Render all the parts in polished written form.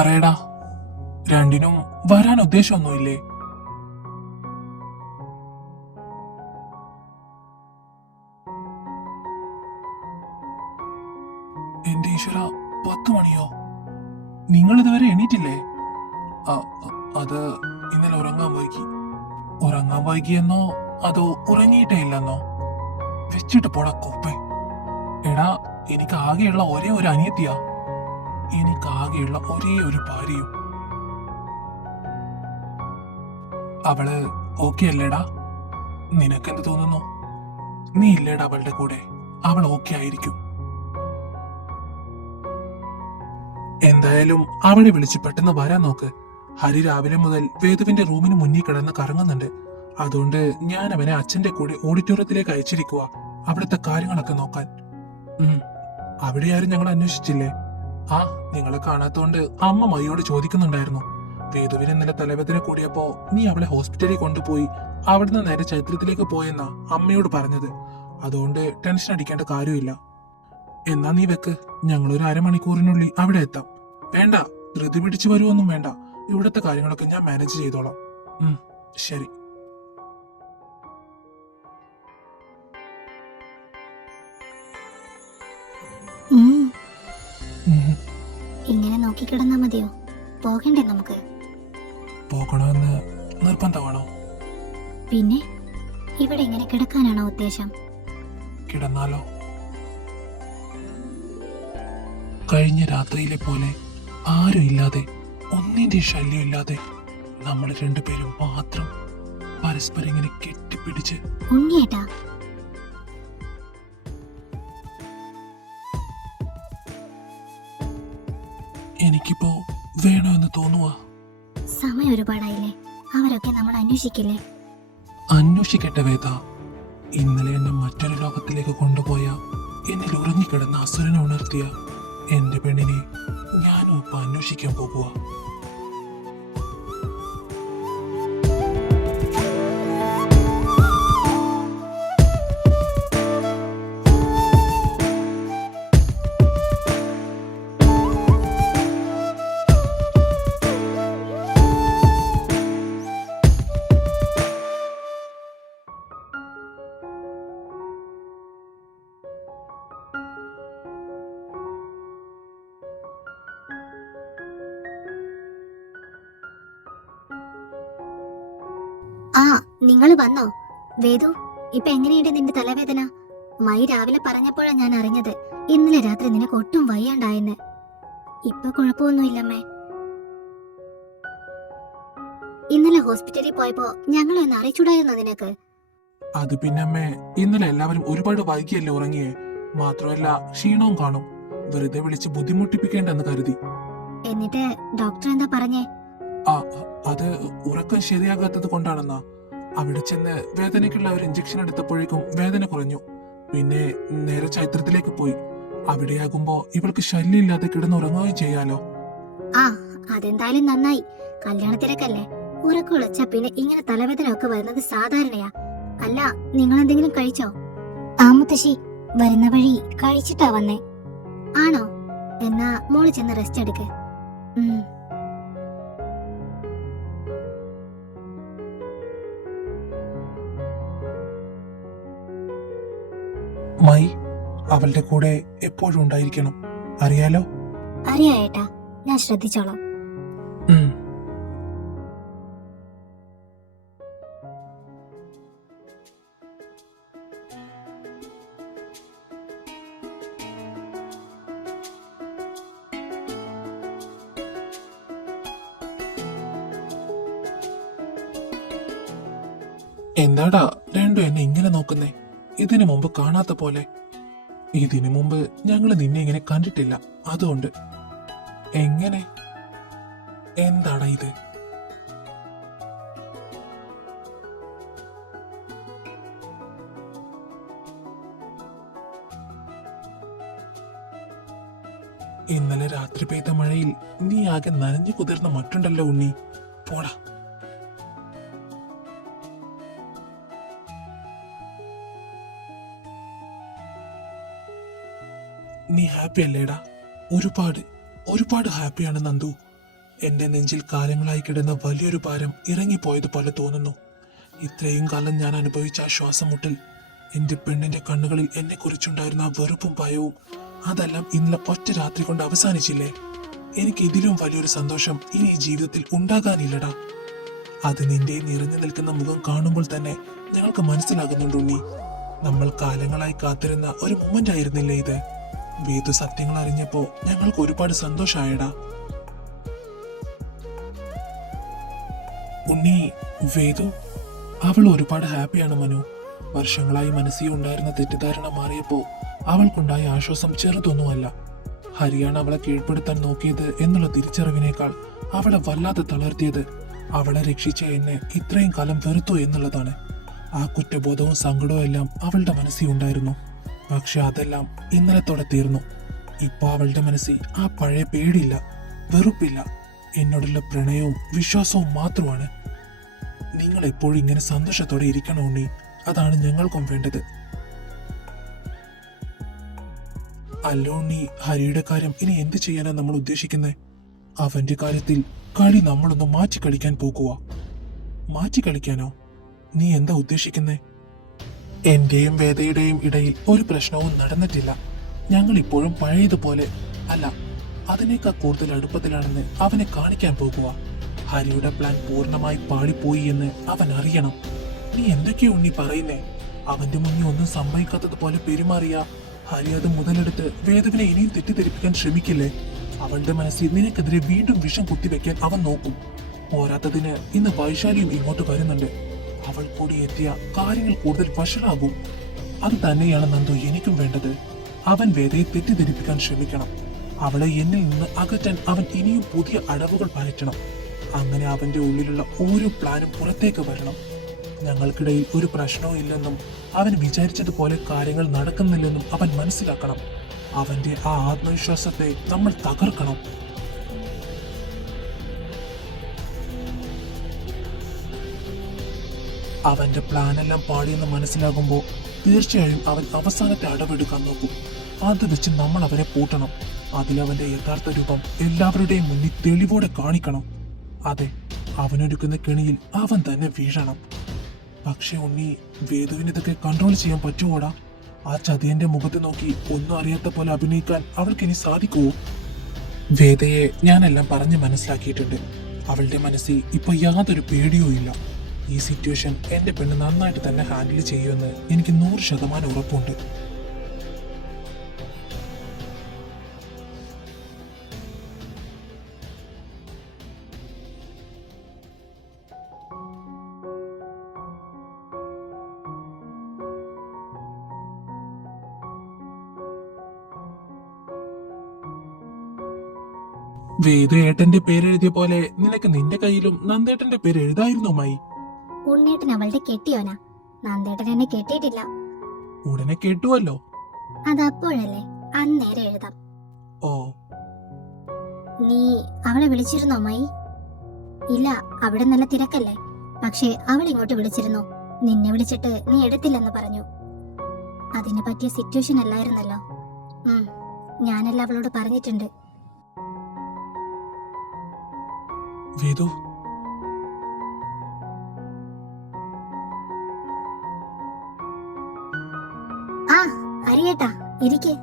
പറയടാ, രണ്ടിനും വരാൻ ഉദ്ദേശമൊന്നുമില്ലേ? എന്റെ ഈശ്വര, 10 മണിയോ? നിങ്ങൾ ഇതുവരെ എണീറ്റില്ലേ? അത് ഇന്നലെ ഉറങ്ങാൻ വൈകിയെന്നോ അതോ ഉറങ്ങിയിട്ടേ ഇല്ലെന്നോ? വെച്ചിട്ട് പോടാ കൊപ്പേ. എടാ, എനിക്ക് ആകെയുള്ള ഒരേ ഒരു അനിയത്തിയാ, എനിക്ക് ആകെയുള്ള ഒരേ ഒരു ഭാര്യയും. അവള് ഓക്കെ അല്ലേടാ? നിനക്കെന്ത് തോന്നുന്നു? നീ ഇല്ലേടാ അവളുടെ കൂടെ? അവൾ ഓക്കെ ആയിരിക്കും. എന്തായാലും അവളെ വിളിച്ച് പെട്ടെന്ന് വരാൻ നോക്ക്. ഹരി രാവിലെ മുതൽ വേദുവിന്റെ റൂമിന് മുന്നിൽ കിടന്ന് കറങ്ങുന്നുണ്ട്. അതുകൊണ്ട് ഞാൻ അവനെ അച്ഛന്റെ കൂടെ ഓഡിറ്റോറിയത്തിലേക്ക് അയച്ചിരിക്കുക, അവിടുത്തെ കാര്യങ്ങളൊക്കെ നോക്കാൻ. അവിടെ ആരും ഞങ്ങൾ അന്വേഷിച്ചില്ലേ? നിങ്ങളെ കാണാത്തോണ്ട് അമ്മ മയ്യോട് ചോദിക്കുന്നുണ്ടായിരുന്നു. വേദുവിന് ഇന്നലെ തലവേദന കൂടിയപ്പോ നീ അവളെ ഹോസ്പിറ്റലിൽ കൊണ്ടുപോയി അവിടുന്ന് നേരെ ചൈത്രത്തിലേക്ക് പോയെന്നാ അമ്മയോട് പറഞ്ഞത്. അതുകൊണ്ട് ടെൻഷൻ അടിക്കേണ്ട കാര്യമില്ല. എന്നാ നീ വെക്ക്, ഞങ്ങളൊരു അരമണിക്കൂറിനുള്ളിൽ അവിടെ എത്താം. വേണ്ട, ധൃതി പിടിച്ചു വരുമൊന്നും വേണ്ട. ഇവിടുത്തെ കാര്യങ്ങളൊക്കെ ഞാൻ മാനേജ് ചെയ്തോളാം. ശരി. ഇങ്ങനെ നോക്കിക്കിടന്നാ മതിയോ? പോകണ്ടേ നമുക്ക്? പോകണമെന്ന് നിർബന്ധമാണോ? പിന്നെ ഇവിടെ ഇങ്ങനെ കിടക്കാനാണോ ഉദ്ദേശം? കിടന്നാലോ? കഴിഞ്ഞ രാത്രിയിലെ പോലെ ആരും ഇല്ലാതെ, ഒന്നിന്റെ ശല്യം ഇല്ലാതെ, നമ്മൾ രണ്ടുപേരും മാത്രം പരസ്പരം ഇങ്ങനെ കെട്ടിപ്പിടിച്ച്. ഉണ്ണിയേട്ടാ, എനിക്കിപ്പോ വേണമെന്ന് തോന്നുവാ. സമയം ഒരുപാടായില്ലേ? അവരൊക്കെ നമ്മൾ അന്വേഷിക്കില്ലേ? അന്വേഷിക്കട്ടെ വേദ. ഇന്നലെ എന്നെ മറ്റൊരു ലോകത്തിലേക്ക് കൊണ്ടുപോയ, എന്നിൽ ഉറങ്ങിക്കിടന്ന അസുരനെ ഉണർത്തിയ എന്റെ പെണ്ണിനെ ഞാനും ഇപ്പൊ അന്വേഷിക്കാൻ പോകുക. നിങ്ങൾ വന്നോ? വേദു, ഇപ്പൊ എങ്ങനെയുണ്ട് നിന്റെ തലവേദന? മൈ രാവിലെ പറഞ്ഞപ്പോഴാ ഞാൻ അറിഞ്ഞത് ഇന്നലെ രാത്രി നിനക്ക് ഒട്ടും വയ്യാണ്ടായെന്ന്. ഇപ്പൊ കുഴപ്പമൊന്നുമില്ലമ്മേ. ഇന്നലെ ഹോസ്പിറ്റലിൽ പോയപ്പോ ഞങ്ങളെ ഒന്ന് അറിയിച്ചൂടായിരുന്നോ നിനക്ക്? അത് പിന്നമ്മേ, ഇന്നലെ എല്ലാവരും ഒരുപാട് വൈകിയല്ലേ ഉറങ്ങിയേ. മാത്രമല്ല ക്ഷീണവും കാണും. വെറുതെ വിളിച്ച് ബുദ്ധിമുട്ടിപ്പിക്കേണ്ടെന്ന് കരുതി. എന്നിട്ട് ഡോക്ടർ എന്താ പറഞ്ഞേ? അത് ഉറക്കം ശരിയാകാത്തത് കൊണ്ടാണെന്നാ. അവിടെ ചെന്ന് വേദനയ്ക്കുള്ള ഒരു ഇഞ്ചക്ഷൻ എടുത്തപ്പോഴേക്കും വേദന കുറഞ്ഞു. പിന്നെ നേരെ ചൈത്രത്തിലേക്ക് പോയി. അവിടെയാകുമ്പോ ഇവൾക്ക് ശല്യമില്ലാതെ കിടന്നുറങ്ങുകയും ചെയ്യാലോ. അതെന്തായാലും നന്നായി. കല്യാണത്തിലേക്കല്ലേ, ഉറക്കുളച്ച പിന്നെ ഇങ്ങനെ തലവേദന ഒക്കെ വരുന്നത് സാധാരണയാ. അല്ല, നിങ്ങൾ എന്തെങ്കിലും കഴിച്ചോ? മുത്തശ്ശി വരുന്ന വഴി കഴിച്ചിട്ടാ വന്നേ. ആണോ? എന്നാ മോള് ചെന്ന് റെസ്റ്റ് എടുക്ക്. മൈ അവളുടെ കൂടെ എപ്പോഴും ഉണ്ടായിരിക്കണം, അറിയാലോ? അറിയാ ഏട്ടാ, ഞാൻ ശ്രദ്ധിച്ചോളാം. എന്താടാ രണ്ടും എന്നെ ഇങ്ങനെ നോക്കുന്നേ? ഇതിനു മുമ്പ് കാണാത്ത പോലെ. ഇതിനു മുമ്പ് ഞങ്ങൾ നിന്നെ ഇങ്ങനെ കണ്ടിട്ടില്ല, അതുകൊണ്ട്. എങ്ങനെ? എന്താടാ ഇത്? ഇന്നലെ രാത്രി പെയ്ത മഴയിൽ നീ ആകെ നനഞ്ഞു കുതിർന്ന മട്ടുണ്ടല്ലോ ഉണ്ണി. പോടാ. നീ ഹാപ്പി അല്ലേടാ? ഒരുപാട് ഒരുപാട് ഹാപ്പിയാണ് നന്ദു. എന്റെ നെഞ്ചിൽ കാലങ്ങളായി കിടന്ന വലിയൊരു ഭാരം ഇറങ്ങിപ്പോയതുപോലെ തോന്നുന്നു. ഇത്രയും കാലം ഞാൻ അനുഭവിച്ച ആ ശ്വാസം മുട്ടൽ, എന്റെ പെണ്ണിന്റെ കണ്ണുകളിൽ എന്നെ കുറിച്ചുണ്ടായിരുന്ന ആ വെറുപ്പും ഭയവും, അതെല്ലാം ഇന്നലെ ഒറ്റ രാത്രി കൊണ്ട് അവസാനിച്ചില്ലേ. എനിക്ക് ഇതിലും വലിയൊരു സന്തോഷം ഇനി ഈ ജീവിതത്തിൽ ഉണ്ടാകാനില്ലടാ. അത് നിന്റെ നിറഞ്ഞു നിൽക്കുന്ന മുഖം കാണുമ്പോൾ തന്നെ ഞങ്ങൾക്ക് മനസ്സിലാകുന്നുണ്ട് ഉണ്ണി. നമ്മൾ കാലങ്ങളായി കാത്തിരുന്ന ഒരു മൊമെന്റ് ആയിരുന്നില്ലേ ഇത്. വേദു സത്യങ്ങൾ അറിഞ്ഞപ്പോ ഞങ്ങൾക്ക് ഒരുപാട് സന്തോഷമായടാ. ഉണ്ണി, വേദു അവൾ ഒരുപാട് ഹാപ്പിയാണ് മനു. വർഷങ്ങളായി മനസ്സിൽ ഉണ്ടായിരുന്ന തെറ്റിദ്ധാരണ മാറിയപ്പോ അവൾക്കുണ്ടായ ആശ്വാസം ചെറുതൊന്നുമല്ല. ഹരിയാണ് അവളെ കീഴ്പ്പെടുത്താൻ നോക്കിയത് എന്നുള്ള തിരിച്ചറിവിനേക്കാൾ അവളെ വല്ലാതെ തളർത്തിയത് അവളെ രക്ഷിച്ച എന്നെ ഇത്രയും കാലം വെറുത്തു എന്നുള്ളതാണ്. ആ കുറ്റബോധവും സങ്കടവും എല്ലാം അവളുടെ മനസ്സിൽ ഉണ്ടായിരുന്നു. പക്ഷെ അതെല്ലാം ഇന്നലത്തോടെ തീർന്നു. ഇപ്പൊ അവളുടെ മനസ്സിൽ ആ പഴയ പേടിയില്ല, വെറുപ്പില്ല, എന്നോടുള്ള പ്രണയവും വിശ്വാസവും മാത്രമാണ്. നിങ്ങൾ എപ്പോഴും ഇങ്ങനെ സന്തോഷത്തോടെ ഇരിക്കണം ഉണ്ണി, അതാണ് ഞങ്ങൾക്കും വേണ്ടത്. അല്ല ഉണ്ണി, ഹരിയുടെ കാര്യം ഇനി എന്ത് ചെയ്യാനാ നമ്മൾ ഉദ്ദേശിക്കുന്നത്? അവന്റെ കാര്യത്തിൽ കളി നമ്മളൊന്ന് മാറ്റി കളിക്കാൻ പോകുക. മാറ്റി കളിക്കാനോ? നീ എന്താ ഉദ്ദേശിക്കുന്നേ? എന്റെയും വേദയുടെയും ഇടയിൽ ഒരു പ്രശ്നവും നടന്നിട്ടില്ല. ഞങ്ങൾ ഇപ്പോഴും പഴയതുപോലെ അല്ല, അതിനേക്കാൾ കൂടുതൽ അടുപ്പത്തിലാണെന്ന് അവനെ കാണിക്കാൻ പോകുക. ഹരിയുടെ പ്ലാൻ പൂർണ്ണമായി പാളിപ്പോയി എന്ന് അവൻ അറിയണം. നീ എന്തൊക്കെയോ ഉണ്ണി പറയുന്നേ? അവന്റെ മുന്നിൽ ഒന്നും സമ്മതിക്കാത്തതുപോലെ പെരുമാറിയ ഹരി അത് മുതലെടുത്ത് വേദവിനെ ഇനിയും തെറ്റിദ്ധരിപ്പിക്കാൻ ശ്രമിക്കില്ലേ? അവളുടെ മനസ്സിൽ നിനക്കെതിരെ വീണ്ടും വിഷം കുത്തിവെക്കാൻ അവൻ നോക്കും. പോരാത്തതിന് ഇന്ന് വൈശാലിയും ഇങ്ങോട്ട് വരുന്നുണ്ട്. അവൾ കൂടി എത്തിയ കാര്യങ്ങൾ കൂടുതൽ വഷളാകും. അത് തന്നെയാണ് നന്ദു എനിക്കും വേണ്ടത്. അവൻ വേദയെ തെറ്റിദ്ധരിപ്പിക്കാൻ ശ്രമിക്കണം. അവളെ എന്നിൽ നിന്ന് അകറ്റാൻ അവൻ ഇനിയും പുതിയ അടവുകൾ പയറ്റണം. അങ്ങനെ അവന്റെ ഉള്ളിലുള്ള ഓരോ പ്ലാനും പുറത്തേക്ക് വരണം. ഞങ്ങൾക്കിടയിൽ ഒരു പ്രശ്നവും ഇല്ലെന്നും അവൻ വിചാരിച്ചതുപോലെ കാര്യങ്ങൾ നടക്കുന്നില്ലെന്നും അവൻ മനസ്സിലാക്കണം. അവന്റെ ആ ആത്മവിശ്വാസത്തെ നമ്മൾ തകർക്കണം. അവന്റെ പ്ലാനെല്ലാം പാടിയെന്ന് മനസ്സിലാകുമ്പോൾ തീർച്ചയായും അവൻ അവസാനത്തെ അടവെടുക്കാൻ നോക്കും. അത് വെച്ച് നമ്മൾ അവനെ പൂട്ടണം. അതിലവന്റെ യഥാർത്ഥ രൂപം എല്ലാവരുടെയും മുന്നിൽ തെളിവോടെ കാണിക്കണം. അതെ, അവനൊരുക്കുന്ന കെണിയിൽ അവൻ തന്നെ വീഴണം. പക്ഷെ ഉണ്ണി, വേദുവിന് ഇതൊക്കെ കൺട്രോൾ ചെയ്യാൻ പറ്റുമോടാ? ആ ചതിയന്റെ മുഖത്ത് നോക്കി ഒന്നും അറിയാത്ത പോലെ അഭിനയിക്കാൻ അവൾക്ക് ഇനി സാധിക്കുമോ? വേദയെ ഞാനെല്ലാം പറഞ്ഞ് മനസ്സിലാക്കിയിട്ടുണ്ട്. അവളുടെ മനസ്സിൽ ഇപ്പൊ യാതൊരു പേടിയോ ഇല്ല. ഈ സിറ്റുവേഷൻ എന്റെ പെണ്ണ് നന്നായിട്ട് തന്നെ ഹാൻഡിൽ ചെയ്യുമെന്ന് എനിക്ക് 100% ഉറപ്പുണ്ട്. വേദു ഏട്ടന്റെ പേരെഴുതിയ പോലെ നിനക്ക് നിന്റെ കയ്യിലും നന്ദേട്ടന്റെ പേര് എഴുതായിരുന്നു മായി. ഉണ്ണേട്ടൻ അവളുടെ കെട്ടിയോനാ. നന്ദേട്ടൻ എന്നെ കെട്ടിയിട്ടില്ല. ഉടനെ കേട്ടുവല്ലോ. അതപ്പോഴല്ലേ, അന്നേരം എഴുതാം. ഓ, നീ അവളെ വിളിച്ചിരുന്നോ മായി? ഇല്ല, അവിടെ നല്ല തിരക്കല്ലേ. പക്ഷേ അവൾ ഇങ്ങോട്ട് വിളിച്ചിരുന്നു. നിന്നെ വിളിച്ചിട്ട് നീ എടുത്തില്ലെന്ന് പറഞ്ഞു. അതിന് പറ്റിയ സിറ്റുവേഷൻ അല്ലായിരുന്നല്ലോ. ഞാനെല്ലാം അവളോട് പറഞ്ഞിട്ടുണ്ട്. വേദു, ആ ഹരിയേട്ടാ, ഇരിക്കേ.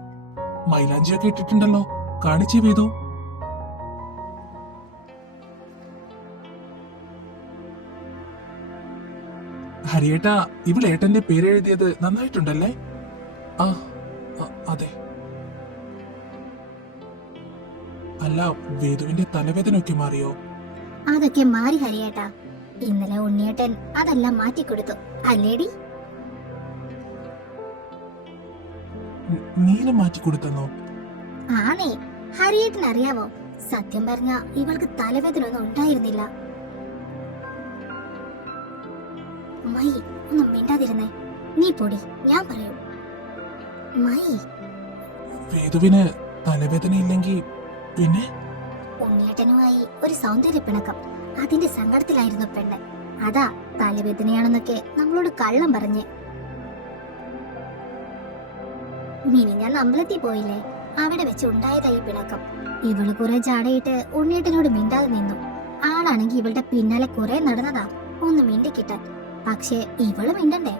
മൈലാഞ്ചിയൊക്കെ ഇട്ടിട്ടുണ്ടല്ലോ, കാണിച്ചേ വേദു. ഹരിയേട്ടാ, ഇവിടെ ഏട്ടന്റെ പേരെഴുതിയത് നന്നായിട്ടുണ്ടല്ലേ? ആ, അതെ. അല്ല, വേദുവിന്റെ തലവേദനയൊക്കെ മാറിയോ? അതൊക്കെ മാറി ഹരിയേട്ടാ. ഇന്നലെ ഉണ്ണിയേട്ടൻ അതെല്ലാം മാറ്റിക്കൊടുത്തു അല്ലേടി? നീല മാറ്റിക്കൊടുത്തെന്നോ? ആണേ, ഹരിയേട്ടൻ അറിയാവോ, സത്യം പറഞ്ഞ ഇവൾക്ക് തലവേദന ഒന്നും ഉണ്ടായിരുന്നില്ല. മൈ, ഒന്നും മിണ്ടാതിരുന്നേ. നീ പൊടി, ഞാൻ പറയൂ. മൈ, വേദുവിന് തലവേദന ഇല്ലെങ്കിൽ പിന്നെ? ഉണ്ണിയേട്ടനുമായി ഒരു സൗന്ദര്യ പിണക്കം, അതിന്റെ സങ്കടത്തിലായിരുന്നു പെണ്ണ്. അതാ തലവേദനയാണെന്നൊക്കെ നമ്മളോട് കള്ളം പറഞ്ഞ്. മിനി ഞാൻ അമ്പലത്തിൽ പോയില്ലേ, അവിടെ വെച്ച് ഉണ്ടായതായി പിണക്കം. ഇവള് കുറെ ജാടയിട്ട് ഉണ്ണിയേട്ടനോട് മിണ്ടാതെ നിന്നു. ആളാണെങ്കിൽ ഇവളുടെ പിന്നാലെ കുറെ നടന്നതാ ഒന്ന് മിണ്ടിക്കിട്ടാൻ. പക്ഷെ ഇവള് മിണ്ടണ്ടേ?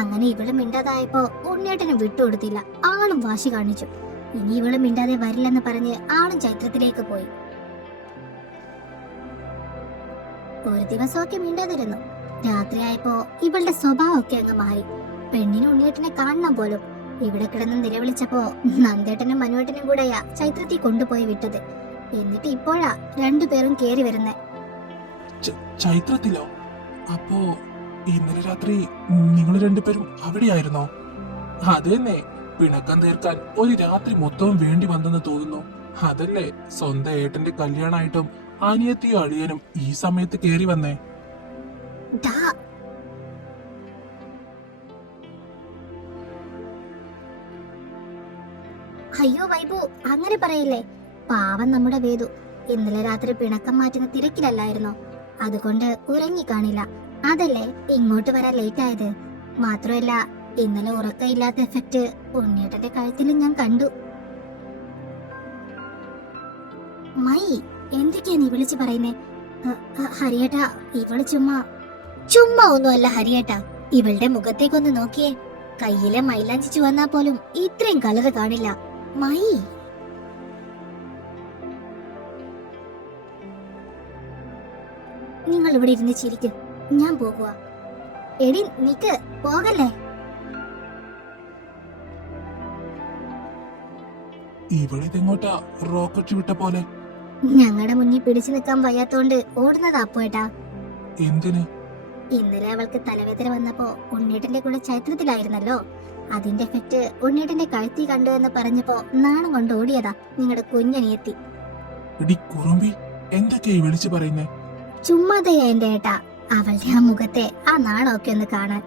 അങ്ങനെ ഇവള് മിണ്ടാതായപ്പോ ഉണ്ണിയേട്ടന് വിട്ടുകൊടുത്തില്ല. ആളും വാശി കാണിച്ചു. ഇനി ഇവള് മിണ്ടാതെ വരില്ലെന്ന് പറഞ്ഞ് ആളും ചൈത്രത്തിലേക്ക് പോയി. ഒരു ദിവസമൊക്കെ മിണ്ടാതിരുന്നു. രാത്രിയായപ്പോ ഇവളുടെ സ്വഭാവമൊക്കെ അങ്ങ് മാറി. പെണ്ണിന് ഉണ്ണിയേട്ടനെ കാണണം പോലും. ഇവിടെ കിടന്ന് നിലവിളിച്ചപ്പോ നന്ദേട്ടനും മനുവേട്ടനും കൂടെയാ ചൈത്രത്തിൽ കൊണ്ടുപോയി വിട്ടത്. എന്നിട്ട് ഇപ്പോഴാ രണ്ടുപേരും കേറി വരുന്നേ. ചൈത്രത്തിലോ? അപ്പോ ഇന്നലെ രാത്രി നിങ്ങൾ രണ്ടുപേരും അവിടെയായിരുന്നോ? അത് തന്നെ, പിണക്കം തീർക്കാൻ ഒരു രാത്രി മൊത്തവും വേണ്ടി വന്നെന്ന് തോന്നുന്നു. അതല്ലേ സ്വന്തം ഏട്ടന്റെ കല്യാണമായിട്ടും അനിയത്തിയും അളിയനും ഈ സമയത്ത് കേറി വന്നേ. ദാ, അയ്യോ വൈബു, അങ്ങനെ പറയല്ലേ. പാവം നമ്മുടെ വേദു ഇന്നലെ രാത്രി പിണക്കം മാറ്റുന്ന തിരക്കിലല്ലായിരുന്നോ? അതുകൊണ്ട് ഉറങ്ങി കാണില്ല. അതല്ലേ ഇങ്ങോട്ട് വരാൻ ലേറ്റ് ആയത്. മാത്രമല്ല ഇന്നലെ ഉറക്കമില്ലാത്ത എഫക്റ്റ് ഉണ്ണിയേട്ടന്റെ കഴുത്തിലും ഞാൻ കണ്ടു. മൈ, എന്തൊക്കെയാ നീ വിളിച്ചു പറയുന്നേ? ഹരിയേട്ടാ, ഇവള് ചുമ്മാ ഒന്നുമല്ല ഹരിയേട്ടാ. ഇവളുടെ മുഖത്തേക്കൊന്ന് നോക്കിയേ. കയ്യിലെ മൈലാഞ്ചി ചുവന്നാ പോലും ഇത്രയും കളറ് കാണില്ല. മൈ, നിങ്ങൾ ഇവിടെ ഇരുന്ന് ചിരിക്കും, ഞാൻ പോകുക. എടി നിക്ക്, പോകല്ലേ. ഇവളിതെങ്ങോട്ടാ റോക്കറ്റ് വിട്ട പോലെ? ഞങ്ങളുടെ മുന്നിൽ പിടിച്ചു നിൽക്കാൻ വയ്യാത്തോണ്ട് ഓടുന്നതാ അപ്പോട്ടാ. എന്തിന്? ഇന്നലെ അവൾക്ക് തലവേദന വന്നപ്പോ ഉണ്ണീട്ടന്റെ കൂടെ ചൈത്രത്തിലായിരുന്നല്ലോ. അതിന്റെ എഫക്റ്റ് ഉണ്ണീട്ടന്റെ കഴുത്തി കണ്ടു എന്ന് പറഞ്ഞപ്പോ നാണം കൊണ്ട് ഓടിയതാ നിങ്ങളുടെ കുഞ്ഞനിയെത്തി. എടി കുറുമ്പി, എന്തൊക്കെയാ വിളിച്ചു പറയുന്നേ? ചുമ്മാതയാ എന്റെ ഏട്ടാ, അവളുടെ ആ മുഖത്തെ ആ നാണമൊക്കെ ഒന്ന് കാണാൻ.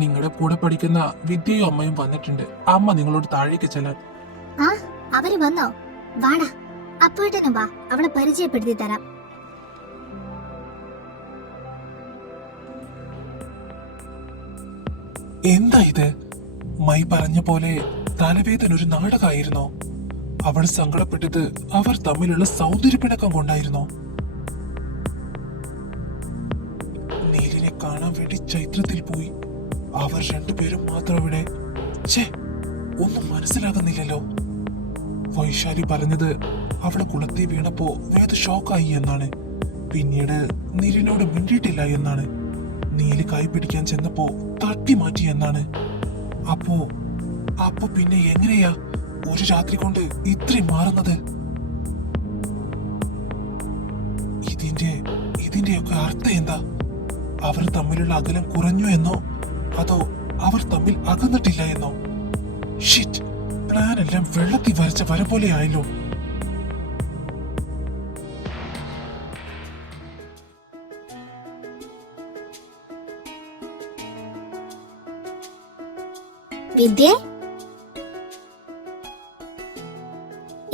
നിങ്ങളുടെ കൂടെ പഠിക്കുന്ന വിദ്യയും അമ്മയും വന്നിട്ടുണ്ട്. അമ്മ നിങ്ങളോട് താഴേക്ക് ചെല്ലാൻ. ആ, അവര് വന്നോ? വാടാ, അപ്പോട്ടനും വാ, അവളെ പരിചയപ്പെടുത്തി തരാം. എന്താ ഇത്? മൈ പറഞ്ഞ പോലെ തലവേദന ഒരു നാടകമായിരുന്നോ? അവൾ സങ്കടപ്പെട്ടത് അവർ തമ്മിലുള്ള സൗന്ദര്യപ്പിണക്കം കൊണ്ടായിരുന്നോ? നീലിനെ കാണാൻ വേണ്ടി ചൈത്രത്തിൽ പോയി. അവർ രണ്ടുപേരും മാത്രം ഇവിടെ. ഛേ, ഒന്നും മനസ്സിലാകുന്നില്ലല്ലോ. വൈശാലി പറഞ്ഞത് അവളെ കുളത്തിൽ വീണപ്പോ വേദ ഷോക്കായി എന്നാണ്. പിന്നീട് നീലിനോട് മിണ്ടിയിട്ടില്ല എന്നാണ്. നീല് കൈ പിടിക്കാൻ ചെന്നപ്പോ തട്ടി മാറ്റി എന്നാണ്. അപ്പോ പിന്നെ എങ്ങനെയാ ഒരു രാത്രി കൊണ്ട് ഇത്രയും മാറുന്നത്? ഇതിന്റെയൊക്കെ അർത്ഥം എന്താ? അവർ തമ്മിലുള്ള അകലം കുറഞ്ഞു എന്നോ അതോ അവർ തമ്മിൽ അകന്നിട്ടില്ല എന്നോ? ഷിറ്റ്, പ്ലാൻ എല്ലാം വെള്ളത്തിൽ വരച്ച വര പോലെ ആയല്ലോ. വിദ്യ,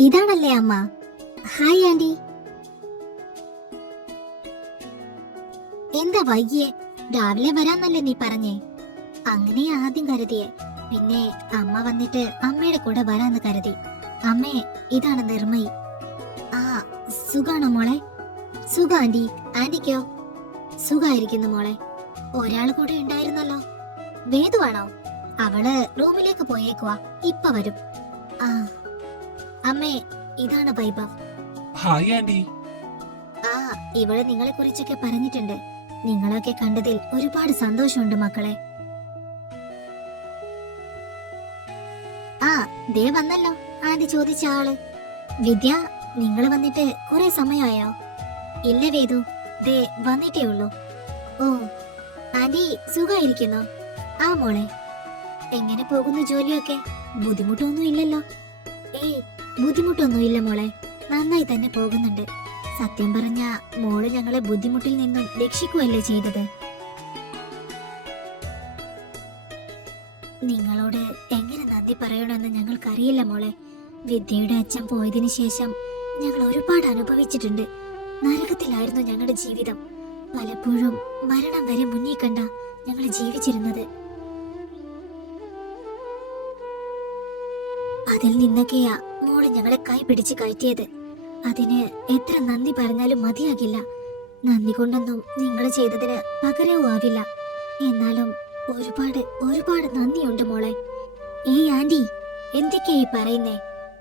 ഇതാണല്ലേ അമ്മ. Hi aunty. എന്താ വൈകിയേ? രാവിലെ വരാന്നല്ലേ നീ പറഞ്ഞേ? അങ്ങനെ ആദ്യം കരുതിയേ. പിന്നെ അമ്മ വന്നിട്ട് അമ്മയുടെ കൂടെ വരാന്ന് കരുതി. അമ്മേ, ഇതാണ് നിർമ്മയി. ആ, സുഖാണോ മോളെ? സുഖ ആന്റി. ആന്റിക്കോ? സുഖായിരിക്കുന്നു മോളെ. ഒരാൾ കൂടെ ഉണ്ടായിരുന്നല്ലോ. വേദുവാണോ? അവള് റൂമിലേക്ക് പോയേക്കുവാ, ഇപ്പൊ വരും. ആ അമ്മേ, ഇതാണ് വൈഭവ്. Hi aunty. ആ, ഇവള് നിങ്ങളെ കുറിച്ചൊക്കെ പറഞ്ഞിട്ടുണ്ട്. നിങ്ങളൊക്കെ കണ്ടതിൽ ഒരുപാട് സന്തോഷമുണ്ട് മക്കളെ. ആ, ദേ വന്നല്ലോ ആന്റി ചോദിച്ച ആള്. വിദ്യ, നിങ്ങള് വന്നിട്ട് കുറെ സമയമായോ? ഇല്ല വേദു, ദേ വന്നിട്ടേ ഉള്ളൂ. ഓ, ആന്റി സുഖായിരിക്കുന്നോ? ആ മോളെ, എങ്ങനെ പോകുന്നു ജോലിയൊക്കെ? ബുദ്ധിമുട്ടൊന്നും ഇല്ലല്ലോ? ഏയ്, ബുദ്ധിമുട്ടൊന്നും ഇല്ല മോളെ, നന്നായി തന്നെ പോകുന്നുണ്ട്. സത്യം പറഞ്ഞ മോള് ഞങ്ങളെ ബുദ്ധിമുട്ടിൽ നിന്നും രക്ഷിക്കുകയല്ലേ ചെയ്തത്. നിങ്ങളോട് എങ്ങനെ നന്ദി പറയണമെന്ന് ഞങ്ങൾക്കറിയില്ല മോളെ. വിദ്യയുടെ അച്ഛൻ പോയതിനു ശേഷം ഞങ്ങൾ ഒരുപാട് അനുഭവിച്ചിട്ടുണ്ട്. നരകത്തിലായിരുന്നു ഞങ്ങളുടെ ജീവിതം. പലപ്പോഴും മരണം വരെ മുന്നിൽ കണ്ട ഞങ്ങൾ ജീവിച്ചിരുന്നത്. അതിൽ നിന്നൊക്കെയാ മോള് ഞങ്ങളെ കൈ പിടിച്ച് കയറ്റിയത്. അതിന് എത്ര നന്ദി പറഞ്ഞാലും മതിയാകില്ല. നന്ദി കൊണ്ടൊന്നും നിങ്ങൾ ചെയ്തതിന് പകരവും ആവില്ല. എന്നാലും ഒരുപാട് ഒരുപാട് നന്ദിയുണ്ട് മോളെ. ഏയ് ആന്റി, എന്തൊക്കെയാ ഈ പറയുന്നേ?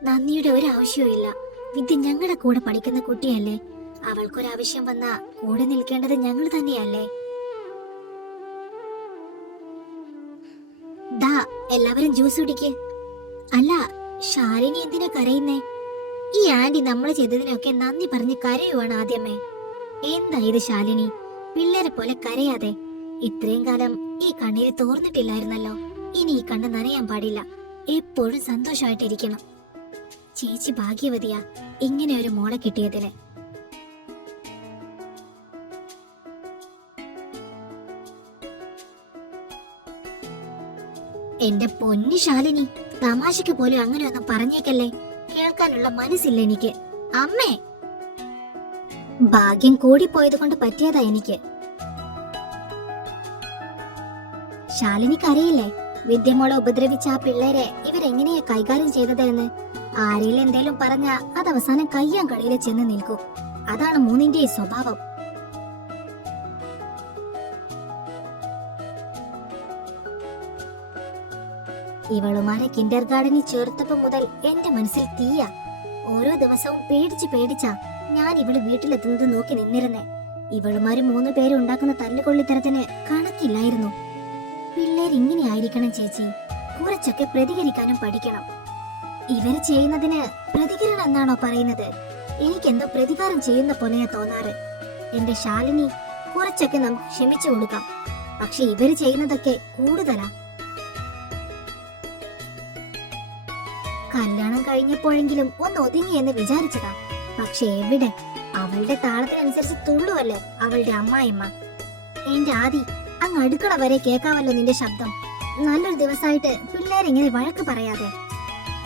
നന്ദിയുടെ ഒരു ആവശ്യവും ഇല്ല. വിദ്യ ഞങ്ങളുടെ കൂടെ പഠിക്കുന്ന കുട്ടിയല്ലേ. അവൾക്കൊരാവശ്യം വന്നാ കൂടെ നിൽക്കേണ്ടത് ഞങ്ങൾ തന്നെയല്ലേ. ദാ എല്ലാവരും ജ്യൂസ് കുടിക്ക്. അല്ല, ശാലിനി എന്തിനാ കരയുന്നേ? ഈ ആന്റി നമ്മൾ ചെയ്തതിനൊക്കെ നന്ദി പറഞ്ഞ് കരയുവാണ് ആദ്യമേ. എന്താ ഇത് ശാലിനി, പിള്ളേരെ പോലെ കരയാതെ. ഇത്രയും കാലം ഈ കണ്ണീര് തോർന്നിട്ടില്ലായിരുന്നല്ലോ. ഇനി ഈ കണ്ണ് നനയാൻ പാടില്ല. എപ്പോഴും സന്തോഷമായിട്ടിരിക്കണം. ചേച്ചി ഭാഗ്യവതിയാ ഇങ്ങനെ ഒരു മോളെ കിട്ടിയതിന്. എന്റെ പൊന്നു ശാലിനി, തമാശക്ക് പോലും അങ്ങനെയൊന്നും പറഞ്ഞേക്കല്ലേ. കേൾക്കാനുള്ള മനസ്സില്ല എനിക്ക്. അമ്മേ, ഭാഗ്യം കൂടിപ്പോയത് കൊണ്ട് പറ്റിയതാ എനിക്ക്. ശാലിനിക്ക് അറിയില്ലേ വിദ്യമോളെ ഉപദ്രവിച്ച ആ പിള്ളേരെ ഇവരെങ്ങനെയാ കൈകാര്യം ചെയ്തതെന്ന്? ആരെയും എന്തേലും പറഞ്ഞ അത് അവസാനം കയ്യാൻ കടയില് ചെന്ന് നിൽക്കും. അതാണ് മൂന്നിന്റെ സ്വഭാവം. ഇവളുമാരെ കിൻഡർ ഗാർഡനിൽ ചേർത്തപ്പോ മുതൽ എന്റെ മനസ്സിൽ തീയ. ഓരോ ദിവസവും പേടിച്ച് പേടിച്ചാ ഞാൻ ഇവള് വീട്ടിലെത്തുന്നത് നോക്കി നിന്നിരുന്നേ. ഇവളുമാര് 3 പേര് ഉണ്ടാക്കുന്ന തല്ലുകൊള്ളിത്തരത്തിന് കണക്കില്ലായിരുന്നു. പിള്ളേരിങ്ങനെ ആയിരിക്കണം ചേച്ചി. കുറച്ചൊക്കെ പ്രതികരിക്കാനും പഠിക്കണം. ഇവര് ചെയ്യുന്നതിന് പ്രതികരണം എന്നാണോ പറയുന്നത്? എനിക്കെന്തോ പ്രതികാരം ചെയ്യുന്ന പോലെയാ തോന്നാറ്. എന്റെ ശാലിനി, കുറച്ചൊക്കെ നമുക്ക് ക്ഷമിച്ചു കൊടുക്കാം. പക്ഷെ ഇവര് ചെയ്യുന്നതൊക്കെ കൂടുതലാ. കല്യാണം കഴിഞ്ഞപ്പോഴെങ്കിലും ഒന്ന് ഒതുങ്ങിയെന്ന് വിചാരിച്ചതാ. പക്ഷെ എവിടെ? അവളുടെ താളത്തിനനുസരിച്ച് തുള്ളുവല്ലേ അവളുടെ അമ്മായിമ്മ. എന്റെ ആദി, അങ്ങ് അടുക്കള വരെ കേക്കാവല്ലോ നിന്റെ ശബ്ദം. നല്ലൊരു ദിവസമായിട്ട് പിള്ളേരെങ്ങനെ വഴക്ക് പറയാതെ.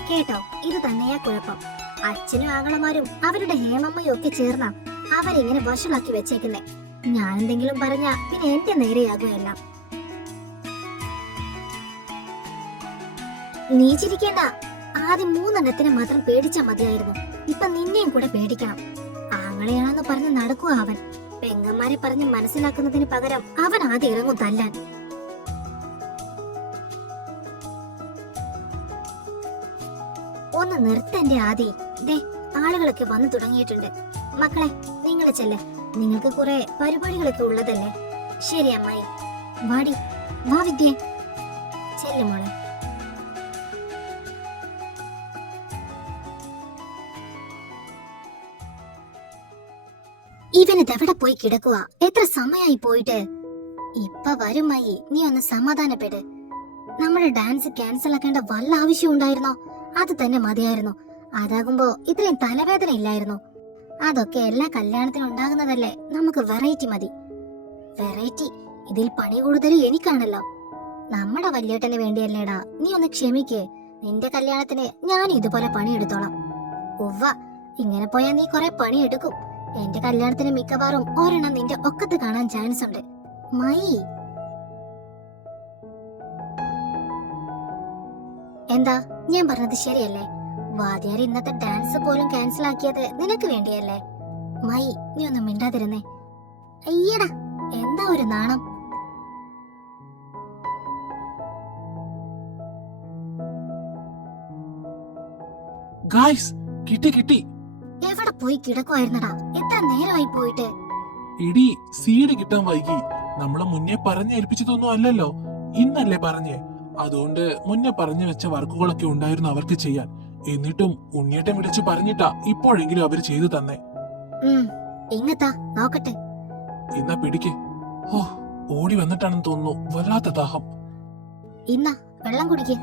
കേട്ടോ, ഇത് തന്നെയാ കുഴപ്പം. അച്ഛനും ആങ്ങളമാരും അവരുടെ ഹേമമ്മയും ഒക്കെ ചേർന്നാ അവരിങ്ങനെ വഷളാക്കി വെച്ചേക്കുന്നേ. ഞാൻ എന്തെങ്കിലും പറഞ്ഞാ പിന്നെ എന്റെ നേരെയാകുമെല്ലാം. നീ ചിരിക്കേണ്ട. ആദ്യം 3 മാത്രം പേടിച്ചാ മതിയായിരുന്നു. ഇപ്പൊ നിന്നെയും കൂടെ പേടിക്കണം. ആങ്ങളെയാണെന്ന് പറഞ്ഞ് നടക്കുക അവൻ. പെങ്ങന്മാരെ പറഞ്ഞ് മനസ്സിലാക്കുന്നതിന് പകരം അവൻ ആദ്യം ഇറങ്ങും തല്ലാൻ. ഒന്ന് നിർത്തന്റെ ആദി. ദേ, ആളുകളൊക്കെ വന്നു തുടങ്ങിയിട്ടുണ്ട്. മക്കളെ, നിങ്ങൾ ചെല്ല്. നിങ്ങൾക്ക് കുറെ പരിപാടികളൊക്കെ ഉള്ളതല്ലേ. ശരി അമ്മായി. വാടി, വാ വിദ്യ. ചെല്ലു മോളെ. ഇവനിതെവിടെ പോയി കിടക്കുക? എത്ര സമയായി പോയിട്ട്? ഇപ്പൊ വരുമായി. നീ ഒന്ന് സമാധാനപ്പെട്. നമ്മുടെ ഡാൻസ് ക്യാൻസൽ ആക്കേണ്ട വല്ല ആവശ്യം ഉണ്ടായിരുന്നോ? അത് തന്നെ മതിയായിരുന്നു. അതാകുമ്പോ ഇത്രയും തലവേദന ഇല്ലായിരുന്നു. അതൊക്കെ എല്ലാ കല്യാണത്തിനും ഉണ്ടാകുന്നതല്ലേ. നമുക്ക് വെറൈറ്റി മതി. വെറൈറ്റി? ഇതിൽ പണി കൂടുതൽ എനിക്കാണല്ലോ. നമ്മുടെ വല്യേട്ടന് വേണ്ടിയല്ലേടാ. നീ ഒന്ന് ക്ഷമിക്കേ. നിന്റെ കല്യാണത്തിന് ഞാൻ ഇതുപോലെ പണിയെടുത്തോളാം. ഉവ്വ, ഇങ്ങനെ പോയാ നീ കുറെ പണിയെടുക്കും. എന്റെ കല്യാണത്തിന് മിക്കവാറും ഒരെണ്ണം നിന്റെ ഒക്കത്ത് കാണാൻ ചാൻസ് ഉണ്ട്. മൈ, എന്താ ഞാൻ പറഞ്ഞത് ശരിയല്ലേ? വാദ്യാർ ഇന്നത്തെ ഡാൻസ് പോലും ക്യാൻസൽ ആക്കിയത് നിനക്ക് വേണ്ടിയല്ലേ? മൈ, നീ ഒന്നും മിണ്ടാതിരുന്നേ. അയ്യടാ, എന്താ ഒരു നാണം. ഗായ്സ്, കിട്ടി കിട്ടി. എവിടെ പോയി കിടക്കുവായിരുന്നടാ? എത്ര നേരമായി പോയിട്ട്? ഇടി സീഡ് കിട്ടാൻ വൈകി. നമ്മളെ മുന്നേ പറഞ്ഞേൽപ്പിച്ചതൊന്നും അല്ലല്ലോ. ഇന്നല്ലേ പറഞ്ഞേ. അതുകൊണ്ട് മുന്നേ പറഞ്ഞു വെച്ച വർക്കുകളൊക്കെ ഉണ്ടായിരുന്നു അവർക്ക് ചെയ്യാൻ. എന്നിട്ടും ഉണ്ണിയേട്ടൻ വിളിച്ച് പറഞ്ഞിട്ടാ ഇപ്പോഴെങ്കിലും അവര് ചെയ്തു തന്നെ. ഇങ്ങത്താ നോക്കട്ടെ. ഇന്നാ പിടിക്ക്. ഓ, ഓടി വന്നിട്ടാണെന്ന് തോന്നുന്നു. വല്ലാത്ത ദാഹം. ഇന്നാ വെള്ളം കുടിക്ക്.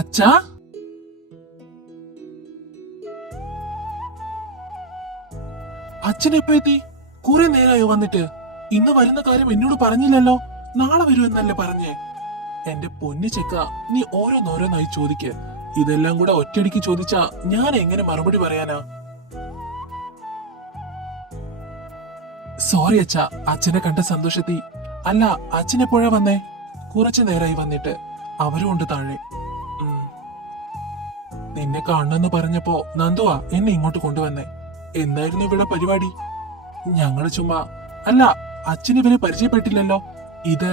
അച്ഛാ, അച്ഛനെപ്പോ എത്തി? കുറെ നേരമായോ വന്നിട്ട്? ഇന്ന് വരുന്ന കാര്യം എന്നോട് പറഞ്ഞില്ലല്ലോ. നാളെ വരുമെന്നല്ലേ പറഞ്ഞേ? എന്റെ പൊന്നു ചെക്ക, നീ ഓരോന്നോരോന്നായി ചോദിക്ക്. ഇതെല്ലാം കൂടെ ഒറ്റയടിക്ക് ചോദിച്ചാ ഞാൻ എങ്ങനെ മറുപടി പറയാനാ? സോറി അച്ഛ, അച്ഛനെ കണ്ട സന്തോഷത്തി. അല്ല, അച്ഛൻ എപ്പോഴാ വന്നേ? കുറച്ചു നേരമായി വന്നിട്ട്. അവരും ഉണ്ട് താഴെ. നിന്നെ കാണണമെന്ന് പറഞ്ഞപ്പോ നന്ദുവാ എന്നെ ഇങ്ങോട്ട് കൊണ്ടുവന്നേ. എന്തായിരുന്നു ഇവിടെ പരിപാടി? ഞങ്ങള് ചുമ്മാ. അല്ല, അച്ഛൻ ഇവനെ പരിചയപ്പെട്ടില്ലല്ലോ. ഇത്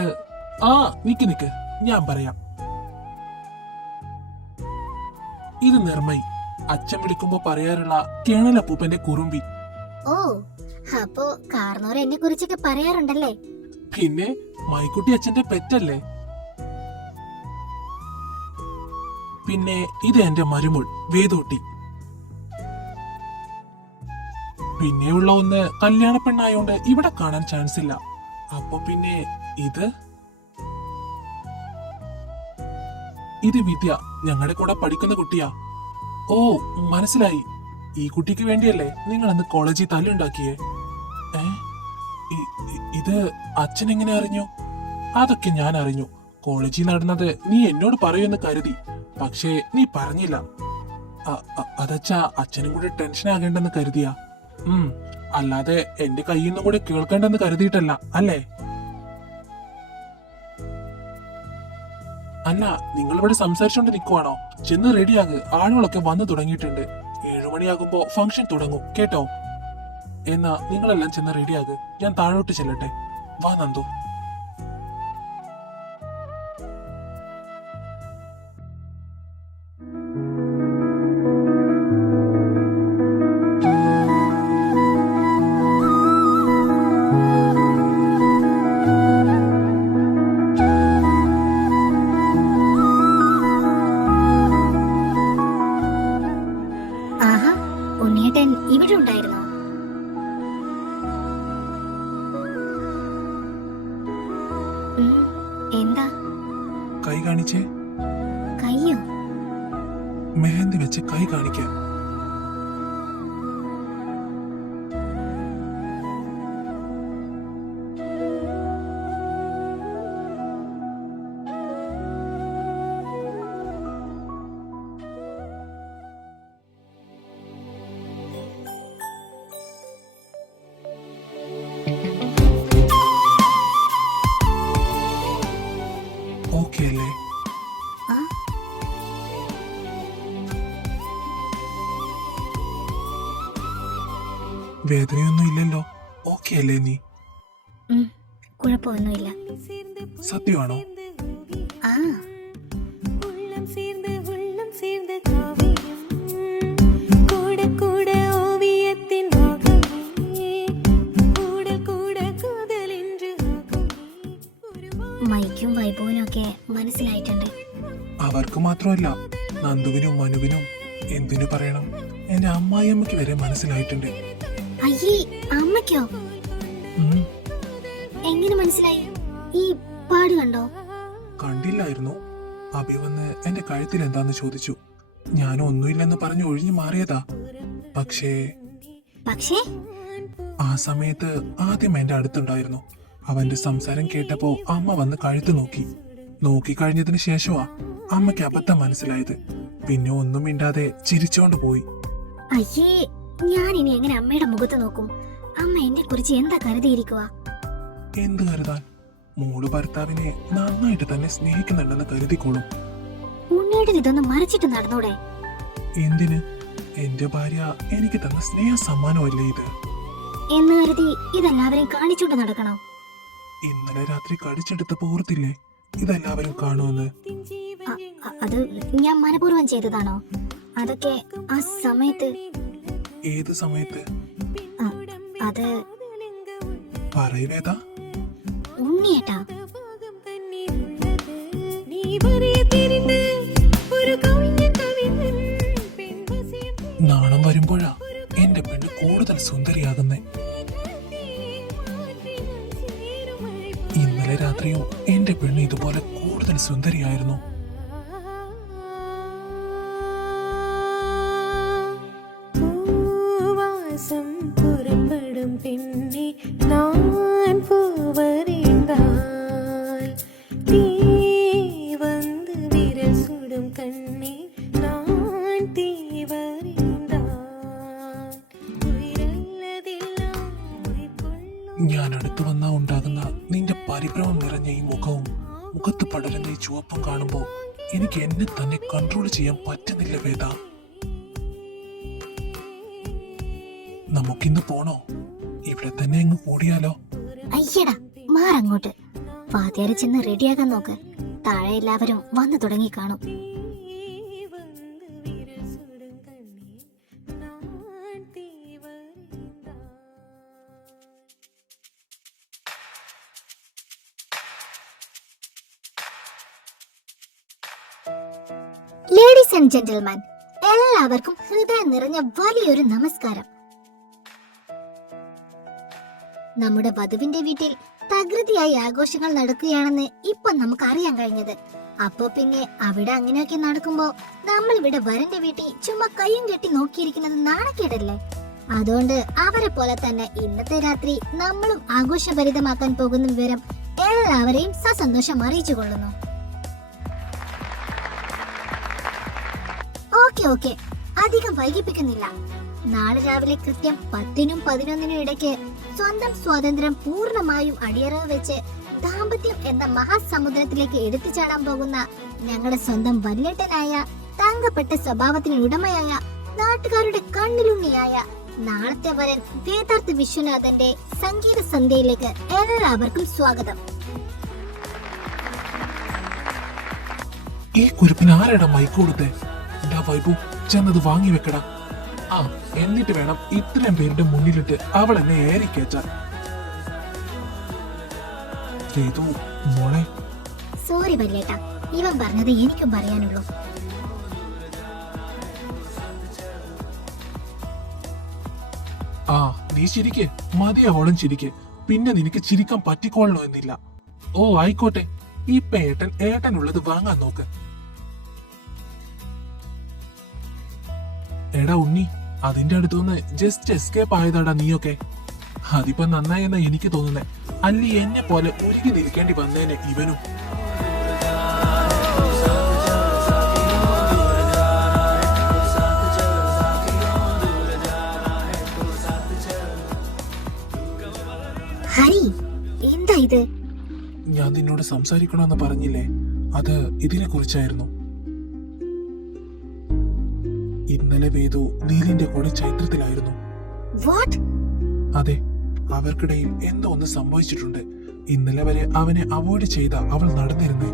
നിക്ക് ഞാൻ പറയാം. ഇത് നിർമ്മയി, അച്ഛൻ വിളിക്കുമ്പോ പറയാറുള്ള കേണലപ്പൂപ്പന്റെ കുറുമ്പി. ഓ, അപ്പോ കാർന്നോർ എന്നെ കുറിച്ചൊക്കെ പറയാറുണ്ടല്ലേ? പിന്നെ മൈക്കുട്ടി അച്ഛന്റെ പെറ്റല്ലേ. പിന്നെ ഇത് എന്റെ മരുമോൾ വേദൂട്ടി. പിന്നെയുള്ള ഒന്ന് കല്യാണ പെണ്ണായോണ്ട് ഇവിടെ കാണാൻ ചാൻസ് ഇല്ല. അപ്പൊ പിന്നെ ഇത് വിദ്യ, ഞങ്ങളുടെ കൂടെ പഠിക്കുന്ന കുട്ടിയാ. ഓ, മനസ്സിലായി. ഈ കുട്ടിക്ക് വേണ്ടിയല്ലേ നിങ്ങൾ അന്ന് കോളേജിൽ തല്ലുണ്ടാക്കിയേ? ഇത് അച്ഛൻ എങ്ങനെ അറിഞ്ഞു? അതൊക്കെ ഞാൻ അറിഞ്ഞു. കോളേജിൽ നടന്നത് നീ എന്നോട് പറയുമെന്ന് കരുതി. പക്ഷേ നീ പറഞ്ഞില്ല. അതച്ഛാ, അച്ഛനും കൂടെ ടെൻഷൻ ആകേണ്ടെന്ന് കരുതിയാ. അല്ലാതെ എന്റെ കയ്യിൽ നിന്നും കൂടെ കേൾക്കേണ്ടെന്ന് കരുതിയിട്ടല്ല അല്ലേ? അല്ല, നിങ്ങൾ ഇവിടെ സംസാരിച്ചോണ്ട് നിൽക്കുവാണോ? ചെന്ന് റെഡിയാക്, ആളുകളൊക്കെ വന്നു തുടങ്ങിയിട്ടുണ്ട്. 7 മണിയാകുമ്പോ ഫംഗ്ഷൻ തുടങ്ങും കേട്ടോ. എന്നാ നിങ്ങളെല്ലാം ചെന്ന് റെഡിയാക്, ഞാൻ താഴോട്ട് ചെല്ലട്ടെ. വാ നന്ദു. ഉണ്ണിയേട്ടൻ ഇവിടെ ഉണ്ടായിരുന്നോ? എന്താ? കൈ കാണിച്ചേ. കയ്യോ? മെഹന്തി വെച്ച് കൈ കാണിക്കാം. ഓക്കെ അല്ലേ? വേദനയൊന്നും ഇല്ലല്ലോ? ഓക്കെ അല്ലേ നീ? കുഴപ്പമൊന്നുമില്ല. സത്യമാണോ? മൈക്കും വൈഭവനും ഒക്കെ മനസ്സിലായിട്ടുണ്ട്. അവർക്ക് മാത്രമല്ല, നന്ദുവിനും മനുവിനും, എന്തിനു പറയണം, എന്റെ അമ്മായിയമ്മയ്ക്ക് വരെ മനസ്സിലായിട്ടുണ്ട്. അയ്യേ, അമ്മയ്ക്കോ? എങ്ങനെ മനസ്സിലായി? ഈ പാട് കണ്ടോ? കണ്ടില്ലായിരുന്നു. അഭി വന്ന് എന്റെ കഴുത്തിൽ എന്താന്ന് ചോദിച്ചു. ഞാൻ ഒന്നുമില്ലെന്ന് പറഞ്ഞു ഒഴിഞ്ഞു മാറിയതാ. പക്ഷേ ആ സമയത്ത് ആദ്യം എന്റെ അടുത്തുണ്ടായിരുന്നു. അവന്റെ സംസാരം കേട്ടപ്പോ അമ്മ വന്ന് കഴുത്ത് നോക്കി കഴിഞ്ഞതിന് ശേഷമാ അമ്മയ്ക്ക് അബദ്ധം മനസ്സിലായത്. പിന്നെ ഒന്നും മിണ്ടാതെ ചിരിച്ചോണ്ട് പോയി. അയ്യേ, ഞാൻ ഇനി എങ്ങനെ അമ്മയുടെ മുഖത്ത് നോക്കും? അമ്മ എന്നെ കുറിച്ച് എന്താ കരുതിയിരിക്കുക? എന്ത് കരുതാൻ? മോള് ഭർത്താവിനെ നന്നായിട്ട് തന്നെ സ്നേഹിക്കുന്നുണ്ടെന്ന് കരുതിക്കോളും. ഉണ്ണിയുടെ ഇതൊന്നും മറച്ചിട്ട് നടന്നൂടെ? എന്തിന്? എന്റെ ഭാര്യ എനിക്ക് തന്ന സ്നേഹ സമ്മാനമല്ലേ ഇത്? എന്ന് കരുതി ഇതെല്ലാവരെയും കാണിച്ചോണ്ട് നടക്കണോ? ഇന്നലെ രാത്രി കടിച്ചെടുത്തപ്പോ ഓർത്തില്ലേ ഇതെല്ലാവരും കാണുമെന്ന്? അത് ഞാൻ മനപൂർവ്വം ചെയ്തതാണോ? അതൊക്കെ ആ സമയത്ത്. ഏത് സമയത്ത്? അത് പറയുവേതാ? ഉണ്ണിയേട്ടാ, നാണം വരുമ്പോഴാ എന്റെ പെണ്ണ് കൂടുതൽ സുന്ദരിയാകുന്നേ. ഇന്നലെ രാത്രിയും എന്റെ പെണ്ണ് ഇതുപോലെ കൂടുതൽ സുന്ദരിയായിരുന്നു. പൂവാസം പുറപ്പെടും പിന്നെ ഞാൻ கண்ணே நான் தீவறிந்தான் ഉയരല്ലതെല്ലാം ഉയർക്കൊള്ളും ഞാൻ അടുത്തു വന്നാ ഉണ്ടാകുന്ന നിന്റെ പരിഭ്രമം നിറഞ്ഞ ഈ മുഖവും മുഖത്ത് പടരുന്ന ഈ ചുവപ്പും കാണുമ്പോ എനിക്ക് എന്നെ തന്നെ കൺട്രോൾ ചെയ്യാൻ പറ്റുന്നില്ല വേദ. നമുക്കിന്ന് പോണോ? ഇവിടെ തന്നെ അങ്ങ് കൂടിയാലോ? അയ്യടാ മാറങ്ങോട്ട്. വാദ്യാരെ ചെന്ന് റെഡിയാക്കാൻ നോക്ക്. താഴെ എല്ലാവരും വന്നു തുടങ്ങി കാണും. വന്ന് വിരൽ സുടും കണ്ണേ நான் தீவறிந்தான் ലേഡീസ് ആൻഡ് ജെന്റിൽമാൻ, എല്ലാവർക്കും ഹൃദയം നിറഞ്ഞ വലിയൊരു നമസ്കാരം. നമ്മുടെ വധുവിന്റെ വീട്ടിൽ തകൃതിയായി ആഘോഷങ്ങൾ നടക്കുകയാണെന്ന് ഇപ്പൊ നമുക്ക് അറിയാൻ കഴിഞ്ഞത്. അപ്പൊ പിന്നെ അവിടെ അങ്ങനെയൊക്കെ നടക്കുമ്പോ നമ്മൾ ഇവിടെ വരന്റെ വീട്ടിൽ ചുമ്മാ കയ്യും കെട്ടി നോക്കിയിരിക്കുന്നത് നാണക്കേടല്ലേ? അതുകൊണ്ട് അവരെ പോലെ തന്നെ ഇന്നത്തെ രാത്രി നമ്മളും ആഘോഷഭരിതമാക്കാൻ പോകുന്ന വിവരം എല്ലാവരെയും സസന്തോഷം അറിയിച്ചു കൊള്ളുന്നു. ഓക്കെ അധികം വൈകിപ്പിക്കുന്നില്ല. നാളെ രാവിലെ കൃത്യം 10നും 11നും ഇടയ്ക്ക് സ്വന്തം സ്വാതന്ത്ര്യം പൂർണ്ണമായും അടിയറവ് വെച്ച് ദാമ്പത്യം എന്ന മഹാസമുദ്രത്തിലേക്ക് എടുത്തു ചാടാൻ പോകുന്ന ഞങ്ങളുടെ സ്വന്തം വല്യേട്ടനായ, തങ്കപ്പെട്ട സ്വഭാവത്തിന് ഉടമയായ, നാട്ടുകാരുടെ കണ്ണിലുണ്ണിയായ നാളത്തെ വരൻ വേദാർത്ഥ വിശ്വനാഥന്റെ സംഗീത സന്ധ്യയിലേക്ക് എല്ലാവർക്കും സ്വാഗതം. ഈ കുരുപ്പിന് ആരാടാ മൈക്ക് കൊടുത്തേ? വൈബു ചെന്നത് വാങ്ങി വെക്കടാ. ആ എന്നിട്ട് വേണം ഇത്രയും പേരുടെ മുന്നിലിട്ട് അവൾ എന്നെ ഏറിക്കേറ്റാൻ. മോളെ സോറി വല്യേട്ട, ഇവൻ പറഞ്ഞത് എനിക്കും പറയാനുള്ളൂ. ആ നീ ചിരിക്ക്, മതിയാവോളം ചിരിക്ക്. പിന്നെ നിനക്ക് ചിരിക്കാൻ പറ്റിക്കോളണോ എന്നില്ല. ഓ ആയിക്കോട്ടെ, ഇപ്പൊ ഏട്ടനുള്ളത് വാങ്ങാൻ നോക്ക്. എടാ ഉണ്ണി, അതിന്റെ അടുത്തുനിന്ന് ജസ്റ്റ് എസ്കേപ്പ് ആയതാടാ നീയൊക്കെ. അതിപ്പോ നന്നായെന്നാ എനിക്ക് തോന്നുന്നേ. അല്ലി എന്നെ പോലെ ഒരുങ്ങി നിൽക്കേണ്ടി വന്നേനെ ഇവനും. ഹരി, എന്താ ഇത്? ഞാൻ നിന്നോട് സംസാരിക്കണമെന്ന് പറഞ്ഞില്ലേ, അത് ഇതിനെ കുറിച്ചായിരുന്നു. ഇന്നലെ വേദു നീലിന്റെ കൂടെ ചൈത്രത്തിലായിരുന്നു. വാട്ട്? അതെ, അവർക്കിടയിൽ എന്തോ ഒന്ന് സംഭവിച്ചിട്ടുണ്ട്. ഇന്നലെ വരെ അവനെ അവോയ്ഡ് ചെയ്ത അവൾ നടന്നിരുന്നേ.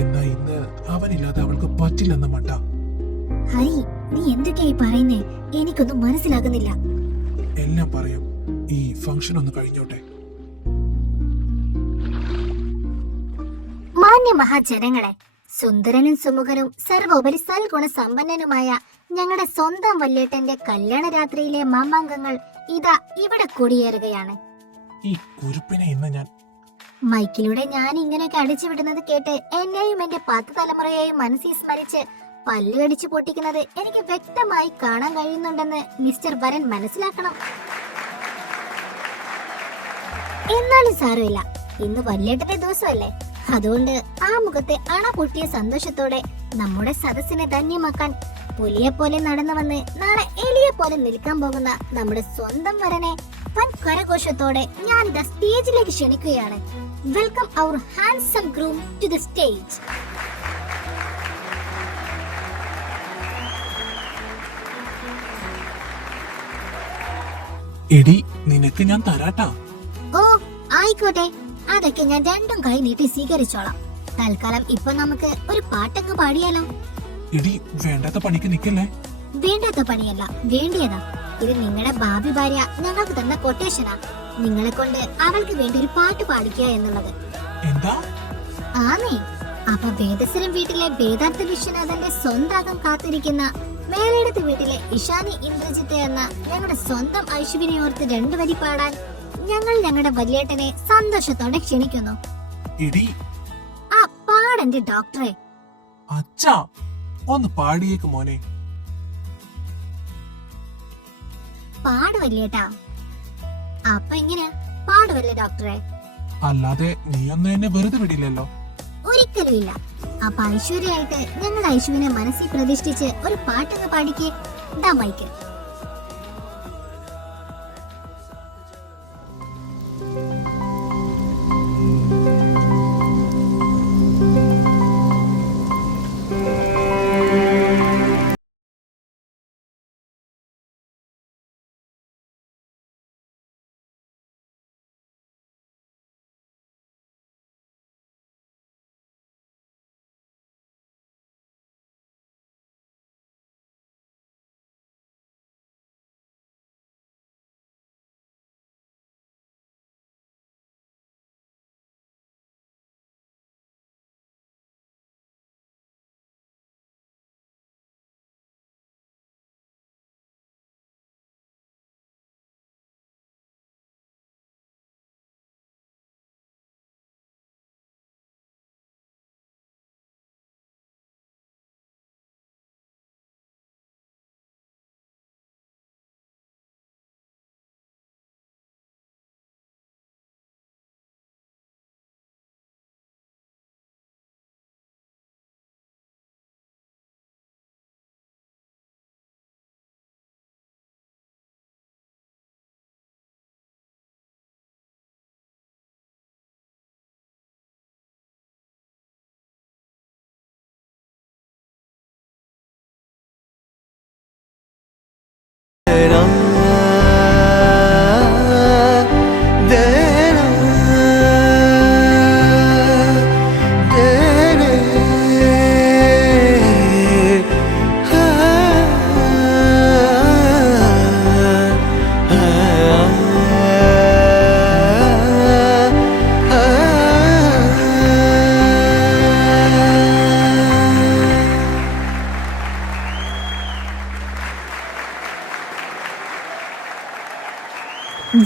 എന്നാ ഇന്ന് അവനില്ലാതെ അവൾക്ക് പറ്റില്ലെന്ന മട്ട. ഹരി, നീ എന്തൊക്കെയായി പറയുന്നേ? എനിക്കൊന്നും മനസ്സിലാകുന്നില്ല. എല്ലാം പറയാം, ഈ ഫംഗ്ഷൻ ഒന്ന് കഴിഞ്ഞോട്ടെ. മാന്യ മഹാജനങ്ങളെ, സുന്ദരനും സുമുഖനും സർവോപരി സൽഗുണ സമ്പന്നനുമായ ഞങ്ങളുടെ സ്വന്തം വല്യേട്ടന്റെ കല്യാണ രാത്രിയിലെ മാമാങ്കങ്ങൾ ഇതാ ഇവിടെ കൂടിയേറുകയാണ്. ഈ കുരുപ്പിനെ ഇന്ന് ഞാൻ മൈക്കിലൂടെ ഞാൻ ഇങ്ങനെയൊക്കെ അടിച്ചു വിടുന്നത് കേട്ട് എന്നെയും എന്റെ 10 തലമുറയെയും മനസ്സിൽ സ്മരിച്ച് പല്ലുകടിച്ചു പൊട്ടിക്കുന്നത് എനിക്ക് വ്യക്തമായി കാണാൻ കഴിയുന്നുണ്ടെന്ന് മിസ്റ്റർ വരൻ മനസ്സിലാക്കണം. എന്നാലും സാരമില്ല, ഇന്ന് വല്യേട്ടന്റെ ദിവസമല്ലേ. അതുകൊണ്ട് ആ മുഖത്തെ അണ പൊട്ടിയ സന്തോഷത്തോടെ നമ്മുടെ സദസ്സിനെ ധന്യമാക്കാൻ പുലിയെ പോലെ നടന്നു വന്ന് നാളെ എലിയെ പോലെ നിൽക്കാൻ പോകുന്ന നമ്മുടെ സ്വന്തം വരനെ വൻ കരഘോഷത്തോടെ ഞാൻ ഇതാ സ്റ്റേജിലേക്ക് ക്ഷണിക്കുകയാണ്. Welcome our handsome groom to the stage. എടി, നിനക്ക് ഞാൻ തരാട്ടാ. ഓ ആയിക്കോട്ടെ, അതൊക്കെ ഞാൻ രണ്ടും കൈ നീട്ടി സ്വീകരിച്ചോളാം. തൽക്കാലം ഇപ്പൊ നമുക്ക് ഒരു പാട്ടങ്ങ് പാടിയാലോ? എടി, വേണ്ടാത്ത പണിക്ക് നിക്കല്ലേ. വേണ്ടാത്ത പണിയല്ല, വേണ്ടിയതാ. ഇത് നിങ്ങളുടെ ഭാവി ഭാര്യ ഞങ്ങൾക്ക് തന്ന കൊട്ടേഷനാ. നിങ്ങളെ കൊണ്ട് അവൾക്ക് വേണ്ടി ഒരു പാട്ട് പാടിക്കുക എന്നുള്ളത്. എന്താ? ആന്നേ. അപ്പൊ വേദസരം വീട്ടിലെ വേദാർത്ഥ വിശ്വനാഥന്റെ സ്വന്താകം കാത്തിരിക്കുന്ന മേലേടത്ത് വീട്ടിലെ ഇഷാനി ഇന്ദ്രജിത്ത് എന്ന ഞങ്ങളുടെ സ്വന്തം ഐശ്വര്യനെ ഓർത്ത് 2 വരി പാടാൻ ഞങ്ങൾ ഞങ്ങളുടെ വല്യേട്ടനെ സന്തോഷത്തോടെ ക്ഷണിക്കുന്നു. എടി, ആ പാടന്റെ ഡോക്ടറെ. അച്ഛാ, ഒന്ന് പാടിയേക്ക് മോനെ. പാടുവല്ലേട്ടാ. അപ്പൊ എങ്ങനെയാ? പാടുവല്ലേ ഡോക്ടറെ? അല്ലാതെ നീയൊന്നും എന്നെ വെറുതെ വിടില്ലല്ലോ. ഒരിക്കലും ഇല്ല. അപ്പൊ ഐശ്വര്യമായിട്ട് ഞങ്ങളുടെ ഐശ്വര്യനെ മനസ്സിൽ പ്രതിഷ്ഠിച്ച് ഒരു പാട്ടങ്ങ് പാടിക്കേ. ദാ മൈക്ക്.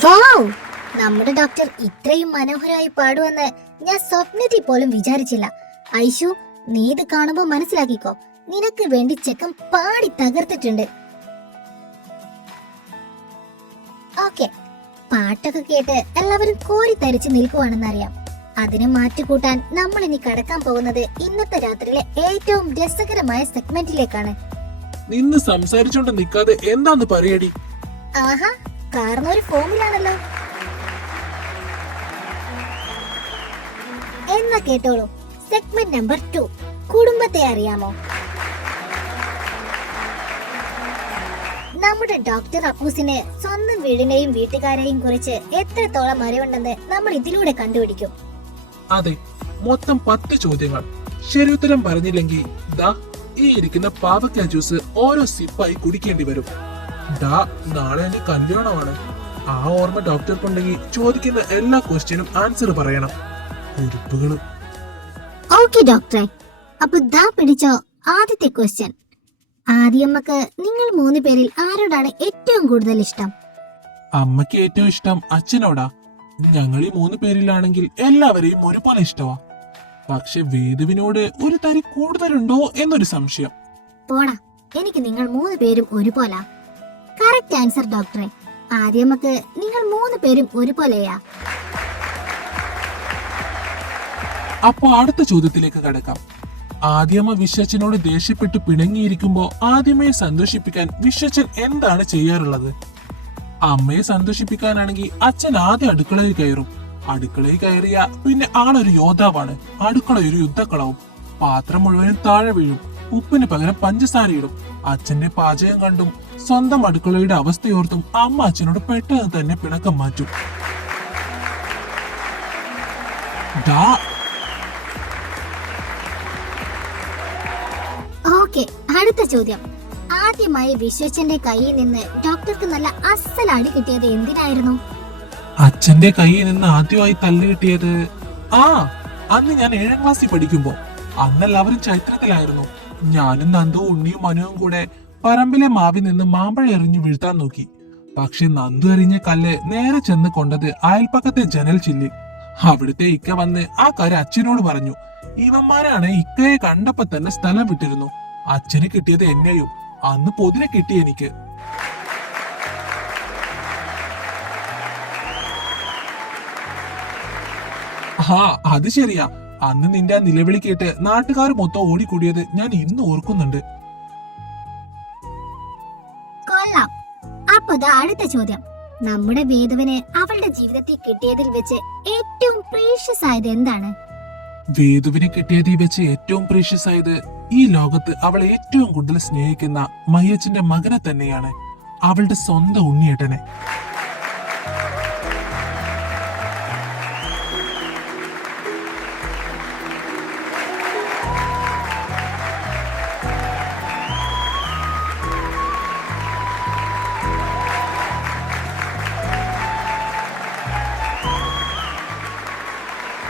വൗ! നമ്മുടെ ഡോക്ടർ ഇത്രയും മനോഹരമായി പാടുമെന്ന് ഞാൻ സ്വപ്നത്തിൽ പോലും വിചാരിച്ചില്ല. ഐഷു, നീ ഇത് കാണുമ്പോ മനസ്സിലാക്കിക്കോ, നിനക്ക് വേണ്ടി ചെക്കൻ പാടി തകർത്തിട്ടുണ്ട്. ഓക്കെ, പാട്ടൊക്കെ കേട്ട് എല്ലാവരും കോരി തരിച്ച് നിൽക്കുവാണെന്നറിയാം. അതിനെ മാറ്റിക്കൂട്ടാൻ നമ്മൾ ഇനി കടക്കാൻ പോകുന്നത് ഇന്നത്തെ രാത്രിയിലെ ഏറ്റവും രസകരമായ സെഗ്മെന്റിലേക്കാണ്. നിന്ന് സംസാരിച്ചോണ്ട് നിക്കാതെ എന്താന്ന് പറയടി. ആഹാ, കാരണം ഒരു ഫോമിലാണല്ലോ. എന്നാ കേട്ടോളൂ, സെഗ്മെന്റ് നമ്പർ 2, കുടുംബത്തെ അറിയാമോ? നമ്മുടെ ഡോക്ടർ അപ്പൂസിന് സ്വന്തം വീടിനെയും വീട്ടുകാരെയും കുറിച്ച് എത്രത്തോളം അറിവുണ്ടെന്ന് നമ്മൾ ഇതിലൂടെ കണ്ടുപിടിക്കും. അതെ, മൊത്തം 10 ചോദ്യങ്ങൾ. ശരി ഉത്തരം പറഞ്ഞില്ലെങ്കിൽ ദാ ഈ ഇരിക്കുന്ന പാവക്ക ജ്യൂസ് ഓരോ സിപ്പായി കുടിക്കേണ്ടി വരും. ദാ നാളെ എന്റെ കല്യാണമാണ്. ആ ഓർമ്മ ഡോക്ടർക്കുണ്ടെങ്കിൽ ചോദിക്കുന്ന എല്ലാ ക്വസ്റ്റ്യനും ആൻസർ പറയണം. ഉറുപ്പുകള്. ഓക്കെ ഡോക്ടറെ, അപ്പൊ ദാ പിടിച്ചോ ആദ്യത്തെ ക്വസ്റ്റ്യൻ. ആദ്യമ്മക്ക് നിങ്ങൾ 3 പേരിൽ ആരോടാണ് ഏറ്റവും കൂടുതൽ ഇഷ്ടം? അമ്മയ്ക്ക് ഏറ്റവും ഇഷ്ടം അച്ഛനോടാ. ഞങ്ങൾ ഈ 3 പേരിലാണെങ്കിൽ എല്ലാവരെയും ഒരുപോലെ ഇഷ്ടമാ. പക്ഷെ വേദുവിനോട് ഒരു തരി കൂടുതലുണ്ടോ എന്നൊരു സംശയം. പോടാ, എനിക്ക് നിങ്ങൾ 3 പേരും ഒരുപോലാ. കറക്റ്റ് ആൻസർ ഡോക്ടറെ. ആദ്യമ്മക്ക് നിങ്ങൾ 3 പേരും ഒരുപോലെയാ. അപ്പൊ അടുത്ത ചോദ്യത്തിലേക്ക് കടക്കാം. ആദ്യമ്മ വിശ്വച്ചനോട് ദേഷ്യപ്പെട്ട് പിണങ്ങിയിരിക്കുമ്പോ ആദ്യമയെ സന്തോഷിപ്പിക്കാൻ വിശ്വച്ചൻ എന്താണ് ചെയ്യാറുള്ളത്? അമ്മയെ സന്തോഷിപ്പിക്കാനാണെങ്കിൽ അച്ഛൻ ആദ്യം അടുക്കളയിൽ കയറും. അടുക്കളയിൽ കയറിയ പിന്നെ ആളൊരു യോദ്ധാവാണ്. അടുക്കള ഒരു യുദ്ധക്കളവും. പാത്രം മുഴുവനും താഴെ വീഴും. ഉപ്പിന് പകരം പഞ്ചസാരയിടും. അച്ഛന്റെ പാചകം കണ്ടും സ്വന്തം അടുക്കളയുടെ അവസ്ഥയോർത്തും അമ്മ അച്ഛനോട് പെട്ടെന്ന് തന്നെ പിണക്കം മാറ്റും. ഓക്കെ, അടുത്ത ചോദ്യം. ആദ്യമായി വിശ്വച്ചന്റെ കയ്യിൽ നിന്ന് ഡോക്ടർക്ക് നല്ല അസൽ അടി കിട്ടിയത് എന്തിനായിരുന്നു? അച്ഛന്റെ കയ്യിൽ നിന്ന് ആദ്യമായി തല്ല് കിട്ടിയത് അന്ന് ഞാൻ 7ാം ക്ലാസ്സിൽ പഠിക്കുമ്പോ. അന്നെല്ലാവരും ചൈത്രത്തിലായിരുന്നു. ഞാനും നന്ദു, ഉണ്ണിയും മനുവും കൂടെ പറമ്പിലെ മാവിൽ നിന്ന് മാമ്പഴം എറിഞ്ഞു വീഴ്ത്താൻ നോക്കി. പക്ഷെ നന്ദു എറിഞ്ഞ കല്ല് നേരെ ചെന്ന് കൊണ്ടത് അയൽപ്പക്കത്തെ ജനൽ ചില്ലിൽ. അവിടുത്തെ ഇക്ക വന്ന് ആ കാര്യം അച്ഛനോട് പറഞ്ഞു. ഇവന്മാരാണ് ഇക്കയെ കണ്ടപ്പോ തന്നെ സ്ഥലം വിട്ടിരുന്നു. അച്ഛന് കിട്ടിയത് എന്നെയും. അന്ന് പൊതിരെ കിട്ടി എനിക്ക്. അത് ശരിയാ. അന്ന് നിന്റെ ആ നിലവിളി കേട്ട് നാട്ടുകാർ മൊത്തം ഓടിക്കൂടിയത് ഞാൻ ഇന്ന് ഓർക്കുന്നുണ്ട്. കൊള്ളാം. അപ്പൊ ദാ അടുത്ത ചോദ്യം. നമ്മുടെ വേദുവിന് അവളുടെ ജീവിതത്തിൽ കിട്ടിയതിൽ വെച്ച് ഏറ്റവും പ്രീഷ്യസ് ആയത് എന്താണ്? വേദുവിനെ കിട്ടിയതിൽ വെച്ച് ഏറ്റവും പ്രീഷ്യസ് ആയത് ഈ ലോകത്ത് അവൾ ഏറ്റവും കൂടുതൽ സ്നേഹിക്കുന്ന മയ്യച്ചന്റെ മകനെ തന്നെയാണ്, അവളുടെ സ്വന്തം ഉണ്ണിയേട്ടനെ.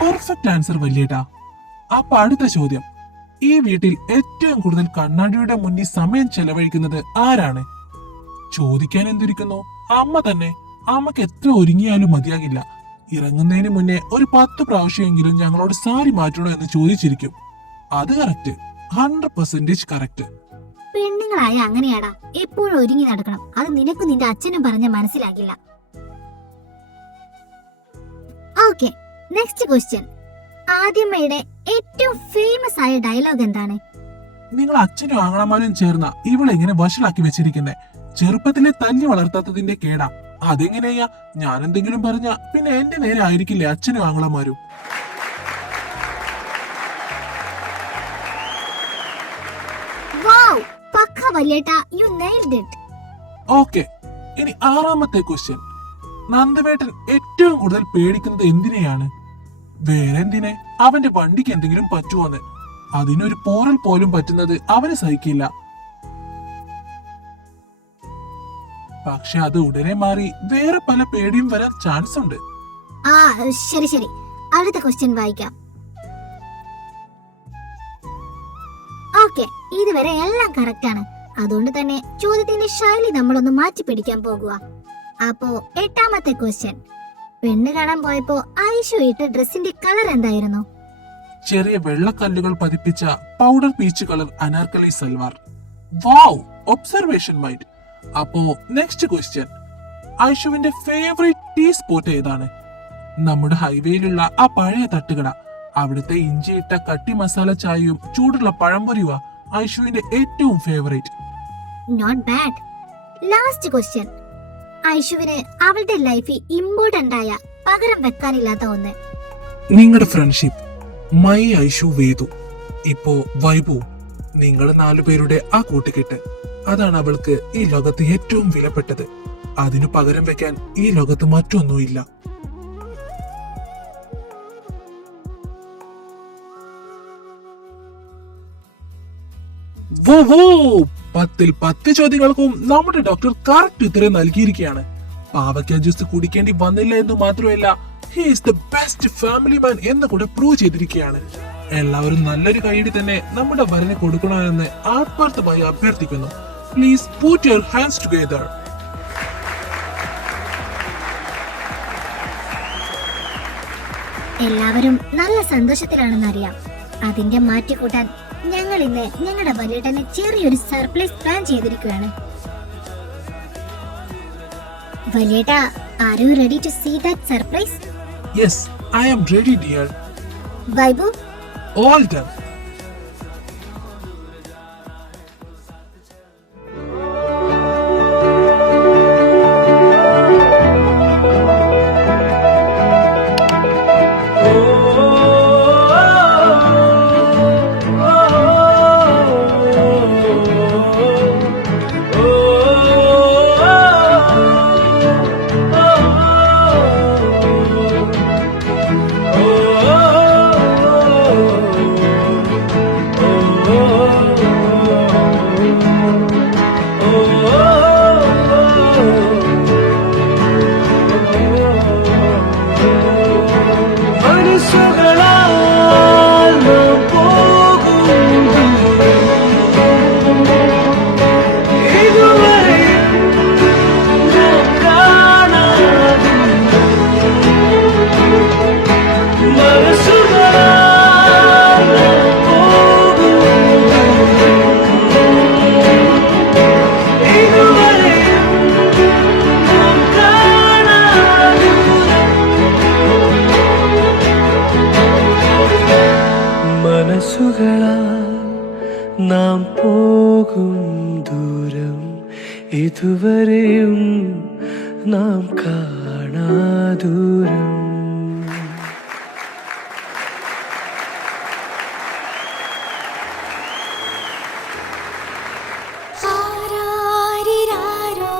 Perfect answer വല്യേട്ടാ. അപ്പൊ അടുത്ത ചോദ്യം. ഈ വീട്ടിൽ ഏറ്റവും കൂടുതൽ കണ്ണാടിയുടെ മുന്നിൽ സമയം ചെലവഴിക്കുന്നത് ആരാണ്? ചോദിക്കാൻ എന്തിരിക്കുന്നു, അമ്മ തന്നെ. അമ്മക്ക് എത്ര ഒരുങ്ങിയാലും മതിയാകില്ല. ഇറങ്ങുന്നതിന് മുന്നേ ഒരു 10 പ്രാവശ്യമെങ്കിലും ഞങ്ങളോട് സാരി മാറ്റണോ എന്ന് ചോദിച്ചിരിക്കും. അത് കറക്റ്റ്, 100% കറക്റ്റ്. പെണ്ണുങ്ങളായ അങ്ങനെയാടാ, എപ്പോഴും ഒരുങ്ങി നടക്കണം. അത് നിനക്കും നിന്റെ അച്ഛനും പറഞ്ഞ മനസ്സിലാകില്ല. Okay, next question. ആദ്യമ്മയുടെ ഏറ്റവും ഫേമസ് ആയ ഡയലോഗ് എന്താണ്? നിങ്ങൾ അച്ഛനും ആങ്ങളമാരും ചേർന്ന ഇവളെങ്ങനെ വഷളാക്കി വെച്ചിരിക്കുന്നേ? ചെറുപ്പത്തിലെ തല്ലി വളർത്താത്തതിന്റെ കേടാ. അതെങ്ങനെയാ? ഞാൻ എന്തെങ്കിലും പറഞ്ഞ പിന്നെ എന്റെ നേരെ ആയിരിക്കില്ലേ അച്ഛനും ആങ്ങളമാരും? വൗ, പക്ക വല്യേട്ടാ, യു നെയിൽഡ് ഇറ്റ്. ഓക്കെ, ഇനി 6ാമത്തെ ക്വസ്റ്റ്യൻ. നന്ദവേട്ടൻ ഏറ്റവും കൂടുതൽ പേടിക്കുന്നത് എന്തിനെയാണ്? വേറെ എന്തിനെ? അവന്റെ വണ്ടിക്ക് എന്തെങ്കിലും പറ്റുമോന്ന്. അതിനൊരു പോറൽ പോലും പറ്റുന്നത് അവന് സഹിക്കില്ല. പക്ഷെ അത് ഉടനെ മാറി വേറെ പല പേടിയും വരാൻ ചാൻസ് ഉണ്ട്. ആ ശരി ശരി, അടുത്ത ക്വസ്റ്റ്യൻ വായിക്കാം. ഓക്കെ, ഇതുവരെ എല്ലാം കറക്റ്റ് ആണ്. അതുകൊണ്ട് തന്നെ ചോദ്യത്തിന്റെ ശൈലി നമ്മളൊന്ന് മാറ്റി പിടിക്കാൻ പോകുക. അപ്പോ 8ാമത്തെ ക്വസ്റ്റ്യൻ. പെണ്ണ് കാണാൻ പോയപ്പോ ഐഷു ഇട്ട ഡ്രസ്സിന്റെ കളർ എന്തായിരുന്നു? ചെറിയ വെള്ളക്കല്ലുകൾ പതിപ്പിച്ച powder peach colour anarkali salwar. Wow, observation mind. അപ്പോ നെക്സ്റ്റ് ക്വസ്റ്റ്യൻ. ഐഷുവിന്റെ ഫേവറേറ്റ് ടീ സ്പോട്ട് ഏതാണ്? നമ്മുടെ ഹൈവേയിലുള്ള ആ പഴയ തട്ടുകട. അവിടുത്തെ ഇഞ്ചിയിട്ട കട്ടി മസാല ചായയും ചൂടുള്ള പഴംപൊരിയുവാ ഐഷുവിന്റെ ഏറ്റവും favourite. Not bad. Last question. ഐഷുവിന് അവളുടെ ലൈഫിൽ ഇമ്പോർട്ടന്റ് ആയ പകരം വെക്കാനില്ലാത്ത ഒന്ന്? നിങ്ങളുടെ ഫ്രണ്ട്ഷിപ്പ്. മൈ ഐഷു വേദു, ഇപ്പോ വൈബു. നിങ്ങൾ 4 പേരുടെ ആ കൂട്ടുകെട്ട്, അതാണ് അവൾക്ക് ഈ ലോകത്ത് ഏറ്റവും വിലപ്പെട്ടത്. അതിനു പകരം വെക്കാൻ ഈ ലോകത്ത് മറ്റൊന്നുമില്ല. വോ വോ, 10ൽ 10 ചോദ്യങ്ങൾക്കും നമ്മുടെ ഡോക്ടർ കറക്റ്റ് ഉത്തരം നൽകിയിരിക്കുകയാണ്. പാവയ്ക്ക ജ്യൂസ് കുടിക്കേണ്ടി വന്നില്ല എന്ന് മാത്രമല്ല, he is the best family man എന്ന് കൂടെ പ്രൂവ് ചെയ്തിരിക്കുകയാണ്. എല്ലാവരും നല്ലൊരു കൈയടി തന്നെ നമ്മുടെ വരനെ കൊടുക്കണമെന്ന് ആത്മാർത്ഥമായി അഭ്യർത്ഥിക്കുന്നു. Please put your hands together. എല്ലാവരും നല്ല സന്തോഷത്തിലാണെന്നറിയാം. അതിന്റെ മാറ്റിക്കൂട്ടാൻ ഞങ്ങൾ ഇന്ന് ഞങ്ങളുടെ വല്യേട്ടന് ചെറിയൊരു സർപ്രൈസ് പ്ലാൻ ചെയ്തിരിക്കുകയാണ്. വല്യേട്ടാ, are you ready to see that surprise? Yes, I am ready dear. വൈബു, ഓൾ ഡൺ. പോകും ദൂരം ഇതുവരെയും നാം കാണാ ദൂരം. ആരാരിരാരോ,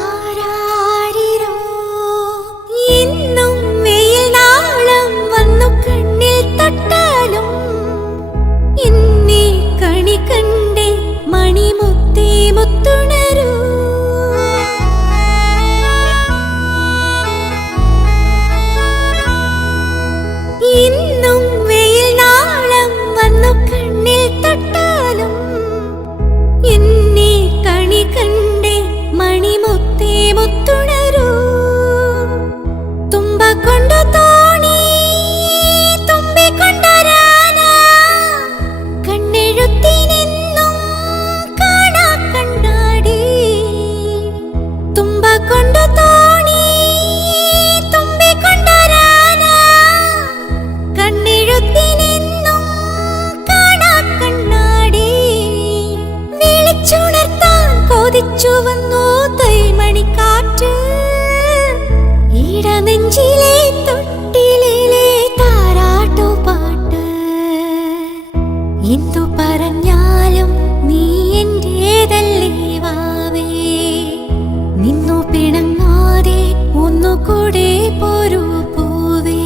ആരാരിരോ. എന്നും വെയിൽ നാളം വന്നു കണ്ണിൽ തൊട്ടാലും എന്നെ കണി കണ്ടേ മണിമുത്തേ മുത്തുണരൂ. എന്നും വെയിൽ നാളം വന്നു കണ്ണിൽ തൊട്ടാലും എന്നെ കണി കണ്ടേ മണിമുത്തേ മുത്തുണരൂ. തുമ്പ കൊണ്ടു തോണി തുമ്പി കൊണ്ടൊരാന കണ്ണെഴുത്തിനെന്നും കാണാ കണ്ണാടി. തുമ്പ കൊണ്ടു തോണി തുമ്പി കൊണ്ടൊരാന കണ്ണെഴുത്തിനെന്നും കാണാ കണ്ണാടി. വിളിച്ചുണർത്താൻ കൊതിച്ചു വന്നു തൈമണിക്കാറ്റ്. ഇടനെഞ്ചിലെ തൊട്ടിലെ താരാട്ടുപാട്ട്. എന്തു പറഞ്ഞാലും നീ എന്റേതല്ലേ വാവേ. നിന്നു പിണങ്ങാതെ ഒന്നുകൂടെ പോരൂ പൂവേ.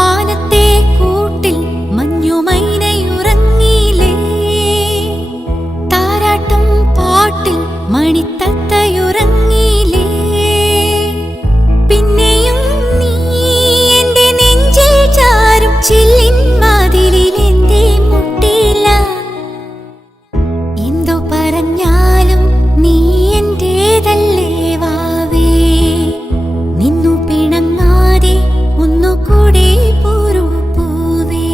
മാനത്തെ കൂട്ടിൽ മഞ്ഞുമൈനയുറങ്ങിയില്ലേ. താരാട്ടും പാട്ടിൽ മണിത്തത്തയുറങ്ങിയില്ലേ. പിന്നെയും നീ എന്റെ നെഞ്ചിൽ ചാരും ചില്ലിൻ വാതിലിൽ എന്തേ മുട്ടില്ല. എന്തു പറഞ്ഞാലും നീ എന്റേതല്ലേ വാവേ. നിന്നു പിണങ്ങാതെ ഒന്നുകൂടെ പോരൂ പൂവേ.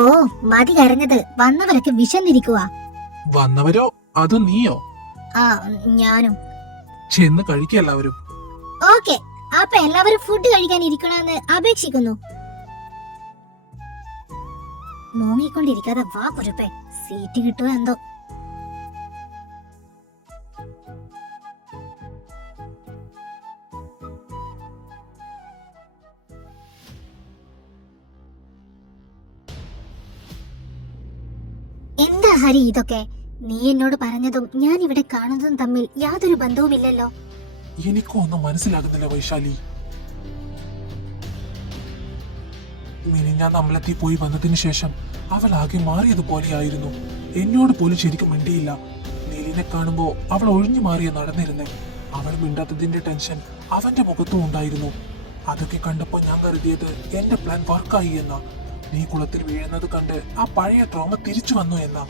ഓ മതി കരഞ്ഞത്, വന്നവരൊക്കെ വിശന്നിരിക്കുക. വന്നവരോ അതോ നീയോ? ആ ഞാനും. ചെന്ന് കഴിക്കുക എല്ലാവരും. ഓക്കെ, അപ്പൊ എല്ലാവരും ഫുഡ് കഴിക്കാൻ ഇരിക്കണമെന്ന് അപേക്ഷിക്കുന്നു. മൂങ്ങിക്കൊണ്ടിരിക്കാതെ വാ കുരുപ്പേ, സീറ്റ് കിട്ടുമോ എന്തോ. എന്താ ഹരി ഇതൊക്കെ? നീ എന്നോട് പറഞ്ഞതും ഞാൻ ഇവിടെ കാണുന്നതും തമ്മിൽ യാതൊരു ബന്ധവുമില്ലല്ലോ. എനിക്കും ഒന്നും മനസ്സിലാകുന്നില്ല വൈശാലി. മിനിഞ്ഞാന്ന് അമ്പലത്തിൽ പോയി വന്നതിന് ശേഷം അവൾ ആകെ മാറിയതുപോലെയായിരുന്നു. എന്നോട് പോലും ശരിക്കും മിണ്ടിയില്ല. നീലിനെ കാണുമ്പോ അവൾ ഒഴിഞ്ഞു മാറിയ നടന്നിരുന്നേ. അവൾ മിണ്ടാത്തതിന്റെ ടെൻഷൻ അവന്റെ മുഖത്തും ഉണ്ടായിരുന്നു. അതൊക്കെ കണ്ടപ്പോ ഞാൻ കരുതിയത് എന്റെ പ്ലാൻ വർക്കായി എന്നാ. നീ കുളത്തിൽ വീഴുന്നത് കണ്ട് ആ പഴയ ട്രോമ തിരിച്ചു വന്നു എന്നാ.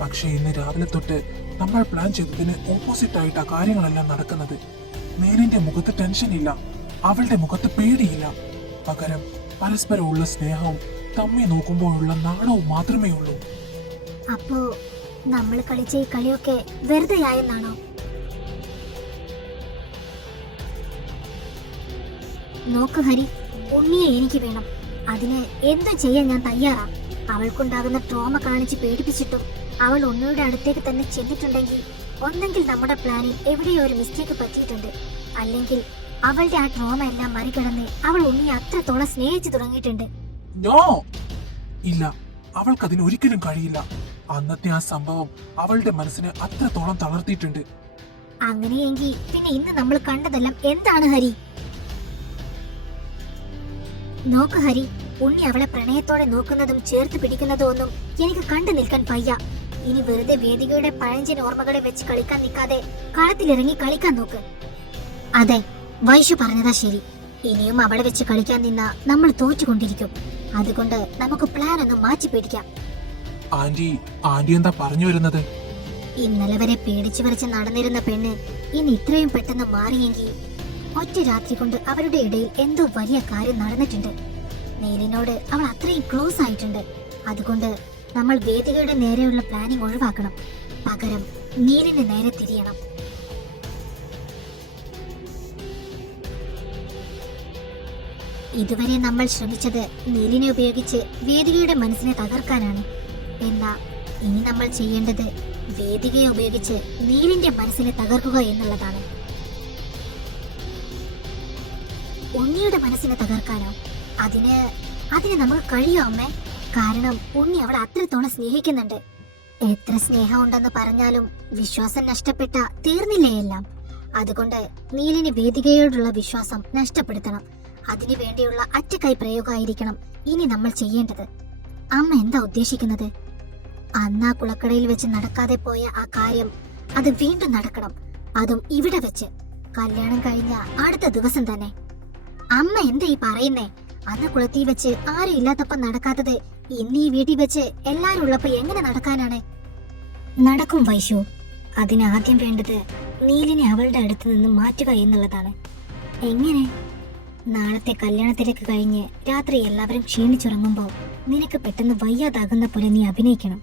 പക്ഷെ ഇന്ന് രാവിലെ തൊട്ട് നമ്മൾ പ്ലാൻ ചെയ്തതിന് ഓപ്പോസിറ്റ് ആയിട്ടാ കാര്യങ്ങളെല്ലാം നടക്കുന്നത്. നീലിന്റെ മുഖത്ത് ടെൻഷൻ ഇല്ല, അവളുടെ മുഖത്ത് പേടിയില്ല. പകരം പരസ്പരമുള്ള സ്നേഹവും തമ്മി നോക്കുമ്പോഴുള്ള നാണവും മാത്രമേ ഉള്ളൂ. അപ്പോ നമ്മൾ കളിച്ച ഈ കളിയൊക്കെ വെറുതെയായെന്നാണോ? നോക്ക് ഹരി, ഉണ്ണിയെ എനിക്ക് വേണം. അതിന് എന്തു ചെയ്യാൻ ഞാൻ തയ്യാറാ. അവൾക്കുണ്ടാകുന്ന ട്രോമ കാണിച്ച് പേടിപ്പിച്ചിട്ടും അവൾ ഉണ്ണിയുടെ അടുത്തേക്ക് തന്നെ ചെന്നിട്ടുണ്ടെങ്കിൽ ഒന്നെങ്കിൽ നമ്മുടെ പ്ലാനിൽ എവിടെയോ ഒരു മിസ്റ്റേക്ക് പറ്റിയിട്ടുണ്ട്, അല്ലെങ്കിൽ അവളുടെ ആ ട്രോമ എല്ലാം മറികടന്ന് അവൾ ഉണ്ണിയെ അത്രത്തോളം സ്നേഹിച്ചു തുടങ്ങിയിട്ടുണ്ട്. നോ, ഇല്ല, അവൾക്കതിന് ഒരിക്കലും കഴിയില്ല. അന്നത്തെ ആ സംഭവം അവളുടെ മനസ്സിനെ അത്രത്തോളം തളർത്തിയിട്ടുണ്ട്. അങ്ങനെയെങ്കിൽ പിന്നെ ഇന്ന് നമ്മൾ കണ്ടതെല്ലാം എന്താണ് ഹരി? നോക്ക് ഹരി, ഉണ്ണി അവളെ പ്രണയത്തോടെ നോക്കുന്നതും ചേർത്ത് പിടിക്കുന്നതും ഒന്നും എനിക്ക് കണ്ടു നിൽക്കാൻ വയ്യ. ഇനി വെറുതെ വേദികയുടെ പഴഞ്ചൻ ഓർമ്മകളെ വെച്ച് കളിക്കാൻ നിൽക്കാതെ കളത്തിലിറങ്ങി കളിക്കാൻ നോക്ക്. അതെ, വൈശു പറഞ്ഞതാ ശരി. ഇനിയും അവളെ വെച്ച് കളിക്കാൻ നിന്നാ നമ്മൾ തോറ്റുകൊണ്ടിരിക്കും. അതുകൊണ്ട് നമുക്ക് പ്ലാൻ ഒന്ന് മാറ്റി പിടിക്കാം. ആന്റി എന്താ പറഞ്ഞു വരുന്നത്? ഇന്നലെ വരെ പേടിച്ചു വരച്ച് നടന്നിരുന്ന പെണ്ണ് ഇന്ന് ഇത്രയും പെട്ടെന്ന് മാറിയെങ്കിൽ ഒറ്റ രാത്രി കൊണ്ട് അവരുടെ ഇടയിൽ എന്തോ വലിയ കാര്യം നടന്നിട്ടുണ്ട്. നീലിനോട് അവൾ അത്രയും ക്ലോസ് ആയിട്ടുണ്ട്. അതുകൊണ്ട് നമ്മൾ വേദികയുടെ നേരെയുള്ള പ്ലാനിംഗ് ഒഴിവാക്കണം. പകരം നീലിന് നേരെ തിരിയണം. ഇതുവരെ നമ്മൾ ശ്രമിച്ചത് നീലിനെ ഉപയോഗിച്ച് വേദികയുടെ മനസ്സിനെ തകർക്കാനാണ്. എന്നാ ഇനി നമ്മൾ ചെയ്യേണ്ടത് വേദികയെ ഉപയോഗിച്ച് നീലിന്റെ മനസ്സിനെ തകർക്കുക എന്നുള്ളതാണ്. ഉണ്ണിയുടെ മനസ്സിനെ തകർക്കാനോ? അതിന് നമുക്ക് കഴിയോ അമ്മേ? കാരണം ഉണ്ണി അവളെ അത്രത്തോളം സ്നേഹിക്കുന്നുണ്ട്. എത്ര സ്നേഹം ഉണ്ടെന്ന് പറഞ്ഞാലും വിശ്വാസം നഷ്ടപ്പെട്ട തീർന്നില്ലേ എല്ലാം. അതുകൊണ്ട് നീലിന് വേദികയോടുള്ള വിശ്വാസം നഷ്ടപ്പെടുത്തണം. അതിനു വേണ്ടിയുള്ള അറ്റകൈ പ്രയോഗമായിരിക്കണം ഇനി നമ്മൾ ചെയ്യേണ്ടത്. അമ്മ എന്താ ഉദ്ദേശിക്കുന്നത്? അന്ന് ആ കുളക്കടയിൽ വെച്ച് നടക്കാതെ പോയ ആ കാര്യം അത് വീണ്ടും നടക്കണം. അതും ഇവിടെ വെച്ച്, കല്യാണം കഴിഞ്ഞ അടുത്ത ദിവസം തന്നെ. അമ്മ എന്താ ഈ പറയുന്നേ? അന്ന് കുളത്തിൽ വെച്ച് ആരും ഇല്ലാത്തപ്പോ നടക്കാത്തത് ഇന്ന് ഈ വീട്ടിൽ വെച്ച് എല്ലാരും ഉള്ളപ്പോ എങ്ങനെ നടക്കാനാണ്? നടക്കും വൈശു. അതിനാദ്യം വേണ്ടത് നീലിനെ അവളുടെ അടുത്ത് നിന്ന് മാറ്റുക എന്നുള്ളതാണ്. എങ്ങനെ? നാളത്തെ കല്യാണത്തിലേക്ക് കഴിഞ്ഞ് രാത്രി എല്ലാവരും ക്ഷീണിച്ചുറങ്ങുമ്പോൾ നിനക്ക് പെട്ടെന്ന് വയ്യാതാകുന്ന പോലെ നീ അഭിനയിക്കണം.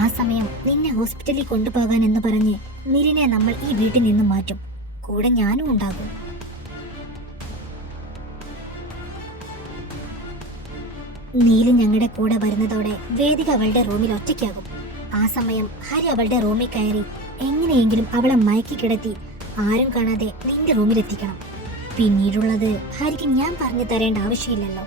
ആ സമയം നിന്നെ ഹോസ്പിറ്റലിൽ കൊണ്ടുപോകാൻ എന്ന് പറഞ്ഞ് നീലിനെ നമ്മൾ ഈ വീട്ടിൽ നിന്ന് മാറ്റും. കൂടെ ഞാനും ഉണ്ടാകും. നീലി ഞങ്ങളുടെ കൂടെ വരുന്നതോടെ വേദിക അവളുടെ റൂമിൽ ഒറ്റയ്ക്കാകും. ആ സമയം ഹരി അവളുടെ റൂമിൽ കയറി എങ്ങനെയെങ്കിലും അവളെ മയക്കി കിടത്തി ആരും കാണാതെ നിന്റെ റൂമിലെത്തിക്കണം. പിന്നീടുള്ളത് ഹരിക്ക് ഞാൻ പറഞ്ഞു തരേണ്ട ആവശ്യമില്ലല്ലോ.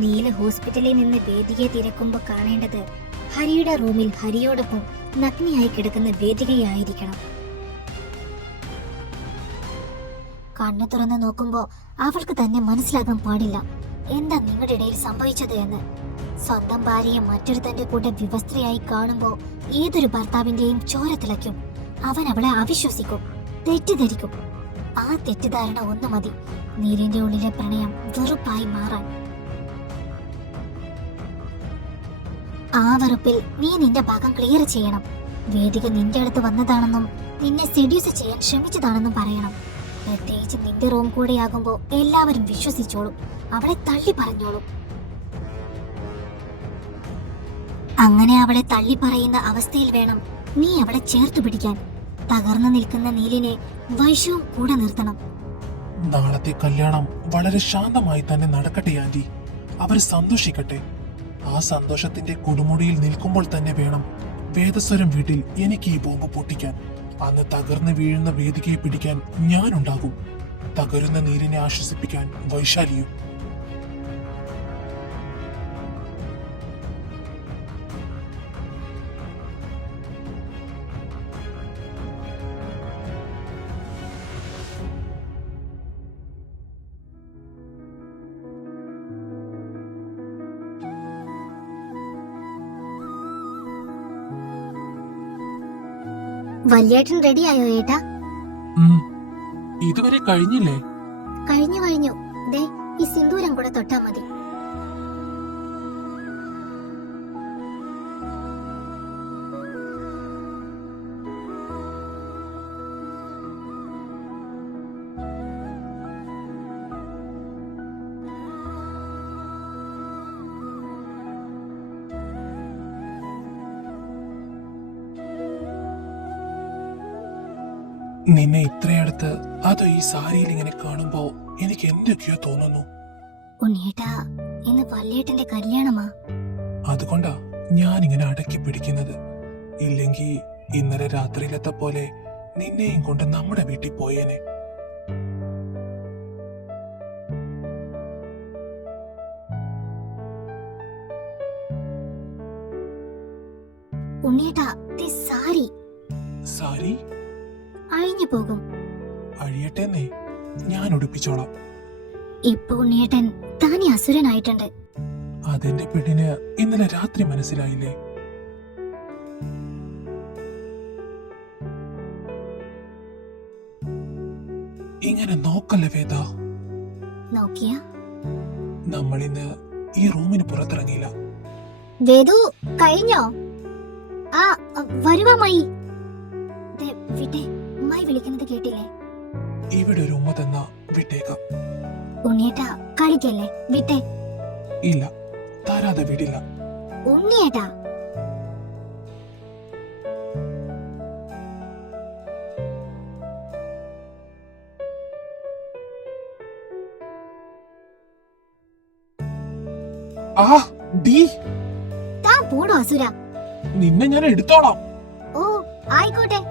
നീല ഹോസ്പിറ്റലിൽ നിന്ന് വേദികയെ തിരക്കുമ്പോൾ കാണേണ്ടത് ഹരിയുടെ റൂമിൽ ഹരിയോടൊപ്പം നഗ്നിയായി കിടക്കുന്ന വേദികയായിരിക്കണം. കണ്ണു തുറന്ന് നോക്കുമ്പോ അവൾക്ക് തന്നെ മനസ്സിലാകാൻ പാടില്ല എന്താ നിങ്ങളുടെ ഇടയിൽ സംഭവിച്ചത് എന്ന്. സ്വന്തം ഭാര്യയെ മറ്റൊരുത്തന്റെ കൂടെ വിവസ്ത്രയായി കാണുമ്പോ ഏതൊരു ഭർത്താവിന്റെയും ചോര തിളയ്ക്കും. അവൻ അവളെ അവിശ്വസിക്കും, തെറ്റിദ്ധരിക്കും. ആ തെറ്റിദ്ധാരണ ഒന്ന് മതി നീലിന്റെ ഉള്ളിലെ പ്രണയം വെറുപ്പായി മാറാൻ. ആ വെറുപ്പിൽ നീ നിന്റെ ഭാഗം ക്ലിയർ ചെയ്യണം. വേദിക നിന്റെ അടുത്ത് വന്നതാണെന്നും നിന്നെ സെഡ്യൂസ് ചെയ്യാൻ ശ്രമിച്ചതാണെന്നും പറയണം. പ്രത്യേകിച്ച് നിന്റെ റൂം കൂടെയാകുമ്പോ എല്ലാവരും വിശ്വസിച്ചോളും, അവളെ തള്ളി പറഞ്ഞോളും. അങ്ങനെ അവളെ തള്ളി പറയുന്ന അവസ്ഥയിൽ വേണം നീ അവളെ ചേർത്തു പിടിക്കാൻ. തകർന്നു നിൽക്കുന്ന നീലിനെ വൈശവും കൂടെ നിർത്തണം. നാളത്തെ കല്യാണം വളരെ ശാന്തമായി തന്നെ നടക്കട്ടെ ആന്റി. അവർ സന്തോഷിക്കട്ടെ. ആ സന്തോഷത്തിന്റെ കൊടുമുടിയിൽ നിൽക്കുമ്പോൾ തന്നെ വേണം വേദസ്വരം വീട്ടിൽ എനിക്ക് ഈ ബോംബ് പൊട്ടിക്കാൻ. അന്ന് തകർന്നു വീഴുന്ന വേദികയെ പിടിക്കാൻ ഞാനുണ്ടാകും. തകരുന്ന നീരിനെ ആശ്വസിപ്പിക്കാൻ വൈശാലിയും. വല്യേട്ടൻ റെഡിയായോ ഏട്ടാ? ഇതുവരെ കഴിഞ്ഞില്ലേ? കഴിഞ്ഞു. ദേ ഈ സിന്ദൂരം കൂടെ തൊട്ടാ മതി. നിന്നെ ഇത്രയടുത്ത് അതോ ഈ സാരിയിൽ ഇങ്ങനെ കാണുമ്പോ എനിക്ക് എന്തൊക്കെയോ തോന്നുന്നു. ഉണ്ണിയേട്ടാ, ഇന്ന് വല്യേട്ടന്റെ കല്യാണമാ. അതുകൊണ്ടാ ഞാൻ ഇങ്ങനെ അടക്കി പിടിക്കുന്നത്. ഇല്ലെങ്കിൽ ഇന്നലെ രാത്രിയിലത്തെ പോലെ നിന്നെയും കൊണ്ട് നമ്മുടെ വീട്ടിൽ പോയേനെ. ഉണ്ണിയേട്ടാ, സാരി സാരി അഴിഞ്ഞു പോകും. അഴിയട്ടെന്നേ, ഞാൻ ഉടുപ്പിച്ചോളാം. ഇപ്പൊ ഉണ്ണിയേട്ടൻ താനി അസുരനായിട്ടുണ്ട്. അതെന്റെ പെണ്ണിന് ഇന്നലെ രാത്രി മനസ്സിലായില്ലേ? ഇങ്ങനെ നോക്കല്ലേ വേദ. നോക്കിയ നമ്മളിന്ന് ഈ റൂമിന് പുറത്തിറങ്ങിയില്ല. വേദു കഴിഞ്ഞോ? ആ വരുവാമായി. വിട്ടെ, അമ്മായി വിളിക്കുന്നത് കേട്ടില്ലേ? ഇവിടെ ഒരു ഉമ്മ തന്ന വിട്ടേക്കാം. ഉണ്ണിയേട്ടാ കളിക്കല്ലേ, വിട്ടേ. ഇല്ല, തരാതെ വിടില്ല. ഉണ്ണിയേട്ടാ. ആ ഡീ, താൻ പോടോ അസുര. നിന്നെ ഞാൻ എടുത്തോളാം. ഓ ആയിക്കോട്ടെ.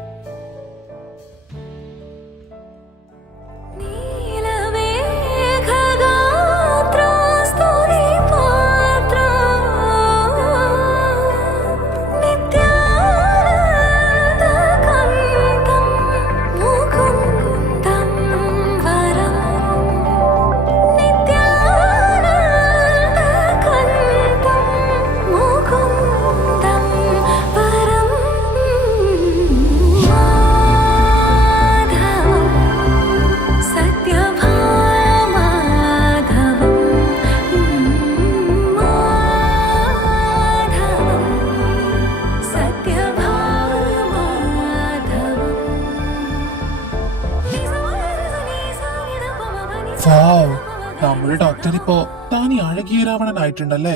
നമ്മുടെ ഡോക്ടർ ഇപ്പോ താനി അഴകിയ രാവണനായിട്ടുണ്ടല്ലേ?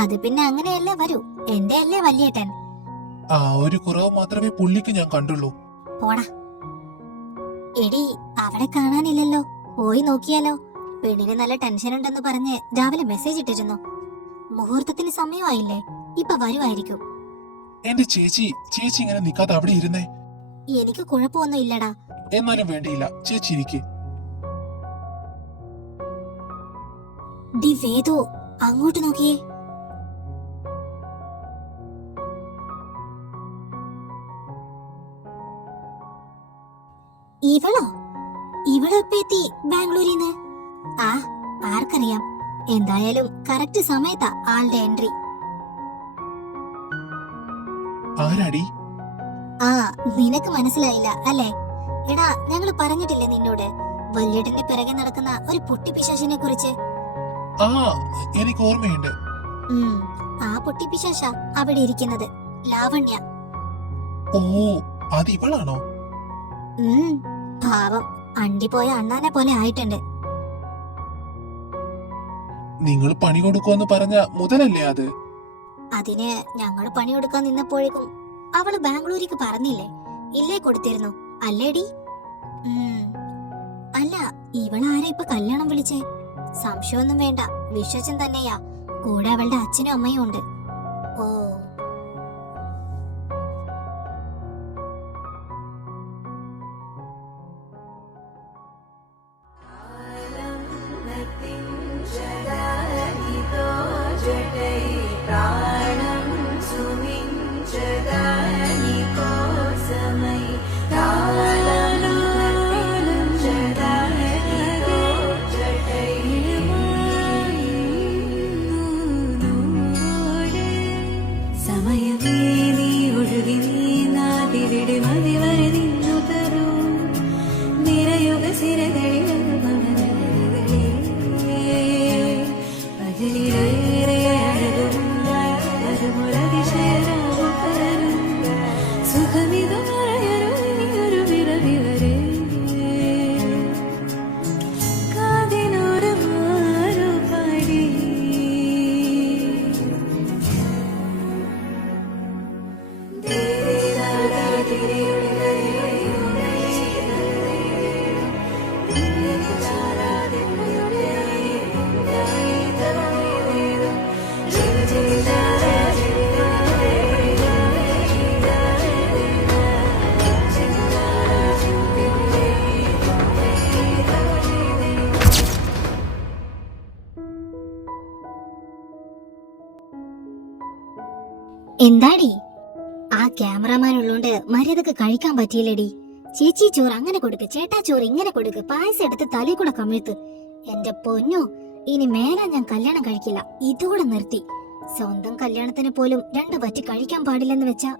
അത് പിന്നെ അങ്ങനെയല്ലേ വരൂ. എന്റെ അല്ലേ വല്യേട്ടൻ. ആ ഒരു കുറവ് മാത്രമേ പുള്ളിക്ക് ഞാൻ കണ്ടുള്ളൂ. പോടാ. എടി, അവിടെ കാണാനില്ലല്ലോ. പോയി നോക്കിയാലോ? പെണ്ണിന് നല്ല ടെൻഷൻ ഉണ്ടെന്ന് പറഞ്ഞ് രാവിലെ മെസ്സേജ് ഇട്ടിരുന്നു. മുഹൂർത്തത്തിന് സമയമായില്ലേ, ഇപ്പൊ വരുമായിരിക്കും. എന്റെ ചേച്ചി ഇങ്ങനെ നിക്കാതെ അവിടെ ഇരുന്നേ. എനിക്ക് കുഴപ്പമൊന്നും ഇല്ലടാ. എന്നാലും വേണ്ടിയില്ല, ചേച്ചി ഇരിക്ക്. ഡി വേദു, അങ്ങോട്ട് നോക്കിയേ. ഇവളോ ഇപ്പൊ എത്തി ബാംഗ്ലൂരിന്ന്. ആ ആർക്കറിയാം. എന്തായാലും കറക്റ്റ് സമയത്താ ആളുടെ എൻട്രി. ആരാടി? ആ നിനക്ക് മനസ്സിലായില്ല അല്ലേ? എടാ, ഞങ്ങള് പറഞ്ഞിട്ടില്ലേ നിന്നോട് വല്യേട്ടന്റെ പിറകെ നടക്കുന്ന ഒരു പൊട്ടിപ്പിശാശിനെ കുറിച്ച്? ആ എനിക്ക് ഓർമ്മയുണ്ട്. ആ പൊട്ടിപ്പിശാശ അവിടെ ഇരിക്കുന്നത്, ലാവണ്യ. ഓ, അത് ഇവളാണോ? പാവം, അണ്ടിപ്പോയ അണ്ണാനെ പോലെ ആയിട്ടുണ്ട്. നിങ്ങൾ പണി കൊടുക്കുമെന്ന് പറഞ്ഞ മുതലല്ലേ അത്? അതിന് ഞങ്ങള് പണി കൊടുക്കാൻ നിന്നപ്പോഴേക്കും അവള് ബാംഗ്ലൂരിക്ക് പറഞ്ഞില്ലേ? ഇല്ലേ കൊടുത്തിരുന്നു അല്ലേടി? അല്ല, ഇവളാരെ ഇപ്പൊ കല്യാണം വിളിച്ചേ? സംശയമൊന്നും വേണ്ട, വിശ്വസൻ തന്നെയാ. കൂടെ അവളുടെ അച്ഛനും അമ്മയും ഉണ്ട്. ഓ, എന്താടി? ആ ക്യാമറമാൻ ഉള്ളോണ്ട് മര്യാദക്ക് കഴിക്കാൻ പറ്റിയില്ലടി. ചേച്ചി ചോറ് അങ്ങനെ കൊടുക്ക്, ചേട്ടാ ചോറ് ഇങ്ങനെ കൊടുക്ക്, പായസം എടുത്ത് തലയിൽ കൂടെ കമിഴ്ത്ത്. എന്റെ പൊന്നു, ഇനി മേലാ ഞാൻ കല്യാണം കഴിക്കില്ല. ഇതുകൂടെ നിർത്തി. സ്വന്തം കല്യാണത്തിന് പോലും 2 വറ്റി കഴിക്കാൻ പാടില്ലെന്ന് വെച്ചാ.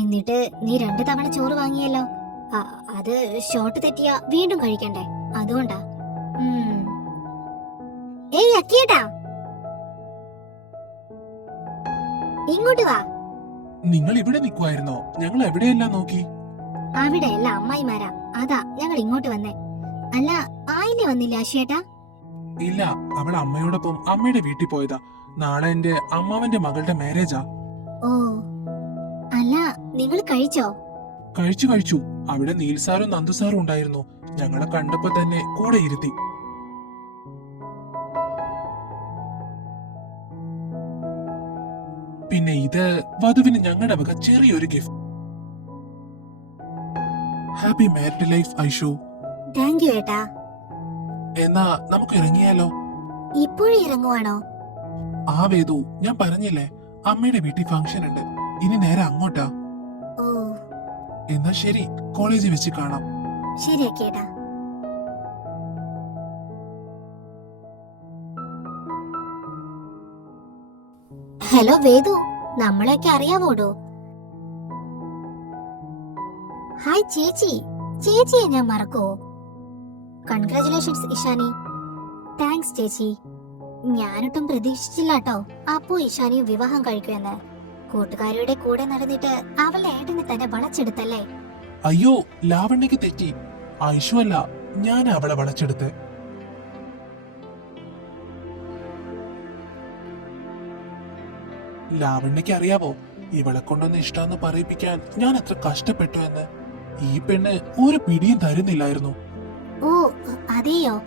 എന്നിട്ട് നീ 2 തവണ ചോറ് വാങ്ങിയല്ലോ. അത് ഷോട്ട് തെറ്റിയാ വീണ്ടും കഴിക്കണ്ടേ? അതുകൊണ്ടാ. ഏയ് അക്കിയേട്ടാ, ഇങ്ങോട്ട് വാ. നിങ്ങൾ ഇവിടെ നിൽക്കുമായിരുന്നോ? ഞങ്ങൾ എവിടെയെല്ലാം നോക്കി. അവിടെയല്ല അമ്മായിമാരാ, അതാ ഞങ്ങൾ ഇങ്ങോട്ട് വന്നേ. അല്ല, ആയില്ലേ വന്നില്ല അശിയേട്ടാ? ഇല്ല, അവൾ അമ്മയോടൊപ്പം അമ്മയുടെ വീട്ടിൽ പോയതാ. നാളെ എന്റെ അമ്മാവന്റെ മകളുടെ മാരേജാ. ഓ, അല്ല നിങ്ങൾ കഴിച്ചോ? കഴിച്ചു. അവിടെ നീൽസാറും നന്ദുസാറും ഉണ്ടായിരുന്നു. ഞങ്ങളെ കണ്ടപ്പോ തന്നെ കൂടെ ഇരുത്തി. പിന്നെ ഇത് വധുവിന് ഞങ്ങളുടെ വക ചെറിയൊരു gift. Happy married life Aishu. Thank you ഏട്ടാ. എന്നാ നമുക്ക് ഇറങ്ങിയാലോ? ഇപ്പോഴും ഇറങ്ങുവാണോ? ആ വേദു, ഞാൻ പറഞ്ഞില്ലേ അമ്മയുടെ വീട്ടിൽ ഫംഗ്ഷൻ ഉണ്ട്. ഇനി നേരെ അങ്ങോട്ടാ. ഓ എന്നാ ശരി, കോളേജിൽ വെച്ച് കാണാം. ശരിയാക്കി ഏട്ടാ. ഹലോ വേദു, നമ്മളെയൊക്കെ അറിയാവോടോ? ഹായ് ചേച്ചി. ചേച്ചിയെ ഞാൻ മറക്കോ? കൺഗ്രാചുലേഷൻസ് ഇഷാനി. താങ്ക്സ് ചേച്ചി. ഞാനൊട്ടും പ്രതീക്ഷിച്ചില്ല കേട്ടോ അപ്പോ ഇഷാനിയും വിവാഹം കഴിക്കുമെന്ന്. കൂട്ടുകാരിയുടെ കൂടെ നടന്നിട്ട് അവളുടെ ഏട്ടനെ തന്നെ വളച്ചെടുത്തല്ലേ? അയ്യോ, ലാവണ്യക്ക് തെറ്റി. ഐഷു അല്ല, ഞാൻ അവളെ വളച്ചെടുത്ത്. ലാവണ്യക്ക് അറിയാവോ, ഇവളെ കൊണ്ടൊന്ന് ഇഷ്ടമെന്ന് പറയിപ്പിക്കാൻ ഞാൻ എത്ര കഷ്ടപ്പെട്ടു എന്ന്. ഈ പെണ്ണ് ഒരു പിടിയും തരുന്നില്ലായിരുന്നു. ഓ അതെയോ?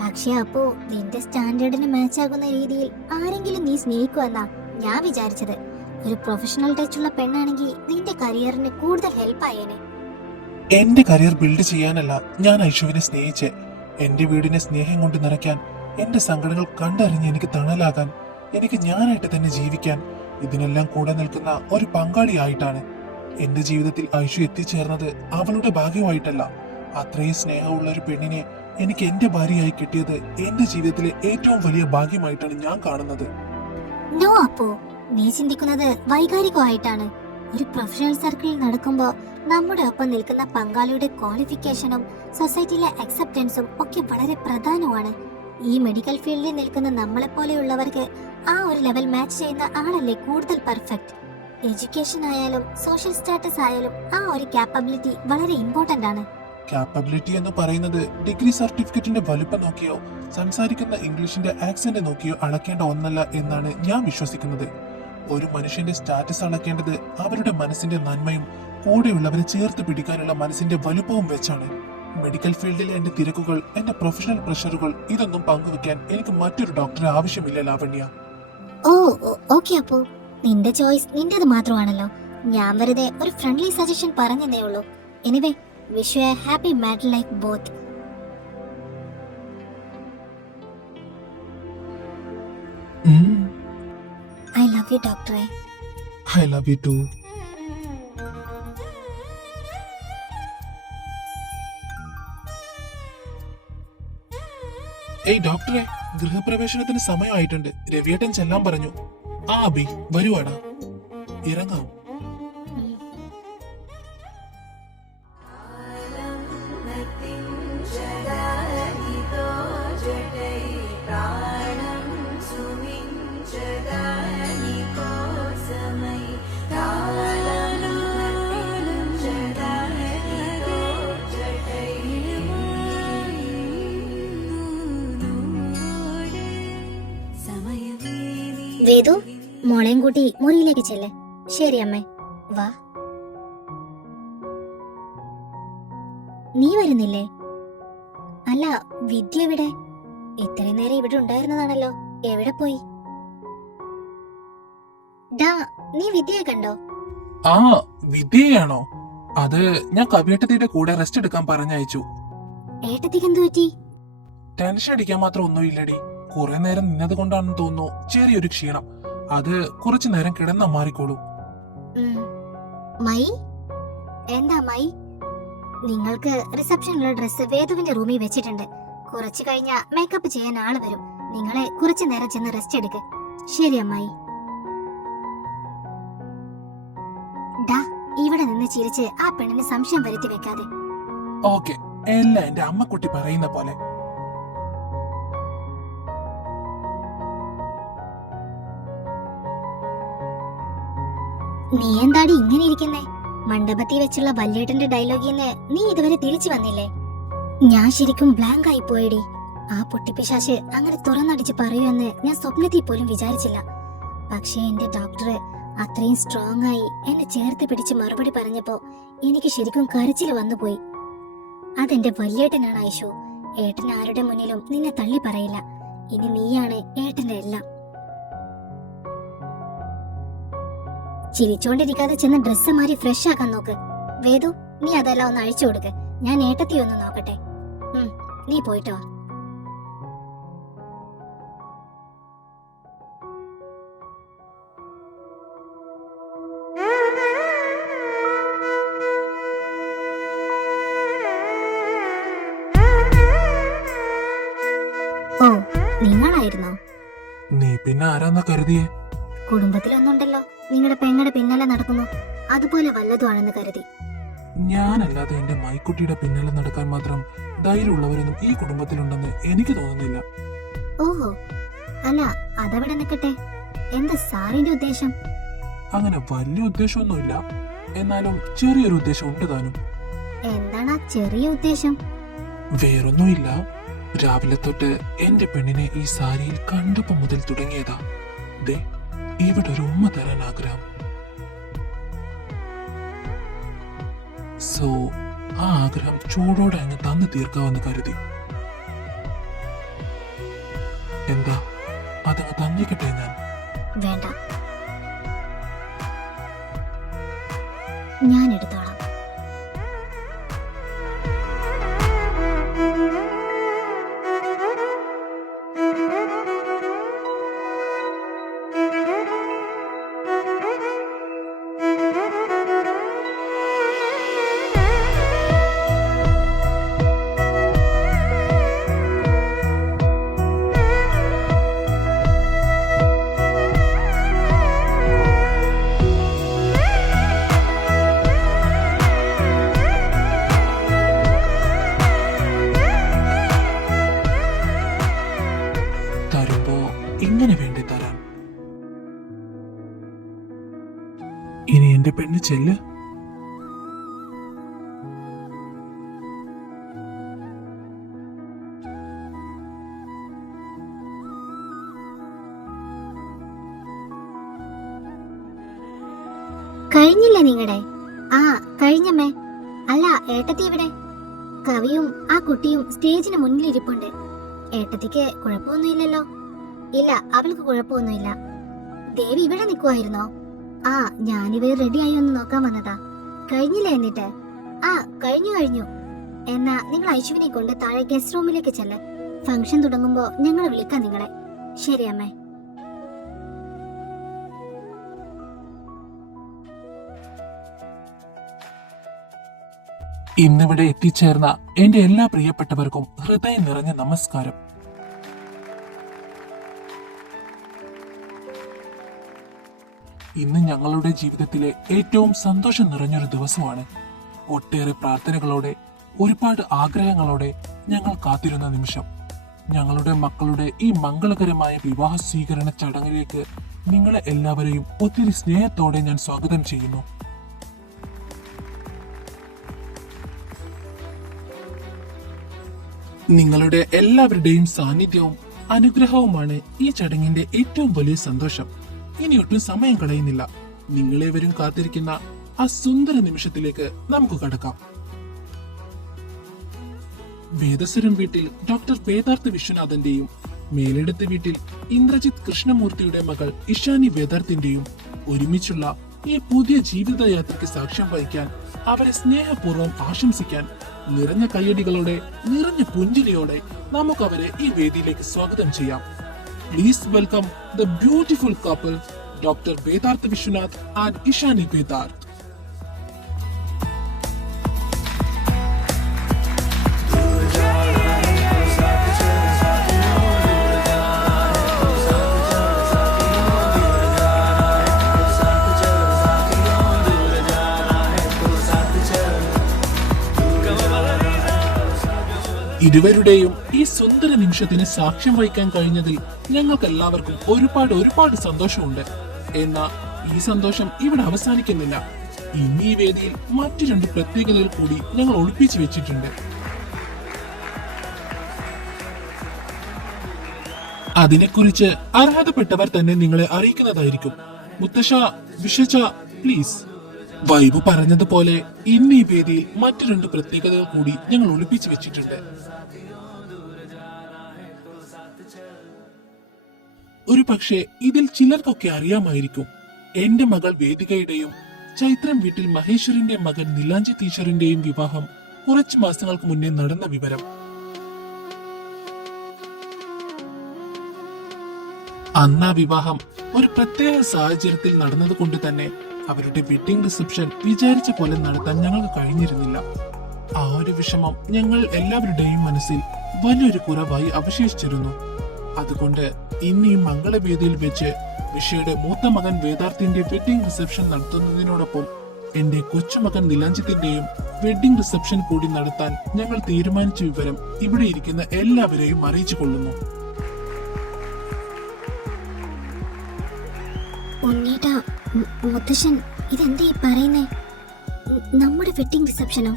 പക്ഷെ അപ്പോ നിന്റെ സ്റ്റാൻഡേർഡിന് മാച്ച് ആകുന്ന രീതിയിൽ ആരെങ്കിലും നീ സ്നേഹിക്കുമെന്നാ ഞാൻ വിചാരിച്ചത്. ഒരു പ്രൊഫഷണൽ ടച്ചുള്ള പെണ്ണാണെങ്കിൽ നിന്റെ കരിയറിന് കൂടുതൽ ഹെൽപ്പ് ആയേനെ. എന്റെ കരിയർ ബിൽഡ് ചെയ്യാനല്ല ഞാൻ ഐഷുവിനെ സ്നേഹിച്ചേ. എന്റെ വീടിനെ സ്നേഹം കൊണ്ട് നിറയ്ക്കാൻ, എന്റെ സങ്കടങ്ങൾ കണ്ടറിഞ്ഞ് എനിക്ക് തണലാകാൻ, എനിക്ക് ഞാനായിട്ട് തന്നെ ജീവിക്കാൻ, ഇതിനെല്ലാം കൂടെ നിൽക്കുന്ന ഒരു പങ്കാളിയായിട്ടാണ്. എന്റെ ജീവിതത്തിൽ ഐഷു എത്തിച്ചേർന്നത് അവളുടെ ഭാഗ്യമായിട്ടല്ല. അത്രയും സ്നേഹമുള്ള ഒരു പെണ്ണിനെ എനിക്ക് എന്റെ ഭാര്യയായി കിട്ടിയത് എന്റെ ജീവിതത്തിലെ ഏറ്റവും വലിയ ഭാഗ്യമായിട്ടാണ് ഞാൻ കാണുന്നത്. നോ അപ്പോ, നീ ചിന്തിക്കുന്നത് വൈകാരികമായിട്ടാണ്. ഒരു പ്രൊഫഷണൽ സർക്കിളിൽ നടക്കുമ്പോ നമ്മുടെ ഒപ്പം നിൽക്കുന്ന പങ്കാളിയുടെ ക്വാളിഫിക്കേഷനും സൊസൈറ്റിയിലെ അക്സെപ്റ്റൻസും ഒക്കെ വളരെ പ്രധാനമാണ്. ഈ മെഡിക്കൽ ഫീൽഡിൽ നിൽക്കുന്ന നമ്മളെപ്പോലെയുള്ളവർക്ക് ആ ഒരു ലെവൽ മാച്ച് ചെയ്യുന്ന ആളല്ലേ കൂടുതൽ പെർഫെക്റ്റ്. എഡ്യൂക്കേഷൻ ആയാലും സോഷ്യൽ സ്റ്റാറ്റസ് ആയാലും ആ ഒരു കാപ്പബിലിറ്റി വളരെ ഇമ്പോർട്ടന്റ് ആണ്. കാപ്പബിലിറ്റി എന്ന് പറയുന്നത് ഡിഗ്രി സർട്ടിഫിക്കറ്റിന്റെ വലുപ്പം നോക്കിയോ സംസാരിക്കുന്ന ഇംഗ്ലീഷിന്റെ ആക്സന്റ് നോക്കിയോ അളക്കേണ്ട ഒന്നല്ല എന്നാണ് ഞാൻ വിശ്വസിക്കുന്നത്. ഒരു മനുഷ്യന്റെ സ്റ്റാറ്റസ് അളക്കേണ്ടത് അവരുടെ മനസ്സിന്റെ നന്മയും കൂടെയുള്ളവരെ ചേർത്ത് പിടിക്കാനുള്ള മനസ്സിന്റെ വലുപ്പവും വെച്ചാണ്. മെഡിക്കൽ ഫീൽഡിലെ എന്റെ തിരക്കുകൾ, എന്റെ പ്രൊഫഷണൽ പ്രഷറുകൾ, ഇതൊന്നും പങ്കുവെക്കാൻ എനിക്ക് മറ്റൊരു ഡോക്ടറെ ആവശ്യമില്ല ലാവണ്യ. ഓ ഓക്കെ അപ്പോ, നിന്റെ ചോയ്സ് നിന്റേത് മാത്രമാണല്ലോ. ഞാൻ വെറുതെ ഒരു ഫ്രണ്ട്ലി സജഷൻ പറഞ്ഞതേ ഉള്ളൂ. Anyway, wish you a happy married life both. I love you ഡോക്ടറെ. I love you too. ഏയ് ഡോക്ടറെ, ഗൃഹപ്രവേശനത്തിന് സമയമായിട്ടുണ്ട്. രവിയേട്ടൻ ചെല്ലാൻ പറഞ്ഞു. ആ അബി, വരുവാടാ. ഇറങ്ങാം. വേദു, മോളെയും കൂട്ടി മുറിയിലേക്ക് ചെല്ലേ. ശരി അമ്മേ, വാ. നീ വരുന്നില്ലേ? അല്ല, വിദ്യ എവിടെ? ഇത്രയും നേരം ഇവിടെ ഉണ്ടായിരുന്നതാണല്ലോ. എവിടെ പോയി? ഡാ, നീ വിദ്യയെ കണ്ടോ? ആ, വിദ്യയാണോ? അത് ഞാൻ കവിയേട്ടത്തിയുടെ കൂടെ റെസ്റ്റ് എടുക്കാൻ പറഞ്ഞയച്ചു. ഏട്ടത്തിക്ക് എന്തു പറ്റി? ടെൻഷൻ അടിക്കാൻ മാത്രം ഒന്നുമില്ലടി. കുറെ നേരം നിന്നത് കൊണ്ടാണെന്ന് തോന്നുന്നു ചെറിയൊരു ക്ഷീണം. അത് കുറച്ചു നേരം കിടന്നാ മാറിക്കോളും. മൈ, എന്താ മൈ? നിങ്ങൾക്ക് റിസപ്ഷനിലുള്ള ഡ്രസ്സ് വേദുവിന്റെ റൂമിൽ വെച്ചിട്ടുണ്ട്. കുറച്ചു കഴിഞ്ഞ മേക്കപ്പ് ചെയ്യാൻ ആള് വരും. നിങ്ങളെ കുറച്ചു നേരം ചെന്ന് റെസ്റ്റ് എടുക്ക്. ശരി അമ്മായി. ഡാ, ഇവിടെ നിന്ന് ചിരിച്ച് ആ പെണ്ണിന് സംശയം വരുത്തി വെക്കാതെ. ഓക്കെ, എല്ലാം എന്റെ അമ്മക്കുട്ടി പറയുന്ന പോലെ. നീ എന്താടി ഇങ്ങനെ ഇരിക്കുന്നേ? മണ്ഡപത്തിൽ വെച്ചുള്ള വല്യേട്ടന്റെ ഡയലോഗിന്ന് നീ ഇതുവരെ തിരിച്ചു വന്നില്ലേ? ഞാൻ ശരിക്കും ബ്ലാങ്ക് ആയി പോയടി. ആ പൊട്ടിപ്പിശാശ് അങ്ങനെ തുറന്നടിച്ച് പറയുമെന്ന് ഞാൻ സ്വപ്നത്തിൽ പോലും വിചാരിച്ചില്ല. പക്ഷേ എന്റെ ഡോക്ടർ അത്രയും സ്ട്രോങ് ആയി എന്നെ ചേർത്ത് പിടിച്ച് മറുപടി പറഞ്ഞപ്പോ എനിക്ക് ശരിക്കും കരച്ചിൽ വന്നുപോയി. അതെന്റെ വല്യേട്ടനാണ് ഐശു. ഏട്ടൻ ആരുടെ മുന്നിലും നിന്നെ തള്ളി പറയില്ല. ഇനി നീയാണ് ഏട്ടന്റെ എല്ലാം. ചിരിച്ചോണ്ടിരിക്കാതെ ചെന്ന് ഡ്രസ്സ് മാറി ഫ്രഷ് ആക്കാൻ നോക്ക്. വേദു, നീ അതെല്ലാം ഒന്ന് അഴിച്ചു കൊടുക്ക്. ഞാൻ ഏട്ടത്തി ഒന്ന് നോക്കട്ടെ. നീ പോയിട്ടോ. ഓ, നിങ്ങളായിരുന്നോ? നീ പിന്നെ ആരാന്നാ കരുതിയേ? കുടുംബത്തിലൊന്നുണ്ടല്ലോ നിങ്ങളുടെ പെങ്ങളുടെ പിന്നാലെ നടക്കുന്നു, അതുപോലെ വല്ലതുമാണെന്ന് കരുതി. ഞാനല്ലാതെ എന്റെ മൈക്കുട്ടിയുടെ പിന്നാലെ നടക്കാൻ മാത്രം ധൈര്യമുള്ളവരൊന്നും ഈ കുടുംബത്തിലുണ്ടെന്ന് എനിക്ക് തോന്നുന്നില്ല. ഓഹോ, അല്ല അതവിടെ നിൽക്കട്ടെ. എന്താ സാറിന്റെ ഉദ്ദേശം? അങ്ങനെ വലിയ ഉദ്ദേശമൊന്നുമില്ല, എന്നാലും ചെറിയൊരു ഉദ്ദേശം ഉണ്ട് താനും. എന്താണ് ആ ചെറിയ ഉദ്ദേശം? വേറൊന്നുമില്ല, രാവിലെ തൊട്ട് എന്റെ പെണ്ണിനെ ഈ സാരിയിൽ കണ്ടപ്പോ മുതൽ തുടങ്ങിയതാ. ദേ, ഇവിടെ ഒരു ഉമ്മ തരാൻ ആഗ്രഹം. സോ ആ ആഗ്രഹം ചൂടോടെ അങ്ങ് തന്നു തീർക്കാമെന്ന് കരുതി. എന്താ, അതങ്ങ് തന്നിക്കട്ടെ ഞാൻ? വേണ്ട, ഞാൻ എടുത്തോളാം. ഇങ്ങനെ വേണ്ടി തരാൻ. ഇനി എന്റെ പെണ്ണ് ചെല്ല്. കഴിഞ്ഞില്ലേ നിങ്ങളുടെ? ആ കഴിഞ്ഞമ്മേ. അല്ല, ഏട്ടത്തി ഇവിടെ. കവിയും ആ കുട്ടിയും സ്റ്റേജിന് മുന്നിൽ ഇരിപ്പുണ്ട്. ഏട്ടത്തിക്ക് കുഴപ്പമൊന്നുമില്ലല്ലോ? ഇല്ല, അവൾക്ക് കുഴപ്പമൊന്നുമില്ല. ദേവി ഇവിടെ നിൽക്കുമായിരുന്നോ? ആ, ഞാനിവർ റെഡിയായി ഒന്ന് നോക്കാൻ വന്നതാ. കഴിഞ്ഞില്ലേ എന്നിട്ട്? ആ, കഴിഞ്ഞു. എന്നാ നിങ്ങൾ ഐശുവിനെ കൊണ്ട് താഴെ ഗസ്റ്റ് റൂമിലേക്ക് ചെല്ല്. ഫംഗ്ഷൻ തുടങ്ങുമ്പോ ഞങ്ങൾ വിളിക്കാം നിങ്ങളെ. ശരി അമ്മേ. ഇന്നിവിടെ എത്തിച്ചേർന്ന എന്റെ എല്ലാ പ്രിയപ്പെട്ടവർക്കും ഹൃദയം നിറഞ്ഞ നമസ്കാരം. ഇന്ന് ഞങ്ങളുടെ ജീവിതത്തിലെ ഏറ്റവും സന്തോഷം നിറഞ്ഞൊരു ദിവസമാണ്. ഒട്ടേറെ പ്രാർത്ഥനകളോടെ, ഒരുപാട് ആഗ്രഹങ്ങളോടെ ഞങ്ങൾ കാത്തിരുന്ന നിമിഷം. ഞങ്ങളുടെ മക്കളുടെ ഈ മംഗളകരമായ വിവാഹ സ്വീകരണ ചടങ്ങിലേക്ക് നിങ്ങളെ എല്ലാവരെയും ഒത്തിരി സ്നേഹത്തോടെ ഞാൻ സ്വാഗതം ചെയ്യുന്നു. നിങ്ങളുടെ എല്ലാവരുടെയും സാന്നിധ്യവും അനുഗ്രഹവുമാണ് ഈ ചടങ്ങിന്റെ ഏറ്റവും വലിയ സന്തോഷം. ഇനി ഒട്ടും സമയം കളയുന്നില്ല. നിങ്ങളേവരും കാത്തിരിക്കുന്ന ആ സുന്ദര നിമിഷത്തിലേക്ക് നമുക്ക് കടക്കാം. വേദസുരൻ വീട്ടിൽ ഡോക്ടർ വേദാർത്ഥ വിശ്വനാഥന്റെയും മേലെടുത്ത വീട്ടിൽ ഇന്ദ്രജിത്ത് കൃഷ്ണമൂർത്തിയുടെ മകൾ ഇഷാനി വേദാർത്ഥിന്റെയും ഒരുമിച്ചുള്ള ഈ പുതിയ ജീവിതയാത്രയ്ക്ക് സാക്ഷ്യം വഹിക്കാൻ, അവരെ സ്നേഹപൂർവ്വം ആശംസിക്കാൻ നിറഞ്ഞ കയ്യടികളോടെ, നിറഞ്ഞ പുഞ്ചിരിയോടെ നമുക്ക് അവരെ ഈ വേദിയിലേക്ക് സ്വാഗതം ചെയ്യാം. Please welcome the beautiful couple, Dr. Vedartha Vishwanath and Ishani Vedarth. ഇരുവരുടെയും ഈ സുന്ദര നിമിഷത്തിന് സാക്ഷ്യം വഹിക്കാൻ കഴിഞ്ഞതിൽ ഞങ്ങൾക്ക് എല്ലാവർക്കും ഒരുപാട് സന്തോഷമുണ്ട്. എന്നാൽ ഈ സന്തോഷം ഇവിടെ അവസാനിക്കുന്നില്ല. ഇനി ഈ വേദിയിൽ മറ്റു 2 പ്രത്യേകതകൾ കൂടി ഞങ്ങൾ ഒളിപ്പിച്ചു വെച്ചിട്ടുണ്ട്. അതിനെക്കുറിച്ച് അർഹതപ്പെട്ടവർ തന്നെ നിങ്ങളെ അറിയിക്കുന്നതായിരിക്കും. മുത്തശ്ശ, വിഷച്ച, പ്ലീസ്. വൈബ് പറഞ്ഞതുപോലെ ഇന്ന് ഈ വേദിയിൽ മറ്റു 2 പ്രത്യേകതകൾ കൂടി ഞങ്ങൾ ഒളിപ്പിച്ചു വെച്ചിട്ടുണ്ട്. ഒരു പക്ഷേ ഇതിൽ ചിലർക്കൊക്കെ അറിയാമായിരിക്കും. എന്റെ മകൾ വേദികയുടെയും ചൈത്രം വീട്ടിൽ മഹേശ്വരിന്റെ മകൻ നിലാഞ്ചിത് ഈശ്വറിന്റെയും വിവാഹം കുറച്ചു മാസങ്ങൾക്ക് മുന്നേ നടന്ന വിവരം. അന്ന് ആ വിവാഹം ഒരു പ്രത്യേക സാഹചര്യത്തിൽ നടന്നതുകൊണ്ട് തന്നെ അവരുടെ വെഡിങ് റിസപ്ഷൻ വിചാരിച്ച പോലെ നടത്താൻ ഞങ്ങൾക്ക് കഴിഞ്ഞിരുന്നില്ല. ആ ഒരു വിഷമം ഞങ്ങൾ എല്ലാവരുടെയും മനസ്സിൽ വലിയൊരു കുറവായി അവശേഷിച്ചിരുന്നു. അതുകൊണ്ട് ഇന്ന് ഈ മംഗളവേദിയിൽ വെച്ച് വിഷയുടെ മൂത്ത മകൻ വേദാർത്ഥിന്റെ വെഡിങ് റിസപ്ഷൻ നടത്തുന്നതിനോടൊപ്പം എന്റെ കൊച്ചുമകൻ നിലാഞ്ചിത്തിന്റെയും വെഡിങ് റിസപ്ഷൻ കൂടി നടത്താൻ ഞങ്ങൾ തീരുമാനിച്ച വിവരം ഇവിടെ ഇരിക്കുന്ന എല്ലാവരെയും അറിയിച്ചു കൊള്ളുന്നു. ഉണ്ണീട്ടാ, മുത്തശ്ശൻ ഇതെന്താ ഈ പറയുന്നേ? നമ്മുടെ വെഡിങ് റിസപ്ഷനോ?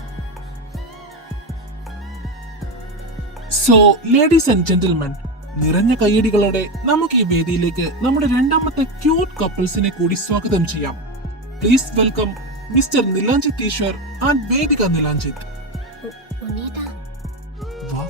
സോ ലേഡീസ് ആൻഡ് ജെന്റിൽമെൻ, നിറഞ്ഞ കയ്യടികളോടെ നമുക്ക് ഈ വേദിയിലേക്ക് നമ്മുടെ 2ാമത്തെ ക്യൂട്ട് കപ്പിൾസിനെ കൂടി സ്വാഗതം ചെയ്യാം. Please welcome mister Nilanjit Ishwar and Vedika Nilanjit. ഉണ്ണീട്ടാ, വാ.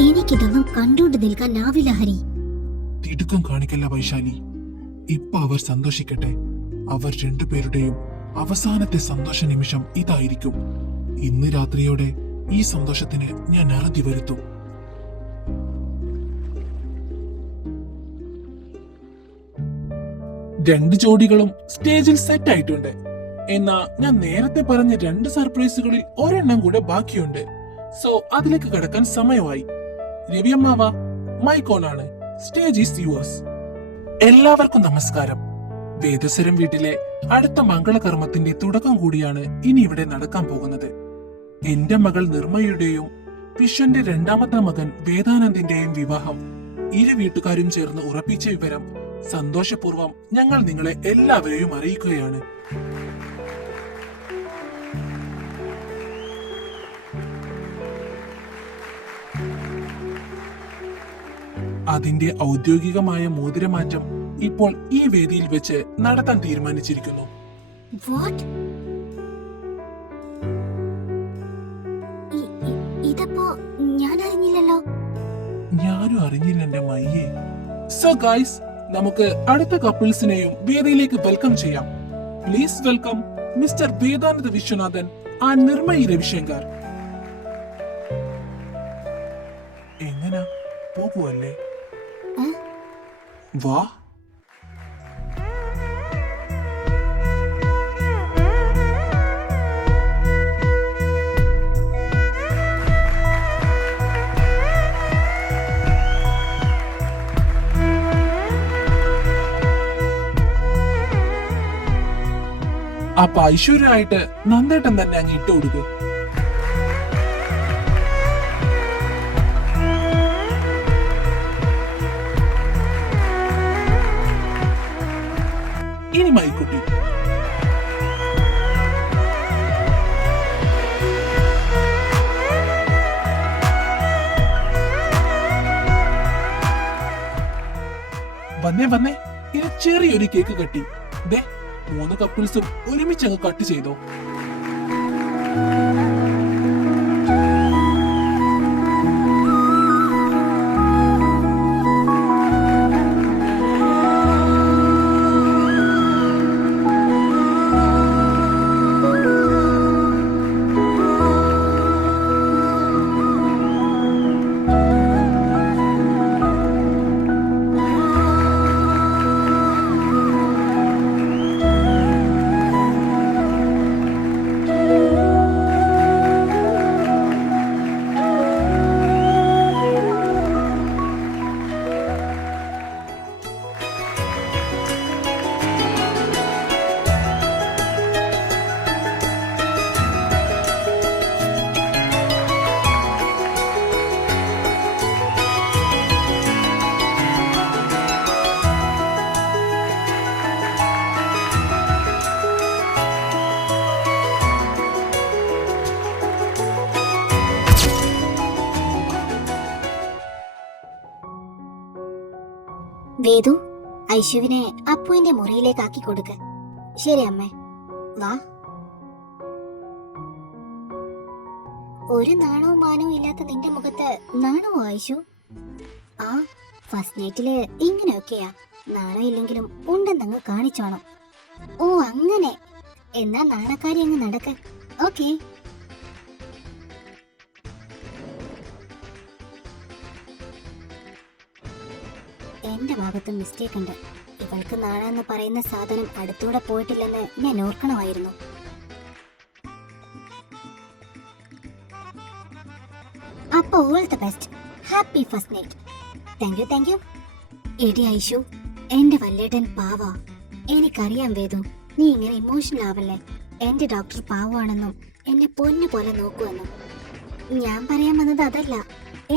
എനിക്കിതൊന്നും കണ്ടുകൊണ്ട് നിൽക്കാനാവില്ല ഹരി. തിടുക്കം കാണിക്കല്ല വൈശാലി. ഇപ്പൊ അവർ സന്തോഷിക്കട്ടെ. അവർ 2 പേരുടെയും അവസാനത്തെ സന്തോഷ നിമിഷം ഇതായിരിക്കും. ഇന്ന് രാത്രിയോടെ ഈ സന്തോഷത്തിന് ഞാൻ അറുതി വരുത്തും. രണ്ട് ജോഡികളും സ്റ്റേജിൽ സെറ്റ് ആയിട്ടുണ്ട്. എന്നാ ഞാൻ നേരത്തെ പറഞ്ഞ 2 സർപ്രൈസുകളിൽ ഒരെണ്ണം കൂടെ ബാക്കിയുണ്ട്. സോ അതിലേക്ക് കടക്കാൻ സമയമായി. രവിയമ്മാവ, മൈക്കോണാണ്. Stage is yours. എല്ലാവർക്കും നമസ്കാരം. വേദസരം വീട്ടിലെ അടുത്ത മംഗളകർമ്മത്തിന്റെ തുടക്കം കൂടിയാണ് ഇനി ഇവിടെ നടക്കാൻ പോകുന്നത്. എന്റെ മകൾ നിർമ്മയുടെയും വിശ്വന്റെ 2ാമത്തെ മകൻ വേദാനന്ദിന്റെയും വിവാഹം ഇരു വീട്ടുകാരും ചേർന്ന് ഉറപ്പിച്ച വിവരം സന്തോഷപൂർവ്വം ഞങ്ങൾ നിങ്ങളെ എല്ലാവരെയും അറിയിക്കുകയാണ്. അതിന്റെ ഔദ്യോഗികമായ മോതിരമാറ്റം ഇപ്പോൾ ഈ വേദിയിൽ വെച്ച് നടത്താൻ തീരുമാനിച്ചിരിക്കുന്നു. ഇതപ്പോ ഞാൻ അറിഞ്ഞില്ലല്ലോ. ഞാനും അറിഞ്ഞില്ല എന്റെ മയ്യേ. സോ ഗൈസ്, നമുക്ക് അടുത്ത കപ്പിൾസിനെയും വേദിയിലേക്ക് വെൽക്കം ചെയ്യാം. Please welcome mister Vedananda Viswanathan and Nirmayi Ravishankar. എങ്ങനാ, പോകുവല്ലേ? വാ. അപ്പൊ ഐശ്വര്യമായിട്ട് നന്ദേട്ടൻ തന്നെ അങ്ങ് ഇട്ട് കൊടുക്കുക. ഇനി മൈക്കുട്ടി. വന്നേ, ഇനി ചെറിയൊരു കേക്ക് കട്ടി. ദേ, 3 കപ്പിൾസും ഒരുമിച്ച് അങ്ങ് കട്ട് ചെയ്തോ. വേദു, ഐശുവിനെ അപ്പുവിന്റെ മുറിയിലേക്ക് ആക്കി കൊടുക്ക. ശരി അമ്മേ. വാ. ഒരു നാണവും മാനവും ഇല്ലാത്ത നിന്റെ മുഖത്ത് നാണമോ ഐശു? ആ, ഫസ്റ്റ് നൈറ്റില് ഇങ്ങനെയൊക്കെയാ. നാണം ഇല്ലെങ്കിലും ഉണ്ടെന്നങ്ങ് കാണിച്ചോണം. ഓ അങ്ങനെ. എന്നാ നാണക്കാരി അങ്ങ് നടക്ക. ഓക്കേ. എന്റെ ഭാഗത്ത് മിസ്റ്റേക്ക് ഉണ്ട്. ഇവൾക്ക് നാണെന്ന് പറയുന്ന സാധനം അടുത്തൂടെ പോയിട്ടില്ലെന്ന് ഞാൻ ഓർക്കണമായിരുന്നു. അപ്പൊ all the best. Happy first night. Thank you. എടി ഐഷു, എന്റെ വല്യേട്ടൻ പാവാ. എനിക്കറിയാം വേദു, നീ ഇങ്ങനെ ഇമോഷണൽ ആവല്ലേ. എന്റെ ഡോക്ടർ പാവാണെന്നും എന്നെ പൊന്നു പോലെ നോക്കുവെന്നും. ഞാൻ പറയാൻ വന്നത് അതല്ല.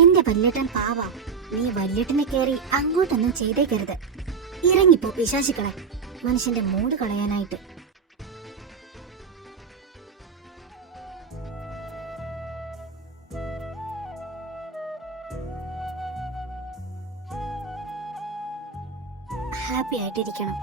എന്റെ വല്യേട്ടൻ പാവാ. നീ വല്യേട്ടനെ കയറി അങ്ങോട്ടൊന്നും ചെയ്തേക്കരുത്. ഇറങ്ങിപ്പോ പിശാചിക്കളെ, മനുഷ്യന്റെ മൂഡ് കളയാനായിട്ട്. ഹാപ്പി ആയിട്ടിരിക്കണം.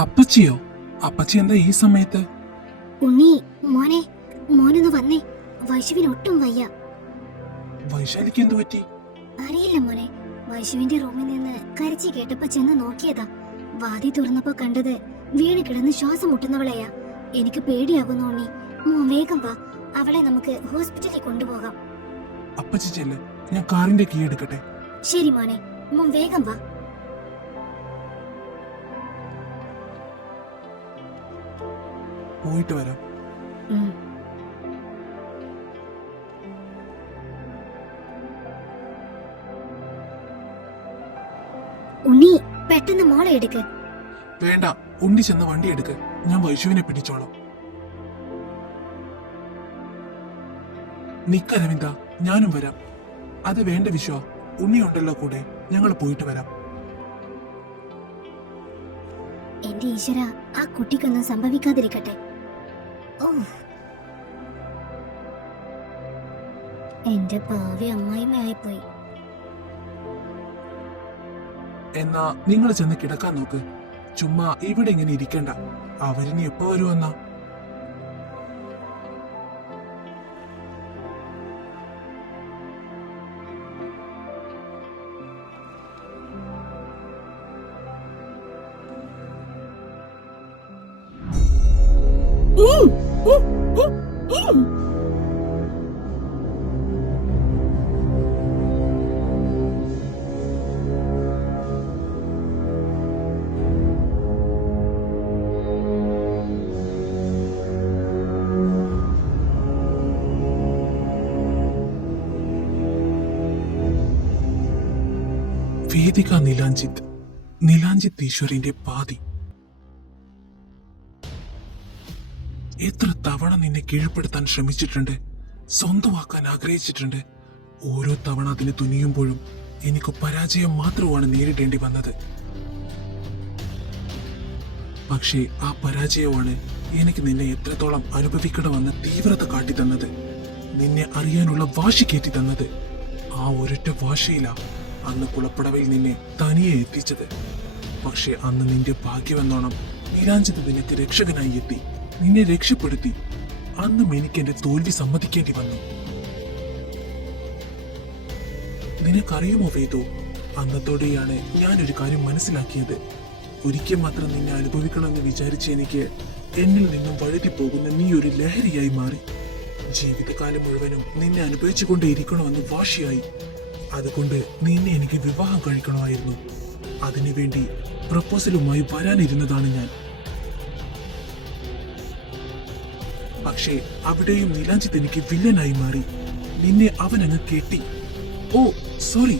അപ്പച്ചിയോ? അപ്പച്ചി എന്താ ഈ സമയത്ത്? ഉണ്ണി, മോനൊന്ന് വന്നേ. വൈശുവിന് ഒട്ടും വയ്യ. വൈശാലിക്ക് എന്തു പറ്റി? അറിയില്ല മോനെ. വൈശുവിന്റെ റൂമിൽ നിന്ന് കരച്ചി കേട്ടപ്പോ ചെന്ന് നോക്കിയതാ. വാതി തുറന്നപ്പോ കണ്ടത് വീണ് കിടന്ന് ശ്വാസം മുട്ടുന്നവളെയാ. എനിക്ക് പേടിയാകുന്നു ഉണ്ണി. മോൻ വേഗം വാ, അവളെ നമുക്ക് ഹോസ്പിറ്റലിൽ കൊണ്ടുപോകാം. അപ്പച്ചി ചെല്ല്, ഞാൻ കാറിന്റെ കീ എടുക്കട്ടെ. ശരി മോനെ, മോൻ വേഗം വാ. പോയിട്ട് വരാം. ഉണ്ണി, പെട്ടെന്ന് മോളെ എടുക്ക്. വേണ്ട, ഉണ്ണി ചെന്ന് വണ്ടി എടുക്ക്. ഞാൻ വൈശുവിനെ പിടിച്ചോളാം. നിക്ക രവിന്ദ, ഞാനും വരാം. അത് വേണ്ട വിശ്വ, ഉണ്ണി ഉണ്ടല്ലോ കൂടെ. ഞങ്ങൾ പോയിട്ട് വരാം. എന്റെ ഈശ്വര, ആ കുട്ടിക്കൊന്നും സംഭവിക്കാതിരിക്കട്ടെ. ഓ, എന്റെ പാവി അമ്മായിമ്മയായിപ്പോയി. എന്നാ നിങ്ങൾ ചെന്ന് കിടക്കാൻ നോക്ക്. ചുമ്മാ ഇവിടെ ഇങ്ങനെ ഇരിക്കണ്ട. അവരിനി എപ്പോ വരുമെന്നാ? വേദിക നീലാഞ്ജിത്ത് ഈശ്വറിന്റെ പാതി. എത്ര തവണ നിന്നെ കീഴ്പ്പെടുത്താൻ ശ്രമിച്ചിട്ടുണ്ട്, സ്വന്തമാക്കാൻ ആഗ്രഹിച്ചിട്ടുണ്ട്. ഓരോ തവണ അതിന് തുനിയുമ്പോഴും എനിക്ക് പരാജയം മാത്രമാണ് നേരിടേണ്ടി വന്നത്. പക്ഷേ ആ പരാജയമാണ് എനിക്ക് നിന്നെ എത്രത്തോളം അനുഭവിക്കണമെന്ന് തീവ്രത കാട്ടിത്തന്നത്, നിന്നെ അറിയാനുള്ള വാശി കയറ്റി തന്നത്. ആ ഒരൊറ്റ വാശിയിലാ അന്ന് കുളപ്പടവയിൽ നിന്നെ തനിയെ എത്തിച്ചത്. പക്ഷെ അന്ന് നിന്റെ ഭാഗ്യമെന്നോണം നീലാഞ്ജിത്ത് നിനക്ക് രക്ഷകനായി എത്തി, നിന്നെ രക്ഷപ്പെടുത്തി. അന്നും എനിക്ക് എന്റെ തോൽവി സമ്മതിക്കേണ്ടി വന്നു. നിനക്കറിയുമോ വേദു, അന്നത്തോടെയാണ് ഞാനൊരു കാര്യം മനസ്സിലാക്കിയത്. ഒരിക്കൽ മാത്രം നിന്നെ അനുഭവിക്കണമെന്ന് വിചാരിച്ച എനിക്ക് എന്നിൽ നിന്നും വഴുതി പോകുന്ന നീ ഒരു ലഹരിയായി മാറി. ജീവിതകാലം മുഴുവനും നിന്നെ അനുഭവിച്ചുകൊണ്ടേയിരിക്കണമെന്ന് വാശിയായി. അതുകൊണ്ട് നിന്നെ എനിക്ക് വിവാഹം കഴിക്കണമായിരുന്നു. അതിനുവേണ്ടി പ്രപ്പോസലുമായി വരാനിരുന്നതാണ് ഞാൻ. പക്ഷേ അവിടെയും നീലാഞ്ജിത്ത് എനിക്ക് വില്ലനായി മാറി. നിന്നെ അവനങ്ങ് കെട്ടി. ഓ സോറി,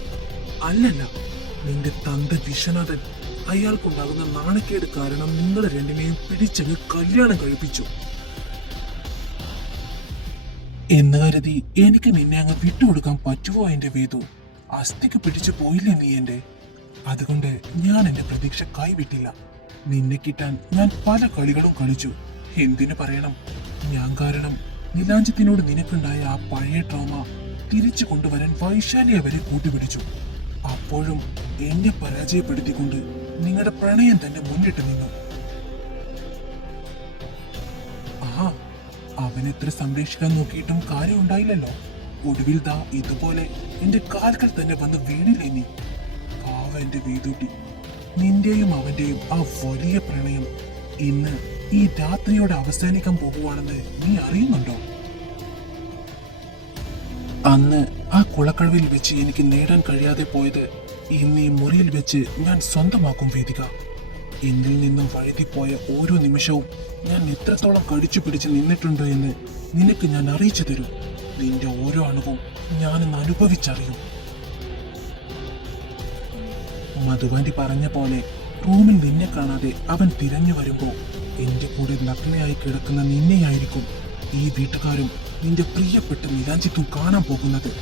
അല്ലല്ല, നിന്റെ തന്ത വിശ്വനാഥൻ അയാൾക്കുണ്ടാകുന്ന നാണക്കേട് കാരണം നിങ്ങളെ രണ്ടിനെയും പിടിച്ചങ്ങ് കല്യാണം കഴിപ്പിച്ചു. എന്ന് കരുതി എനിക്ക് നിന്നെ അങ്ങ് വിട്ടുകൊടുക്കാൻ പറ്റുമോ എന്റെ വേദു? അസ്ഥിക്ക് പിടിച്ചു പോയില്ലേ നീ എന്റെ? അതുകൊണ്ട് ഞാൻ എന്റെ പ്രതീക്ഷ കൈവിട്ടില്ല. നിന്നെ കിട്ടാൻ ഞാൻ പല കളികളും കളിച്ചു. എന്തിനു പറയണം, ഞാൻ കാരണം നിലാഞ്ചത്തിനോട് നിനക്കുണ്ടായ ആ പഴയ ട്രോമ തിരിച്ചു കൊണ്ടുവരാൻ വൈശാലിയെ വരെ കൂട്ടുപിടിച്ചു. അപ്പോഴും എന്നെ പരാജയപ്പെടുത്തിക്കൊണ്ട് നിങ്ങളുടെ പ്രണയം തന്നെ മുന്നിട്ട് നിന്നു. ആ അവനെത്ര സംരക്ഷിക്കാൻ നോക്കിയിട്ടും കാര്യം ഉണ്ടായില്ലല്ലോ. ഒടുവിൽ ദാ ഇതുപോലെ എന്റെ കാൽക്കൽ തന്നെ വന്ന് വീണില്ലേ നീ? പാവ എന്റെ വീതൂട്ടി. നിന്റെയും അവന്റെയും ആ വലിയ പ്രണയം ഇന്ന് ഈ രാത്രിയോടെ അവസാനിക്കാൻ പോകുവാണെന്ന് നീ അറിയുന്നുണ്ടോ? അന്ന് ആ കുളക്കടവിൽ വെച്ച് എനിക്ക് നേടാൻ കഴിയാതെ പോയത് ഇന്ന് ഈ മുറിയിൽ വെച്ച് ഞാൻ സ്വന്തമാക്കും വേദിക. എന്നിൽ നിന്നും വഴുതിപ്പോയ ഓരോ നിമിഷവും ഞാൻ എത്രത്തോളം കടിച്ചു പിടിച്ച് നിന്നിട്ടുണ്ട് എന്ന് നിനക്ക് ഞാൻ അറിയിച്ചു തരും. നിന്റെ ഓരോ അണുവും ഞാനെന്ന് അനുഭവിച്ചറിയും. മധുവാന്റി പറഞ്ഞ പോലെ റൂമിൽ നിന്നെ കാണാതെ അവൻ തിരഞ്ഞു വരുമ്പോ എന്റെ കൂടെ നഗ്നയായി കിടക്കുന്ന നിന്നെയായിരിക്കും ഈ വീട്ടുകാരും നിന്റെ പ്രിയപ്പെട്ട നിലാഞ്ചിത്തും കാണാൻ പോകുന്നത്.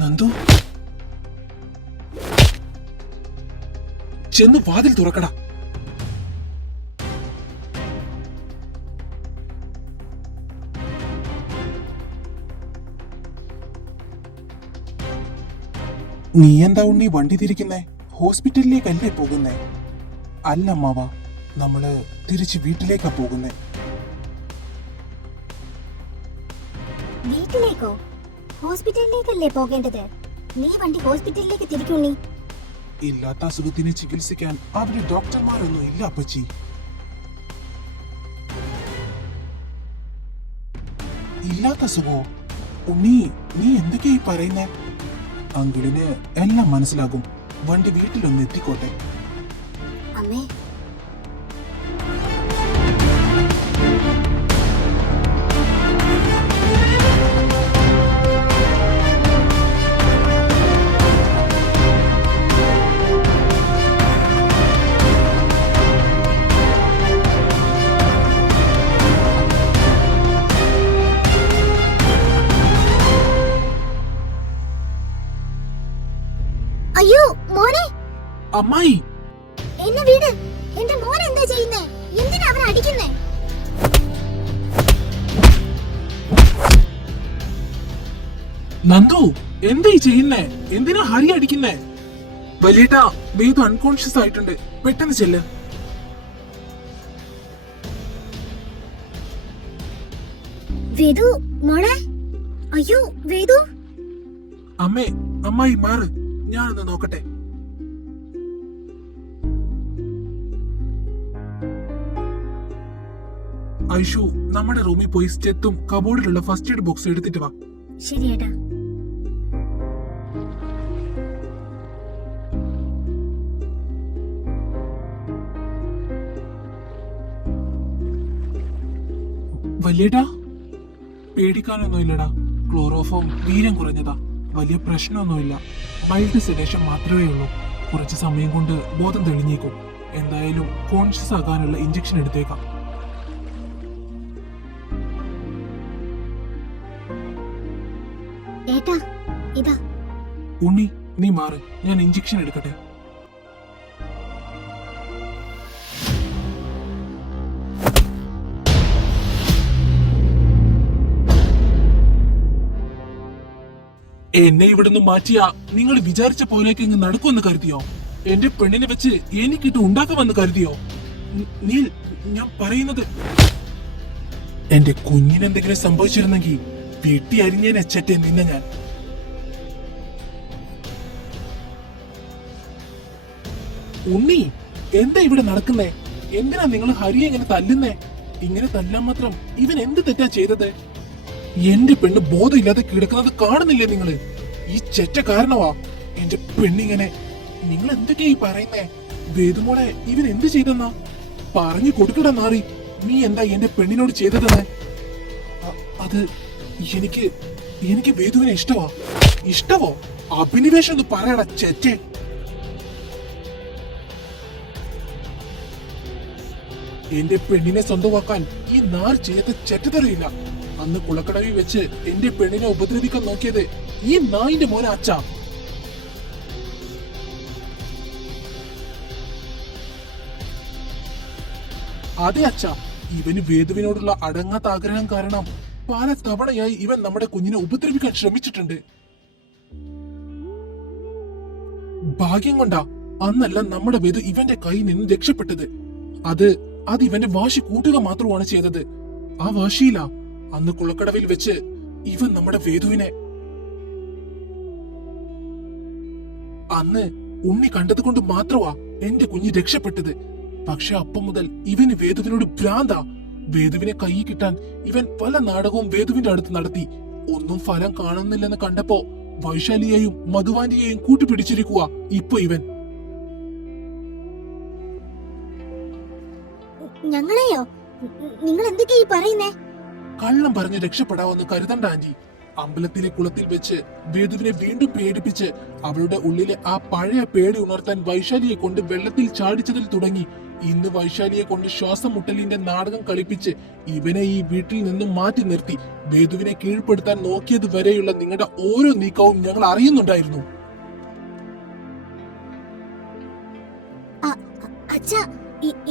നന്ദു, ചെന്ന് വാതിൽ തുറക്കടാ. നീ എന്താ ഉണ്ണി വണ്ടി തിരിക്കുന്നേ? ഹോസ്പിറ്റലിലേക്കല്ലേ പോകുന്നേ? അല്ല അമ്മാവ, നമ്മള് തിരിച്ച് വീട്ടിലേക്കാ പോകുന്നേ. വീട്ടിലേക്കോ? ഹോസ്പിറ്റലിലേക്കല്ലേ പോകേണ്ടത്? നീ വണ്ടി ഹോസ്പിറ്റലിലേക്ക് തിരിക്കുണ്ണി. ഇല്ലാത്ത അസുഖത്തിനെ ചികിത്സിക്കാൻ അവിടെ ഡോക്ടർമാരൊന്നും ഇല്ല അപ്പച്ചി. ഇല്ലാത്ത അസുഖോ? ഉണ്ണി, നീ എന്തൊക്കെയായി പറയുന്നേ? അങ്കിളിന് എല്ലാം മനസ്സിലാകും. വണ്ടി വീട്ടിലൊന്ന് എത്തിക്കോട്ടെ. അമ്മേ, അയ്യോ മോനെ, അമ്മായി, എന്നെ വീട്. എന്റെ മോൻ എന്താ ചെയ്യുന്നേ? എന്തിനാ അവൻ അടിക്കുന്നേ? നന്ദു, എന്താ ഈ ചെയ്യുന്നേ? എന്തിനാ ഹരി അടിക്കുന്നേ? വലിയേട്ടാ, വേദു അൺകോൺഷ്യസ് ആയിട്ടുണ്ട്, പെട്ടെന്ന് ചെല്ല്. വേദു മോളെ. അയ്യോ വേദു. അമ്മേ, അമ്മായി മാറ്, ഞാനൊന്ന് നോക്കട്ടെ. ഐഷു, നമ്മുടെ റൂമിൽ പോയി സ്റ്റെത്തും കബോർഡിലുള്ള ഫസ്റ്റ് എയ്ഡ് ബോക്സ് എടുത്തിട്ട് വാ. ശരിയേട്ടാ. വലിയേട്ടാ, പേടിക്കാനൊന്നുമില്ലടാ. ക്ലോറോഫോം വീര്യം കുറഞ്ഞതാ, വലിയ പ്രശ്നമൊന്നുമില്ല. മൈൽഡ് സെഡേഷൻ മാത്രമേ ഉള്ളൂ. കുറച്ച് സമയം കൊണ്ട് ബോധം തെളിഞ്ഞേക്കും. എന്തായാലും കോൺഷ്യസ് ആകാനുള്ള ഇഞ്ചക്ഷൻ എടുത്തേക്കാം. ഏട്ടാ ഇതാ. ഉണ്ണി, നീ മാറ്, ഞാൻ ഇഞ്ചക്ഷൻ എടുക്കട്ടെ. എന്നെ ഇവിടുന്ന് മാറ്റിയാ നിങ്ങൾ വിചാരിച്ച പോലേക്ക് ഇങ്ങ് നടക്കുമെന്ന് കരുതിയോ? എന്റെ പെണ്ണിനെ വെച്ച് എനിക്കിട്ട് ഉണ്ടാക്കുമെന്ന് കരുതിയോ? നീ, ഞാൻ പറയുന്നത്, എന്റെ കുഞ്ഞിനെന്തെങ്കിലും സംഭവിച്ചിരുന്നെങ്കിൽ വെട്ടി അരിഞ്ഞേനെ അച്ചട്ടെ നിന്നെ ഞാൻ. ഉണ്ണി, എന്താ ഇവിടെ നടക്കുന്നേ? എന്തിനാ നിങ്ങൾ ഹരിയെ ഇങ്ങനെ തല്ലുന്നേ? ഇങ്ങനെ തല്ലാൻ മാത്രം ഇവൻ എന്ത് തെറ്റാ ചെയ്തത്? എന്റെ പെണ്ണ് ബോധമില്ലാതെ കിടക്കുന്നത് കാണുന്നില്ലേ നിങ്ങള്? ഈ ചെറ്റ കാരണമാ എന്റെ പെണ്ണിങ്ങനെ. നിങ്ങൾ എന്തൊക്കെയാ ഈ പറയുന്നേ? വേദുമോളെ ഇവൻ എന്ത് ചെയ്തെന്നാ? പറഞ്ഞു കൊടുക്കടാ നാറി, നീ എന്താ എന്റെ പെണ്ണിനോട് ചെയ്തതെന്ന്? അത് എനിക്ക് എനിക്ക് വേദുവിനെ ഇഷ്ടവോ അഭിനിവേശം ഒന്ന് പറയടാ ചേച്ചേ. എന്റെ പെണ്ണിനെ സ്വന്തമാക്കാൻ ഈ നാർ ചെയ്യാത്ത ചെറ്റതറിയില്ല. അന്ന് കുളക്കടവിൽ വെച്ച് എന്റെ പെണ്ണിനെ ഉപദ്രവിക്കാൻ നോക്കിയത് ഈ നായിന്റെ മോനെ അച്ഛാ. അതെ അച്ഛാ, ഇവന് വേദുവിനോടുള്ള അടങ്ങാത്ത ആഗ്രഹം കാരണം പല തവണയായി ഇവൻ നമ്മുടെ കുഞ്ഞിനെ ഉപദ്രവിക്കാൻ ശ്രമിച്ചിട്ടുണ്ട്. ഭാഗ്യം കൊണ്ടാ അന്നല്ല നമ്മുടെ വേദു ഇവന്റെ കയ്യിൽ നിന്ന് രക്ഷപ്പെട്ടത്. അത് ഇവന്റെ വാശി കൂട്ടുക മാത്രമാണ് ചെയ്തത്. ആ വാശിയില അന്ന് കുളക്കടവിൽ വെച്ച് ഇവൻ നമ്മുടെ വേദുവിനെ അന്ന് ഉണ്ണി കണ്ടത് കൊണ്ട് മാത്രമാ എന്റെ കുഞ്ഞ് രക്ഷപ്പെട്ടത്. പക്ഷെ അപ്പം മുതൽ ഇവന് വേദുവിനോട് ഭ്രാന്താ. വേദുവിനെ കൈ കിട്ടാൻ ഇവൻ പല നാടകവും വേദുവിന്റെ അടുത്ത് നടത്തി. ഒന്നും ഫലം കാണുന്നില്ലെന്ന് കണ്ടപ്പോ വൈശാലിയെയും മധുവാന്റിയെയും കൂട്ടിപ്പിടിച്ചിരിക്കുക ഇപ്പൊ ഇവൻ. ഞങ്ങളെയോ? നിങ്ങൾ എന്തൊക്കെയാ പറയുന്നേ? കള്ളം പറഞ്ഞ് രക്ഷപ്പെടാമെന്ന് കരുതണ്ട ആന്റി. അമ്പലത്തിലെ കുളത്തിൽ വെച്ച് വേദുവിനെ വീണ്ടും പേടിപ്പിച്ച് അവളുടെ ഉള്ളിലെ ആ പഴയ പേടി ഉണർത്താൻ വൈശാലിയെ കൊണ്ട് വെള്ളത്തിൽ ചാടിച്ചതിൽ തുടങ്ങി ഇന്ന് വൈശാലിയെ കൊണ്ട് ശ്വാസം മുട്ടലിന്റെ നാടകം കളിപ്പിച്ച് ഇവനെ ഈ വീട്ടിൽ നിന്നും മാറ്റി നിർത്തി വേദുവിനെ കീഴ്പ്പെടുത്താൻ നോക്കിയത് വരെയുള്ള നിങ്ങളുടെ ഓരോ നീക്കവും ഞങ്ങൾ അറിയുന്നുണ്ടായിരുന്നു.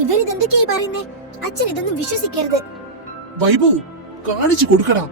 ഇവരിതെന്തൊക്കെയായി പറയുന്നേ? അച്ഛൻ ഇതൊന്നും വിശ്വസിക്കരുത്. വൈഭു കാണിച്ചു കൊടുക്കടാ.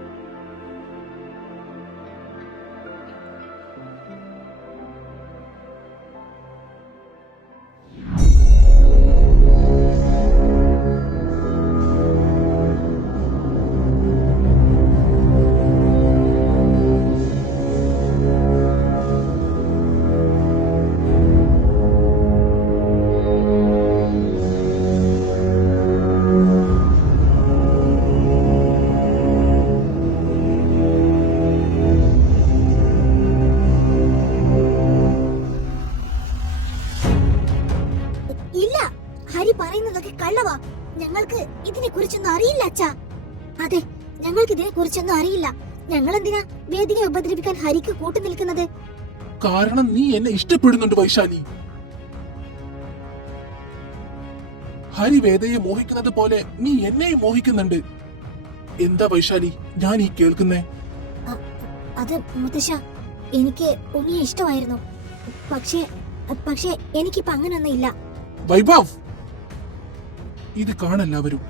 ഞങ്ങൾക്ക് ഇതിനെ കുറിച്ചൊന്നും അറിയില്ല അച്ഛാ. അതെ, ഞങ്ങൾക്ക് ഇതിനെ കുറിച്ചൊന്നും അറിയില്ല. ഞങ്ങൾ എന്തിനാ വേദിയെ ഉപദ്രവിക്കാൻ ഹരിക്ക് കൂട്ടു നിൽക്കുന്നത്? കാരണം നീ എന്നെ ഇഷ്ടപ്പെടുന്നുണ്ട് വൈശാലി. ഹരി വേദയെ മോഹിക്കുന്നത് പോലെ നീ എന്നെയും മോഹിക്കുന്നുണ്ട്. എന്താ വൈശാലി ഞാൻ ഈ കേൾക്കുന്നേ? അത് മുത്തശ്ശ, എനിക്ക് ഉണ്ണിയെ ഇഷ്ടമായിരുന്നു. പക്ഷേ എനിക്കിപ്പോ അങ്ങനൊന്നും ഇല്ല. വൈഭവ്, ഇത് കാണല്ലാവരും.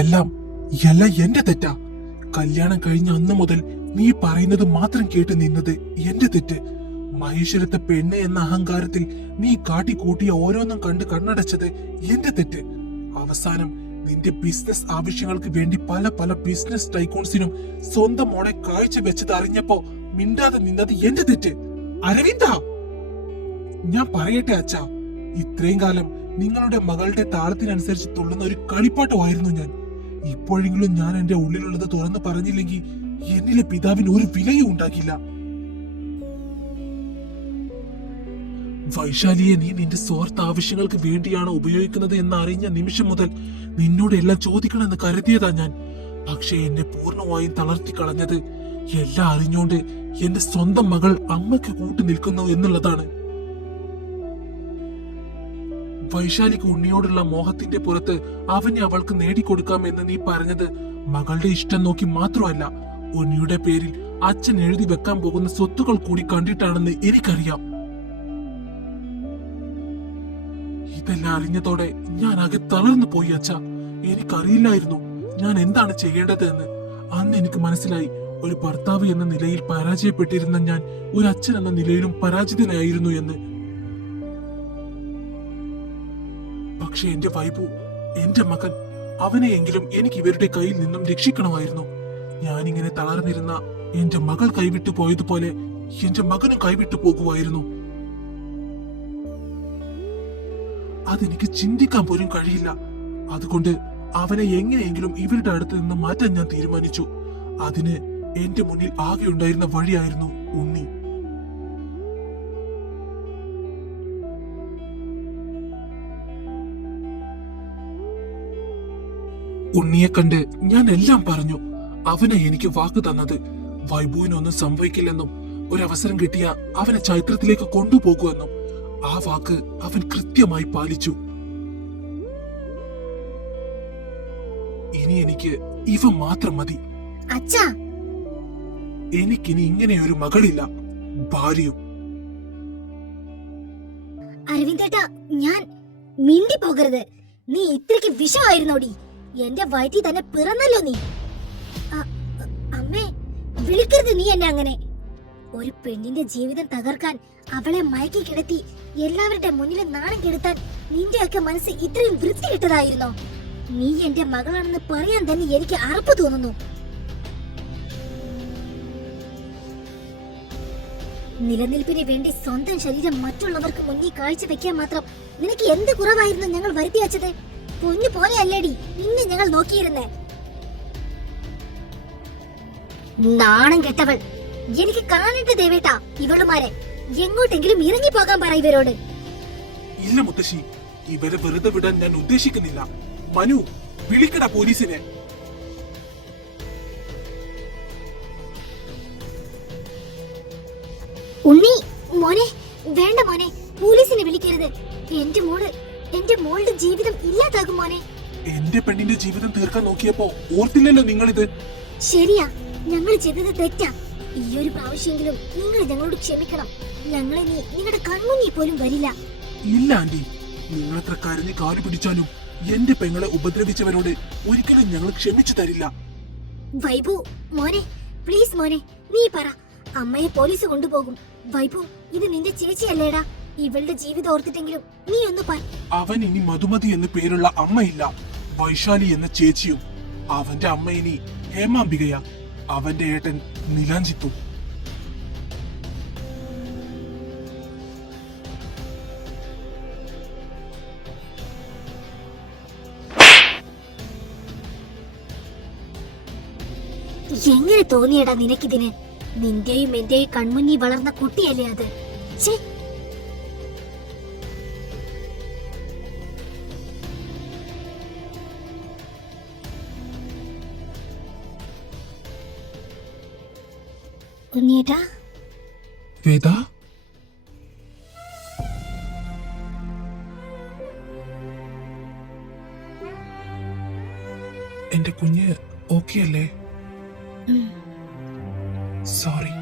എല്ലാം എന്റെ തെറ്റാ. കല്യാണം കഴിഞ്ഞ അന്ന് മുതൽ നീ പറയുന്നത് മാത്രം കേട്ട് നിന്നത് എന്റെ തെറ്റ്. മഹേശ്വരത്തെ പെണ്ണ് എന്ന അഹങ്കാരത്തിൽ നീ കാട്ടിക്കൂട്ടിയ ഓരോന്നും കണ്ട് കണ്ണടച്ചത് എന്റെ തെറ്റ്. അവസാനം നിന്റെ ബിസിനസ് ആവശ്യങ്ങൾക്ക് വേണ്ടി പല പല ബിസിനസ് ടൈക്കൂൺസിനും സ്വന്തം മോളെ കാഴ്ച വെച്ചത് അറിഞ്ഞപ്പോ മിണ്ടാതെ നിന്നത് എന്റെ തെറ്റ്. അരവിന്ദ, ഞാൻ പറയട്ടെ അച്ഛാ, ഇത്രയും കാലം നിങ്ങളുടെ മകളുടെ താളത്തിനനുസരിച്ച് തുള്ളുന്ന ഒരു കളിപ്പാട്ടമായിരുന്നു ഞാൻ. ഇപ്പോഴെങ്കിലും ഞാൻ എന്റെ ഉള്ളിലുള്ളത് തുറന്നു പറഞ്ഞില്ലെങ്കിൽ എന്നിലെ പിതാവിന് ഒരു വിലയും ഉണ്ടാക്കില്ല. വൈശാലിയെ നീ നിന്റെ സ്വാർത്ഥ ആവശ്യങ്ങൾക്ക് വേണ്ടിയാണ് ഉപയോഗിക്കുന്നത് എന്ന് അറിഞ്ഞ നിമിഷം മുതൽ നിന്നോട് എല്ലാം ചോദിക്കണമെന്ന് കരുതിയതാ ഞാൻ. പക്ഷെ എന്നെ പൂർണ്ണമായും തളർത്തി കളഞ്ഞത് എല്ലാം അറിഞ്ഞോണ്ട് എന്റെ സ്വന്തം മകൾ അമ്മയ്ക്ക് കൂട്ടു നിൽക്കുന്നു എന്നുള്ളതാണ്. വൈശാലിക്ക് ഉണ്ണിയോടുള്ള മോഹത്തിന്റെ പുറത്ത് അവനെ അവൾക്ക് നേടിക്കൊടുക്കാം എന്ന് നീ പറഞ്ഞത് മകളുടെ ഇഷ്ടം നോക്കി മാത്രമല്ല, ഉണ്ണിയുടെ പേരിൽ അച്ഛൻ എഴുതി വെക്കാൻ പോകുന്ന സ്വത്തുക്കൾ കൂടി കണ്ടിട്ടാണെന്ന് എനിക്കറിയാം. ഇതെല്ലാം അറിഞ്ഞതോടെ ഞാൻ ആകെ തളർന്നു പോയി അച്ഛ. എനിക്കറിയില്ലായിരുന്നു ഞാൻ എന്താണ് ചെയ്യേണ്ടത് എന്ന്. അന്ന് എനിക്ക് മനസ്സിലായി, ഒരു ഭർത്താവ് എന്ന നിലയിൽ പരാജയപ്പെട്ടിരുന്ന ഞാൻ ഒരു അച്ഛൻ എന്ന നിലയിലും പരാജിതനായിരുന്നു എന്ന്. പക്ഷെ എന്റെ വൈബു, എന്റെ മകൻ, അവനെയെങ്കിലും എനിക്ക് ഇവരുടെ കയ്യിൽ നിന്നും രക്ഷിക്കണമായിരുന്നു. ഞാനിങ്ങനെ തളർന്നിരുന്ന എന്റെ മകൾ കൈവിട്ടു പോയതുപോലെ എന്റെ മകനും കൈവിട്ടു പോകുമായിരുന്നു. അതെനിക്ക് ചിന്തിക്കാൻ പോലും കഴിയില്ല. അതുകൊണ്ട് അവനെ എങ്ങനെയെങ്കിലും ഇവരുടെ അടുത്ത് നിന്ന് മാറ്റാൻ ഞാൻ തീരുമാനിച്ചു. അതിന് എന്റെ മുന്നിൽ ആകെ ഉണ്ടായിരുന്ന വഴിയായിരുന്നു ഉണ്ണി. ഉണ്ണിയെ കണ്ട് ഞാൻ എല്ലാം പറഞ്ഞു. അവനെ എനിക്ക് വാക്ക് തന്നത് വൈഭുവിനൊന്നും സംഭവിക്കില്ലെന്നും ഒരവസരം കിട്ടിയ അവനെ ചൈത്രത്തിലേക്ക് കൊണ്ടുപോകുമെന്നും. ആ വാക്ക് അവൻ കൃത്യമായി പാലിച്ചു. ഇനി എനിക്ക് ഇവ മാത്രം മതി. അച്ഛാ, എനിക്കിനി ഇങ്ങനെയൊരു മകളില്ല, ഭാര്യയും. അരവിന്ദേട്ടാ, ഞാൻ മിണ്ടി പോകരുത്. നീ ഇത്രയ്ക്ക് വിഷമായിരുന്നോടി. എന്റെ വയറ്റിൽ തന്നെ പിറന്നല്ലോ നീ. അമ്മേ, വിളിക്കരുത് നീ എന്നെ അങ്ങനെ. ഒരു പെണ്ണിന്റെ ജീവിതം തകർക്കാൻ, അവളെ മയക്കി കിടത്തി എല്ലാവരുടെ മുന്നിൽ നാണം കെടുത്താൻ നിന്റെയൊക്കെ മനസ്സ് ഇത്രയും വൃത്തികെട്ടതായിരുന്നോ? നീ എന്റെ മകളാണെന്ന് പറയാൻ തന്നെ എനിക്ക് അറപ്പ് തോന്നുന്നു. നിലനിൽപ്പിന് വേണ്ടി സ്വന്തം ശരീരം മറ്റുള്ളവർക്ക് മുന്നിൽ കാഴ്ചവെക്കാൻ മാത്രം നിനക്ക് എന്ത് കുറവായിരുന്നു ഞങ്ങൾ വരുത്തി വെച്ചത്? പൊന്നു പോലെ അല്ലേടി നിന്നെ ഞങ്ങൾ നോക്കിയിരുന്നേ. നാണം കെട്ടവൾ. എനിക്ക് കാണട്ടെ ദേവേട്ടാ ഇവളുമാരെ. എങ്ങോട്ടെങ്കിലും ഇറങ്ങി പോകാൻ പറ ഇവരോട്. ഇല്ല മുത്തശ്ശി, ഇവരെ വെറുതെ വിടാൻ ഞാൻ ഉദ്ദേശിക്കുന്നില്ല. മനു, വിളിക്കട പോലീസിനെ. ഉണ്ണി മോനെ, വേണ്ട മോനെ, പോലീസിനെ വിളിക്കരുത്. എന്റെ മോളുടെ ജീവിതം ഇല്ലാതാകും മോനെ. എന്റെ പെണ്ണിന്റെ ജീവിതം തീർക്കാൻ നോക്കിയപ്പോ ഓർത്തില്ലല്ലോ നിങ്ങളിത്. ശരിയാ, ഞങ്ങൾ ചെയ്തത് തെറ്റാ. ഈ ഒരു പ്രാവശ്യമെങ്കിലും നിങ്ങൾ ഞങ്ങളോട് ക്ഷമിക്കണം. ഞങ്ങളെ നീ നിങ്ങളുടെ കൺമുന്നിൽ പോലും വരില്ല. ഇല്ല ആന്റി, നിങ്ങളെത്ര കരഞ്ഞ് കാലു പിടിച്ചാലും എന്റെ പെങ്ങളെ ഉപദ്രവിച്ചവരോട് ഒരിക്കലും ഞങ്ങൾ ക്ഷമിച്ചു തരില്ല. വൈഭു മോനെ, പ്ലീസ് മോനെ, നീ പറ. അമ്മയെ പോലീസ് കൊണ്ടുപോകും. വൈഭു, ഇത് നിന്റെ ചേച്ചിയല്ലേടാ. ഇവളുടെ ജീവിതം ഓർത്തിട്ടെങ്കിലും നീ ഒന്ന് പറ. അവൻ ഇനി മധുമതി എന്ന് പേരുള്ള അമ്മയില്ല, വൈശാലി എന്ന ചേച്ചിയും. അവന്റെ അമ്മ ഇനി ഹേമാംബികയാ, അവന്റെ ഏട്ടൻ നിലാഞ്ചിത്തു. എങ്ങനെ തോന്നിയടാ നിനക്കിതിന്? നിന്റെയും എന്റെയും കൺമുന്നിൽ വളർന്ന കുട്ടിയല്ലേ അത്. ഛേ, ഉണ്ണിയേട്ടാ, വേദ, എന്റെ കുഞ്ഞ് ഓക്കെ അല്ലേ? സോറി.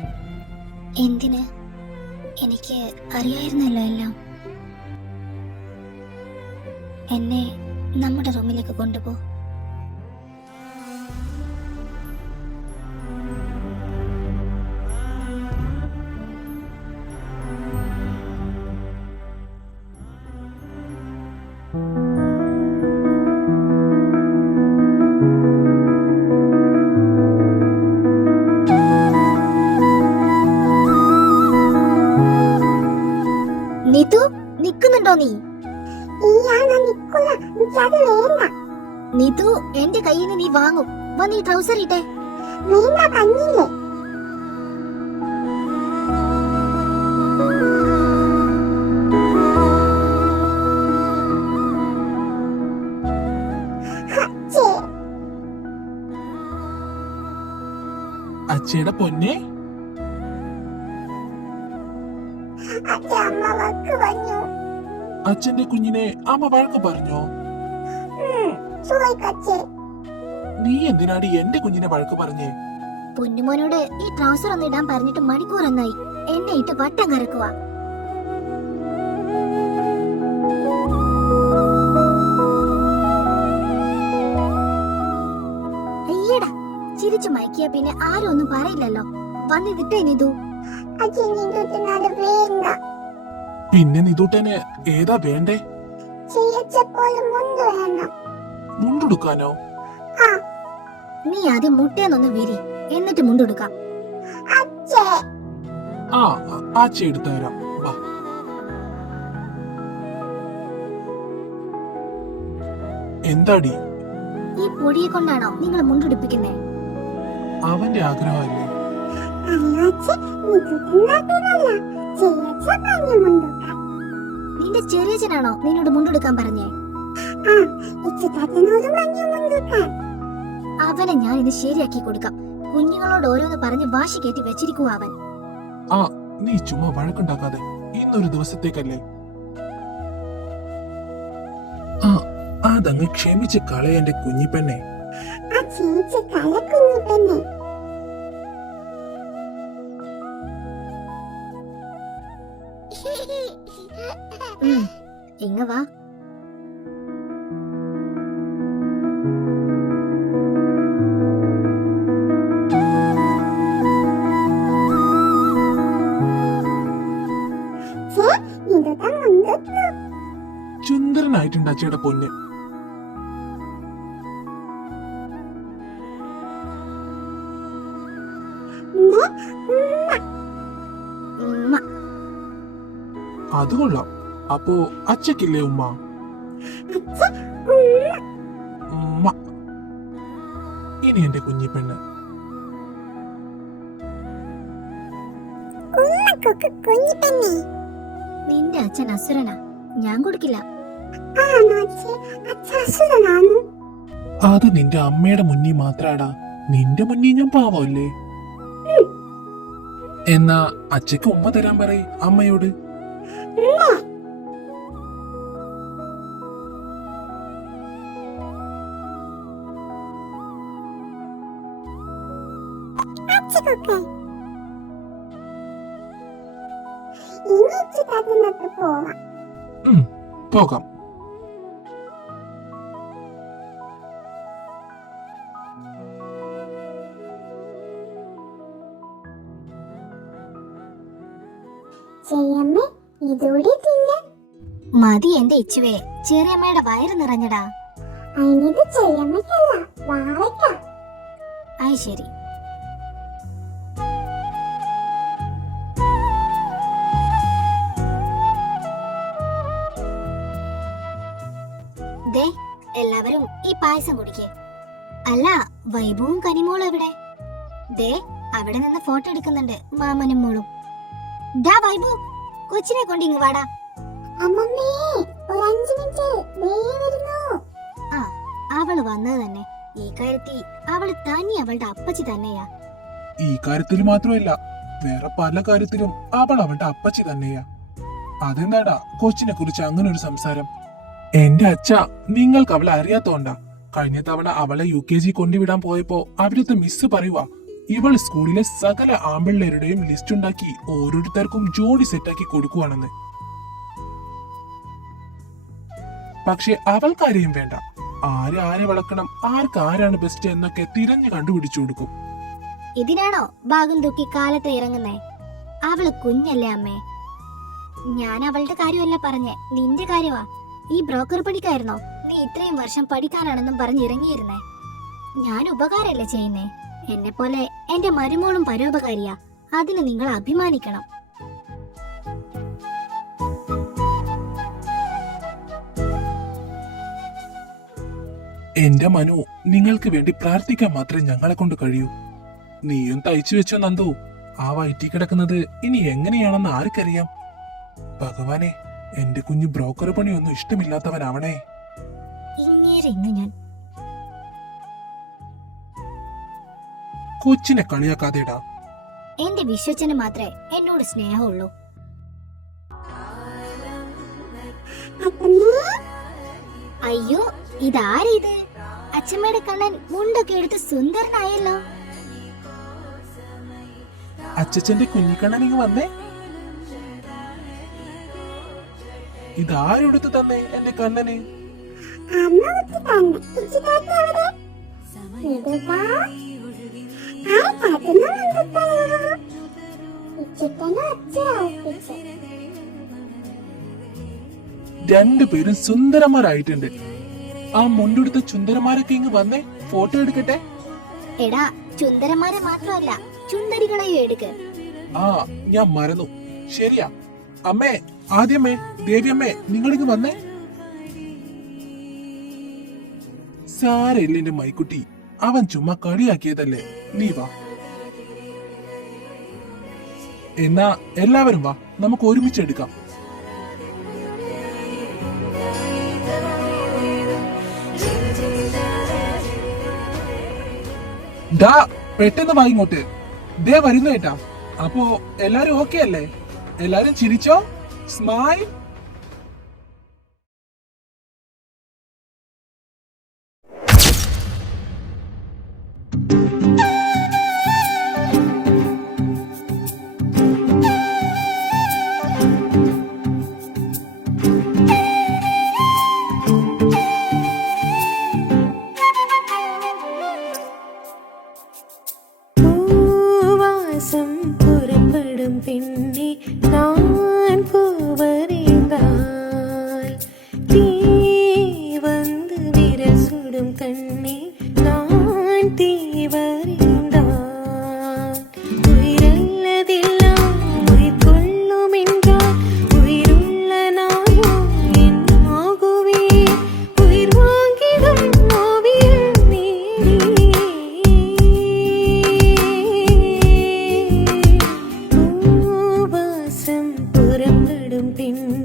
എന്തിന്? എനിക്ക് അറിയായിരുന്നല്ലോ എല്ലാം. എന്നെ നമ്മുടെ റൂമിലേക്ക് കൊണ്ടുപോ. നിതു, നിക്കുന്നുണ്ടോ നീ? നിതു, എന്റെ കയ്യിൽ നിന്ന് നീ വാങ്ങും. വന്ന് ഈ ട്രൗസർ ഇട്ടേ. അച്ഛയുടെ പൊന്നെ, അച്ഛന്റെ കുഞ്ഞിനെ അമ്മ വഴക്ക് പറഞ്ഞോ? നീ എന്തിനാടി എന്റെ കുഞ്ഞിനെ വഴക്ക് പറഞ്ഞേ? പൊന്നുമോനോട് ഈ ട്രൗസർ ഒന്ന് ഇടാൻ പറഞ്ഞിട്ട് മണിക്കൂർ ഒന്നായി. എന്നെ ഇട്ട് വട്ടം കറക്കുക. കുടിച്ചു മയക്കിയ പിന്നെ ആരും ഒന്നും പറയില്ലല്ലോ. വന്നിട്ടേ നിതു. പിന്നെ നിതൂട്ടന് ഏതാ വേണ്ടേ? മുണ്ടെടുക്കാനോ? നീ ആദ്യം മുട്ടേന്നൊന്ന് വിരി, എന്നിട്ട് മുണ്ടെടുക്കാം. ആ ആച്ച എടുത്തു തരാം. വാ. എന്താടി? ഈ പൊടിയെ കൊണ്ടാണോ നിങ്ങൾ മുണ്ടെടുപ്പിക്കുന്നേ? അവന്റെ ആഗ്രഹമല്ലേ? നിന്റെ ചെറിയച്ഛനാണോ നിന്നോട് മുണ്ടെടുക്കാൻ പറഞ്ഞേ? അവനെ ഞാൻ ഇന്ന് ശരിയാക്കി കൊടുക്കാം. കുഞ്ഞുങ്ങളോട് ഓരോന്ന് പറഞ്ഞ് വാശി കയറ്റി വെച്ചിരിക്കുക അവൻ. ആ നീ ചുമ്മാ വഴക്കുണ്ടാക്കാതെ, ഇന്നൊരു ദിവസത്തേക്കല്ലേ. ആ അതങ്ങ് ക്ഷമിച്ച് കളയെന്റെ കുഞ്ഞിപ്പെണ്ണെ. ഇങ്ങ വാ. ചുന്ദരനായിട്ടുണ്ട് അച്ചയുടെ പൊന്ന്. ഉമ്മ. അത് കൊള്ളാം. അപ്പോ അച്ചക്കില്ലേ ഉമ്മ? ഉമ്മ. ഇനി എന്റെ കുഞ്ഞിപ്പെണ്ണ്. നിന്റെ അച്ഛൻ അസുരനാ, ഞാൻ കൊടുക്കില്ല. അത് നിന്റെ അമ്മയുടെ മുന്നിൽ മാത്രാടാ, നിന്റെ മുന്നിൽ ഞാൻ പാവല്ലേ. എന്നാ അച്ഛക്ക് ഉമ്മ തരാൻ പറയ് അമ്മയോട്. പോകാം. മതി എന്റെ ഇച്ചുവേ, ചെറിയമ്മയുടെ വയറ് നിറഞ്ഞടാ. ആയി ശരി. ദേ എല്ലാവരും ഈ പായസം കുടിക്കേ. അല്ല, വൈഭവും കനിമോളും എവിടെ? ദേ അവിടെ നിന്ന് ഫോട്ടോ എടുക്കുന്നുണ്ട് മാമനും മോളും. ഡാ വൈഭു, കൊച്ചിനെ കൊണ്ട് ഇങ്ങ് വാടാ. ആ അവള് വന്നത് തന്നെ. ഈ കാര്യത്തിൽ അവള് തനി അവളുടെ അപ്പച്ചി തന്നെയാ. ഈ കാര്യത്തിൽ മാത്രമല്ല, വേറെ പല കാര്യത്തിലും അവൾ അവളുടെ അപ്പച്ചി തന്നെയാ. അതെന്താടാ കൊച്ചിനെ കുറിച്ച് അങ്ങനെ ഒരു സംസാരം? എന്റെ അച്ഛ, നിങ്ങൾക്ക് അവളെ അറിയാത്തോണ്ടാ. കഴിഞ്ഞ തവണ അവളെ UKG കൊണ്ടുവിടാൻ പോയപ്പോ അവിടുത്തെ മിസ് പറയുവാ, ഇവൾ സ്കൂളിലെ സകല ആമ്പിള്ളേരുടെയും ലിസ്റ്റ് ഉണ്ടാക്കി ഓരോരുത്തർക്കും ജോഡി സെറ്റാക്കി കൊടുക്കുവാണെന്ന്. പക്ഷെ അവൾക്കാരെയും വേണ്ട. ആരെ വളക്കണം, ആർക്കാരാണ് ബെസ്റ്റ് എന്നൊക്കെ തിരഞ്ഞു കണ്ടുപിടിച്ചു കൊടുക്കും. ഇതിനാണോ ഭാഗം തൂക്കി കാലത്ത് ഇറങ്ങുന്നേ? അവള് കുഞ്ഞല്ലേ അമ്മേ. ഞാൻ അവളുടെ കാര്യമല്ല പറഞ്ഞേ, നിന്റെ കാര്യമാ. ഈ ബ്രോക്കർ പണിക്കായിരുന്നോ നീ ഇത്രയും വർഷം പഠിക്കാനാണെന്നും പറഞ്ഞിറങ്ങിയിരുന്നേ? ഞാൻ ഉപകാരല്ലേ ചെയ്യുന്നേ. എന്നെ പോലെ എന്റെ മരുമോളും പരോപകാരിയാ. അതിന് നിങ്ങൾ അഭിമാനിക്കണം. എന്റെ മനു, നിങ്ങൾക്ക് വേണ്ടി പ്രാർത്ഥിക്കാൻ മാത്രമേ ഞങ്ങളെ കൊണ്ട് കഴിയൂ. നീയും തയ്ച്ചു വെച്ചോ നന്ദു. ആ വയറ്റി കിടക്കുന്നത് ഇനി എങ്ങനെയാണെന്ന് ആർക്കറിയാം. ഭഗവാനെ, എന്റെ കുഞ്ഞു ബ്രോക്കർ പണിയൊന്നും ഇഷ്ടമില്ലാത്തവനാവണേ. ഞാൻ കൊച്ചിനെ കളിയാക്കാതെടാ. എന്റെ വിശ്വച്ചന് മാത്രമേ എന്നോട് സ്നേഹമുള്ളൂ. അയ്യോ, ഇതാരിത്? അച്ഛമ്മയുടെ കണ്ണൻ മുണ്ടൊക്കെ എടുത്ത് സുന്ദരനായല്ലോ. അച്ഛന്റെ കുഞ്ഞിക്കണ്ണൻ ഇങ്ങ് വന്നേ. ഇതാരെടുത്ത് തന്നെ എന്റെ കണ്ണന്? രണ്ടുപേരും സുന്ദരന്മാരായിട്ടുണ്ട്. ആ മുണ്ടെടുത്ത ചുന്ദരന്മാരൊക്കെ ഇങ്ങ് വന്നേ, ഫോട്ടോ എടുക്കട്ടെ. എടാ, ചുന്ദരന്മാരെ മാത്രമല്ല ചുന്ദരികളെയും എടുക്ക്. ആ, ഞാൻ മറന്നു. ശരിയാ. അമ്മേ, ആദ്യമ്മേ, ദേവിയമ്മേ, നിങ്ങളിങ്ങ് വന്നേ. സാരയില്ല എന്റെ മൈക്കുട്ടി, അവൻ ചുമ്മാ കളിയാക്കിയതല്ലേ. നീ വാ. എന്നാ എല്ലാവരും വാ, നമുക്ക് ഒരുമിച്ചെടുക്കാം. ഡാ, പെട്ടെന്ന് വാ ഇങ്ങോട്ട്. ദേ വരുന്നു ഏട്ടാ. അപ്പോ എല്ലാരും ഓക്കെ അല്ലേ? എല്ലാരും ചിരിച്ചോ? സ്മൈൽ. പൂവാസം പുറപ്പെടും പിന്നെ ഞാൻ പൂവറിந்தாൽ തീ வந்து വിരൽ சுடும் കണ്ണേ ഞാൻ തീ വറിந்தாൽ ഉയരല്ലതെല്ലാം ഉയർക്കൊള്ളും என்றால் ഉയരുള്ള നായോ എന്നാകുവേ ഉയർ വാങ്ങിടും ഓവിയം നീ പൂവാസം പുറപ്പെടും പിന്നെ